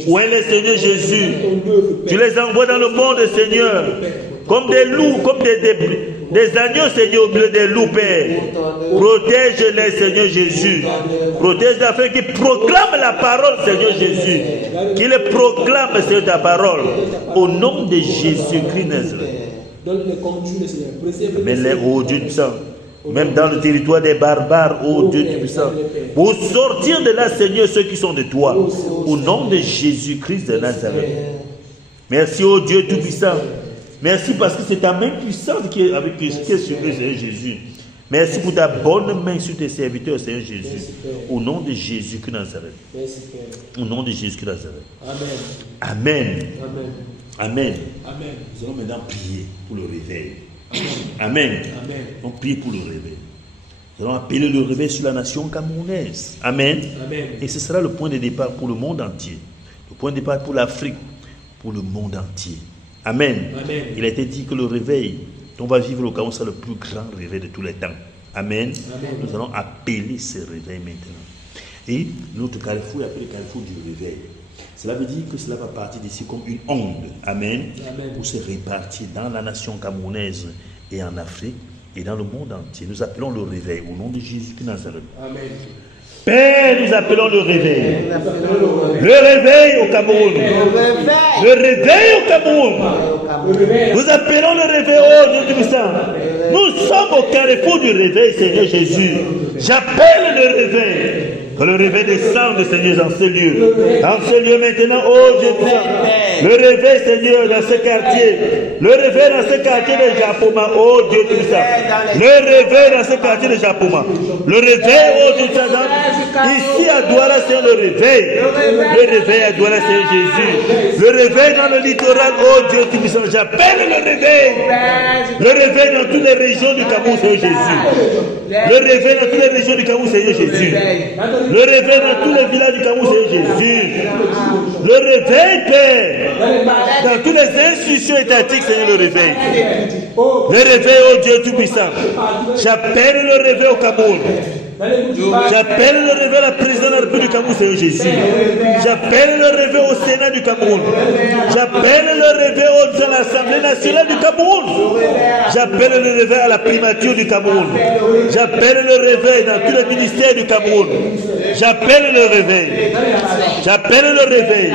Où est le Seigneur Jésus? Tu les envoies dans le monde, Seigneur, comme des loups, comme des agneaux, Seigneur, au milieu des loups, Père. Protège-les, Seigneur Jésus. Protège-les afin qu'ils proclament la parole, Seigneur Jésus. Qu'ils proclament, Seigneur, ta parole. Au nom de Jésus-Christ Nazareth. Mais les oh Dieu puissant, même dans le territoire des barbares, oh Dieu puissant, pour sortir de là, Seigneur, ceux qui sont de toi. Au nom de Jésus-Christ de Nazareth. Merci, oh Dieu Tout-Puissant. Merci parce que c'est ta main puissante qui est avec qui est sur eux, Seigneur Jésus. Merci pour ta bonne main sur tes serviteurs, Seigneur Jésus. Au nom de Jésus-Christ de Nazareth. Au nom de Jésus-Christ de Nazareth. Amen. Amen. Amen. Amen. Nous allons maintenant prier pour le réveil. Amen. Amen. On prie pour le réveil. Nous allons appeler le réveil sur la nation camerounaise. Amen. Amen. Et ce sera le point de départ pour le monde entier. Le point de départ pour l'Afrique, pour le monde entier. Amen. Amen. Il a été dit que le réveil dont on va vivre au Cameroun sera le plus grand réveil de tous les temps. Amen. Amen. Nous allons appeler ce réveil maintenant. Et notre carrefour est appelé le carrefour du réveil. Cela veut dire que cela va partir d'ici comme une onde. Amen. Amen. Pour se répartir dans la nation camerounaise et en Afrique et dans le monde entier. Nous appelons le réveil au nom de Jésus de Nazareth. Amen. Père, nous appelons le réveil. Le réveil au Cameroun. Le réveil au Cameroun. Nous appelons le réveil au Dieu Tout-Puissant. Nous sommes au carrefour du réveil, Seigneur Jésus. J'appelle le réveil. Que le réveil descende, Seigneur, dans ce lieu. Dans ce lieu maintenant, oh Dieu Tout-Puissant. Le réveil, Seigneur, dans ce quartier. Le réveil dans ce quartier de Japoma, oh Dieu Tout-Puissant. Le réveil dans ce quartier de Japoma. Le réveil, oh Dieu Tout-Puissant. Ici à Douala, c'est le réveil. Le réveil à Douala, c'est Jésus. Le réveil dans le littoral, oh Dieu Tout-Puissant. J'appelle le réveil. Le réveil dans toutes les régions du Cameroun, c'est Jésus. Le réveil dans toutes les régions du Cameroun, c'est Jésus. Le réveil dans tous les villages du Cameroun, c'est Jésus. Le réveil, Père, dans toutes les institutions étatiques, c'est le réveil. Le réveil, oh Dieu Tout-Puissant. J'appelle le réveil au Cameroun. J'appelle le réveil à la présidente de la République du Cameroun, Seigneur Jésus. J'appelle le réveil au Sénat du Cameroun. J'appelle le réveil à l'Assemblée nationale du Cameroun. J'appelle le réveil à la primature du Cameroun. J'appelle le réveil dans tous les ministères du Cameroun. J'appelle le réveil. J'appelle le réveil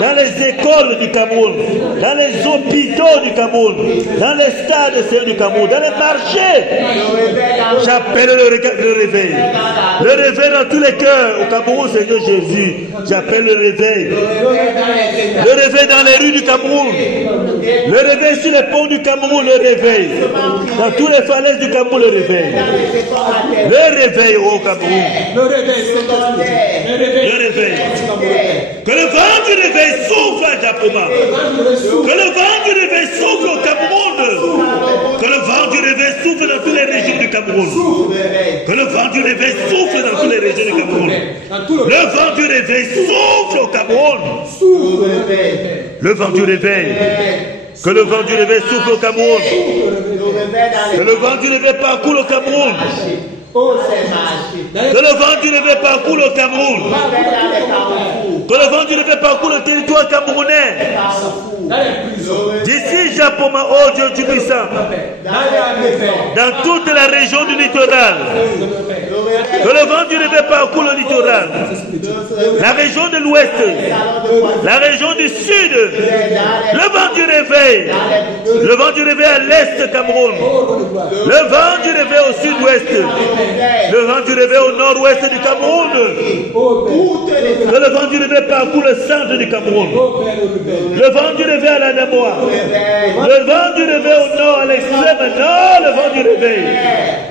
dans les écoles du Cameroun, dans les hôpitaux du Cameroun, dans les stades du Cameroun, dans les marchés. J'appelle le réveil. Le réveil dans tous les cœurs au Cameroun, Seigneur Jésus. J'appelle le réveil. Le réveil dans les rues du Cameroun. Le réveil sur les ponts du Cameroun, le réveil. Dans toutes les falaises du Cameroun, le réveil. Le réveil au Cameroun. Le réveil, Saint-Esprit. Le réveil. Que le vent du réveil souffle à Japoma. Que le vent du réveil souffle au Cameroun. Que le vent du réveil souffle dans toutes les régions du Cameroun. Que le vent du réveil souffle dans toutes les régions du Cameroun. Le vent du réveil souffle au Cameroun. Le vent du réveil. Que le vent du réveil souffle au Cameroun. Que le vent du réveil parcourt au Cameroun. Que le vent du réveil parcourt au Cameroun. Que le vent du réveil parcourt le territoire camerounais. D'ici Japoma, oh Dieu du puissant, dans toute la région du littoral. Que le vent du réveil parcourt le littoral. La région de l'ouest, la région du sud. Le vent du réveil. Le vent du réveil à l'est Cameroun. Le vent du réveil au sud-ouest. Le vent du réveil au nord-ouest du Cameroun. Que le vent du réveil parcourt le centre du Cameroun. Le vent du réveil à la Namoa. Le vent du réveil au nord, à l'extrême nord, le vent du réveil.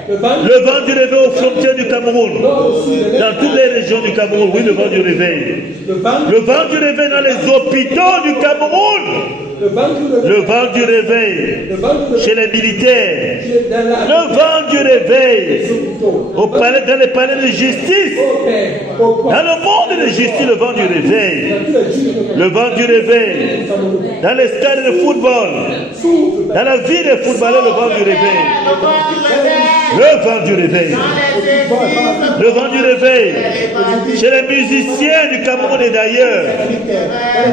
Le vent du réveil aux frontières du Cameroun. Dans toutes les régions du Cameroun, oui, le vent du réveil. Le vent du réveil dans les hôpitaux du Cameroun. Le vent du réveil chez les militaires. Le vent du réveil dans les palais de justice. Dans le monde de justice, le vent du réveil. Le vent du réveil dans les stades de football. Dans la vie des footballeurs, le vent du réveil. Le vent du réveil. Le vent du réveil chez les musiciens du Cameroun et d'ailleurs.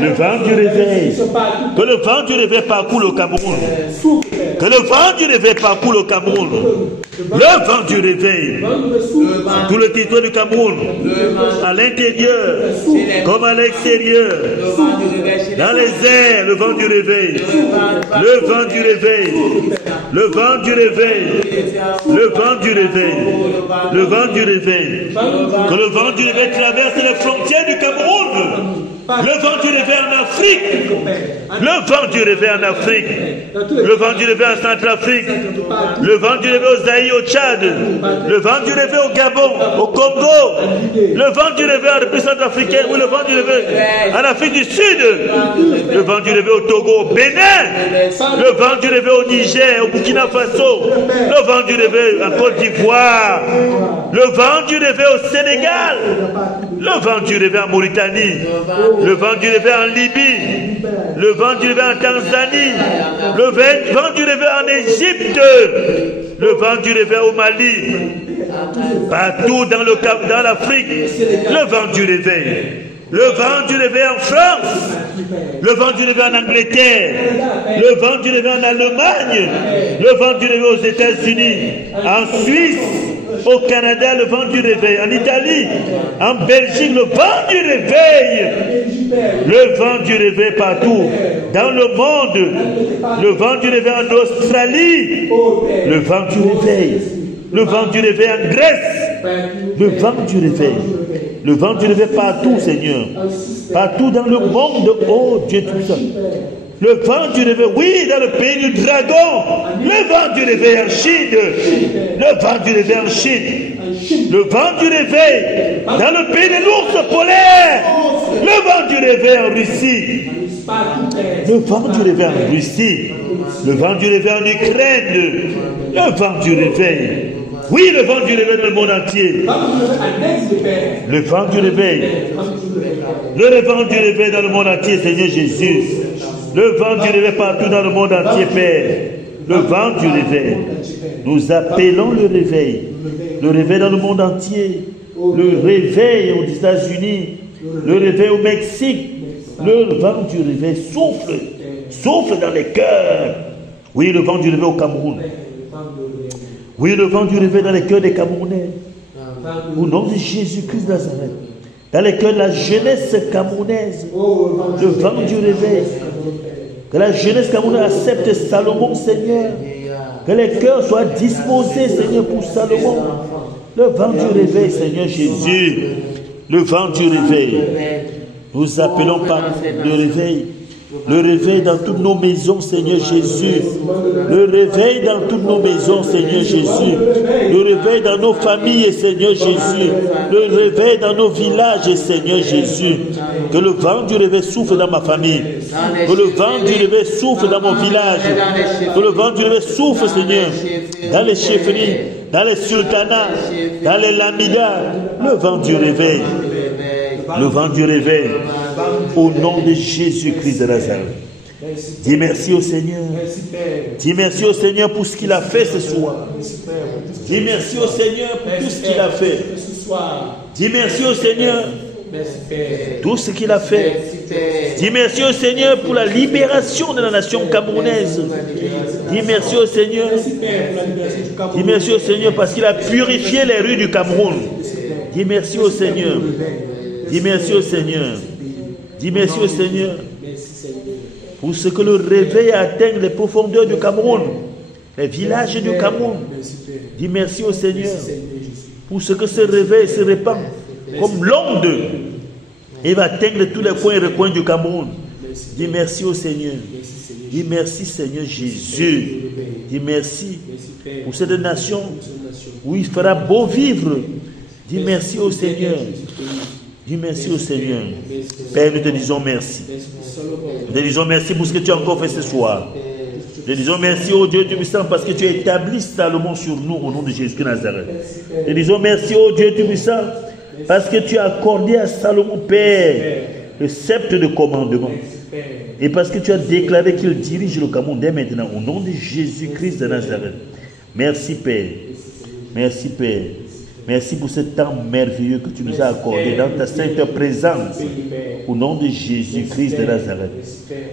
Le vent du réveil. Que le vent du réveil parcourt le Cameroun. Que le vent du réveil parcourt le Cameroun. Le vent du réveil. Tout le territoire du Cameroun. À l'intérieur comme à l'extérieur. Dans les airs, le vent du réveil. Le vent du réveil. Le vent du réveil. Le vent du réveil. Le vent du réveil. Que le vent du réveil traverse les frontières du Cameroun. Le vent du réveil en Afrique. Le vent du réveil en Afrique. Le vent du réveil en Centrafrique. Le vent du réveil au Zaïre, au Tchad. Le vent du réveil au Gabon, au Congo. Le vent du réveil en République centrafricaine. Ou le vent du réveil en Afrique du Sud. Le vent du réveil au Togo, au Bénin. Le vent du réveil au Niger, au Burkina Faso. Le vent du réveil en Côte d'Ivoire. Le vent du réveil au Sénégal. Le vent du réveil en Mauritanie. Le vent du réveil en Libye. Le vent du réveil en Tanzanie. Le vent du réveil en Égypte. Le vent du réveil au Mali. Partout dans l'Afrique. Le vent du réveil. Le vent du réveil en France. Le vent du réveil en Angleterre. Le vent du réveil en Allemagne. Le vent du réveil aux États-Unis. En Suisse. Au Canada, le vent du réveil. En Italie, en Belgique, le vent du réveil. Le vent du réveil partout. Dans le monde, le vent du réveil en Australie. Le vent du réveil. Le vent du réveil en Grèce. Le vent du réveil. Le vent du réveil partout, Seigneur. Partout dans le monde, oh Dieu tout-puissant. Le vent du réveil, oui, dans le pays du dragon. Le vent du réveil en Chine. Le vent du réveil en Chine. Le vent du réveil dans le pays de l'ours polaire. Le vent du réveil en Russie. Le vent du réveil en Russie. Le vent du réveil en Ukraine. Le vent du réveil. Oui, le vent du réveil dans le monde entier. Le vent du réveil. Le vent du réveil dans le monde entier, Seigneur Jésus. Le vent du réveil partout dans le monde entier, Père. Le vent du réveil. Nous appelons le réveil. Le réveil dans le monde entier. Le réveil aux États-Unis. Le réveil au Mexique. Le vent du réveil souffle. Souffle dans les cœurs. Oui, le vent du réveil au Cameroun. Oui, le vent du réveil dans les cœurs des Camerounais. Au nom de Jésus-Christ de Nazareth. Dans les cœurs de la jeunesse camerounaise. Le vent du réveil. Que la jeunesse camerounaise accepte Salomon, Seigneur. Que les cœurs soient disposés, Seigneur, pour Salomon. Le vent du réveil, Seigneur Jésus. Le vent du réveil. Nous appelons par le réveil. Le réveil dans toutes nos maisons, Seigneur Jésus. Le réveil dans toutes nos maisons, Seigneur Jésus. Le réveil dans nos familles, Seigneur Jésus. Le réveil dans nos villages, Seigneur Jésus. Que le vent du réveil souffle dans ma famille. Que le vent du réveil souffle dans mon village. Que le vent du réveil souffle, Seigneur, dans les chefferies, dans les sultanats, dans les lamidas. Le vent du réveil. Le vent du réveil. Au nom de Jésus-Christ de Nazareth. Dis merci au Seigneur. Dis merci au Seigneur pour ce qu'il a fait ce soir. Dis merci au Seigneur pour tout ce qu'il a fait. Dis merci au Seigneur tout ce qu'il a fait. Dis merci au Seigneur pour la libération de la nation camerounaise. Dis merci au Seigneur. Dis merci au Seigneur parce qu'il a purifié les rues du Cameroun. Dis merci au Seigneur. Dis merci au Seigneur. Dis merci au Seigneur pour ce que le réveil atteint les profondeurs du Cameroun, les villages du Cameroun. Dis merci au Seigneur pour ce que ce réveil se répand comme l'onde et va atteindre tous les coins et recoins du Cameroun. Dis merci au Seigneur. Dis merci Seigneur Jésus. Dis merci pour cette nation où il fera beau vivre. Dis merci au Seigneur. Dis merci au Seigneur. Père, nous te disons merci. Nous te disons merci pour ce que tu as encore fait ce soir. Nous te disons merci au Dieu Tout-Puissant parce que tu as établi Salomon sur nous au nom de Jésus de Nazareth. Nous te disons merci au Dieu Tout-Puissant parce que tu as accordé à Salomon, Père, le sceptre de commandement. Et parce que tu as déclaré qu'il dirige le Cameroun dès maintenant au nom de Jésus-Christ de Nazareth. Merci Père. Merci Père. Merci pour ce temps merveilleux que tu nous as accordé dans ta sainte présence. Au nom de Jésus-Christ de Nazareth.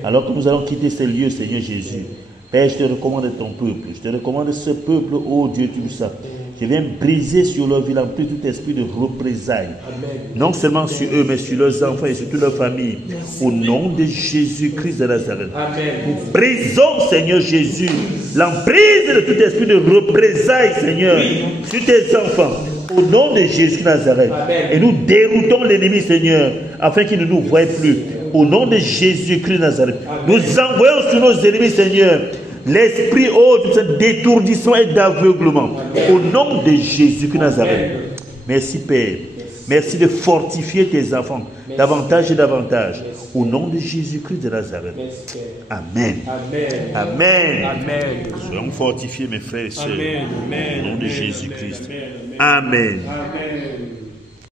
Alors que nous allons quitter ces lieux, Seigneur Jésus. Père, je te recommande ton peuple. Je te recommande ce peuple, ô Dieu Tout-Puissant. Je viens briser sur leur vie l'emprise tout esprit de représailles. Non seulement sur eux, mais sur leurs enfants et sur toute leur famille. Au nom de Jésus-Christ de Nazareth. Nous brisons, Seigneur Jésus, l'emprise de tout esprit de représailles, Seigneur, sur tes enfants. Au nom de Jésus de Nazareth. Et nous déroutons l'ennemi, Seigneur, afin qu'il ne nous voie plus. Au nom de Jésus-Christ de Nazareth. Nous envoyons sur nos ennemis, Seigneur, l'esprit de d'étourdissement et d'aveuglement. Au nom de Jésus-Christ de Nazareth. Merci Père. Merci de fortifier tes enfants davantage et davantage. Au nom de Jésus-Christ de Nazareth. Amen. Amen. Amen. Soyons fortifiés, mes frères et sœurs. Au nom de Jésus-Christ. Amen. Amen.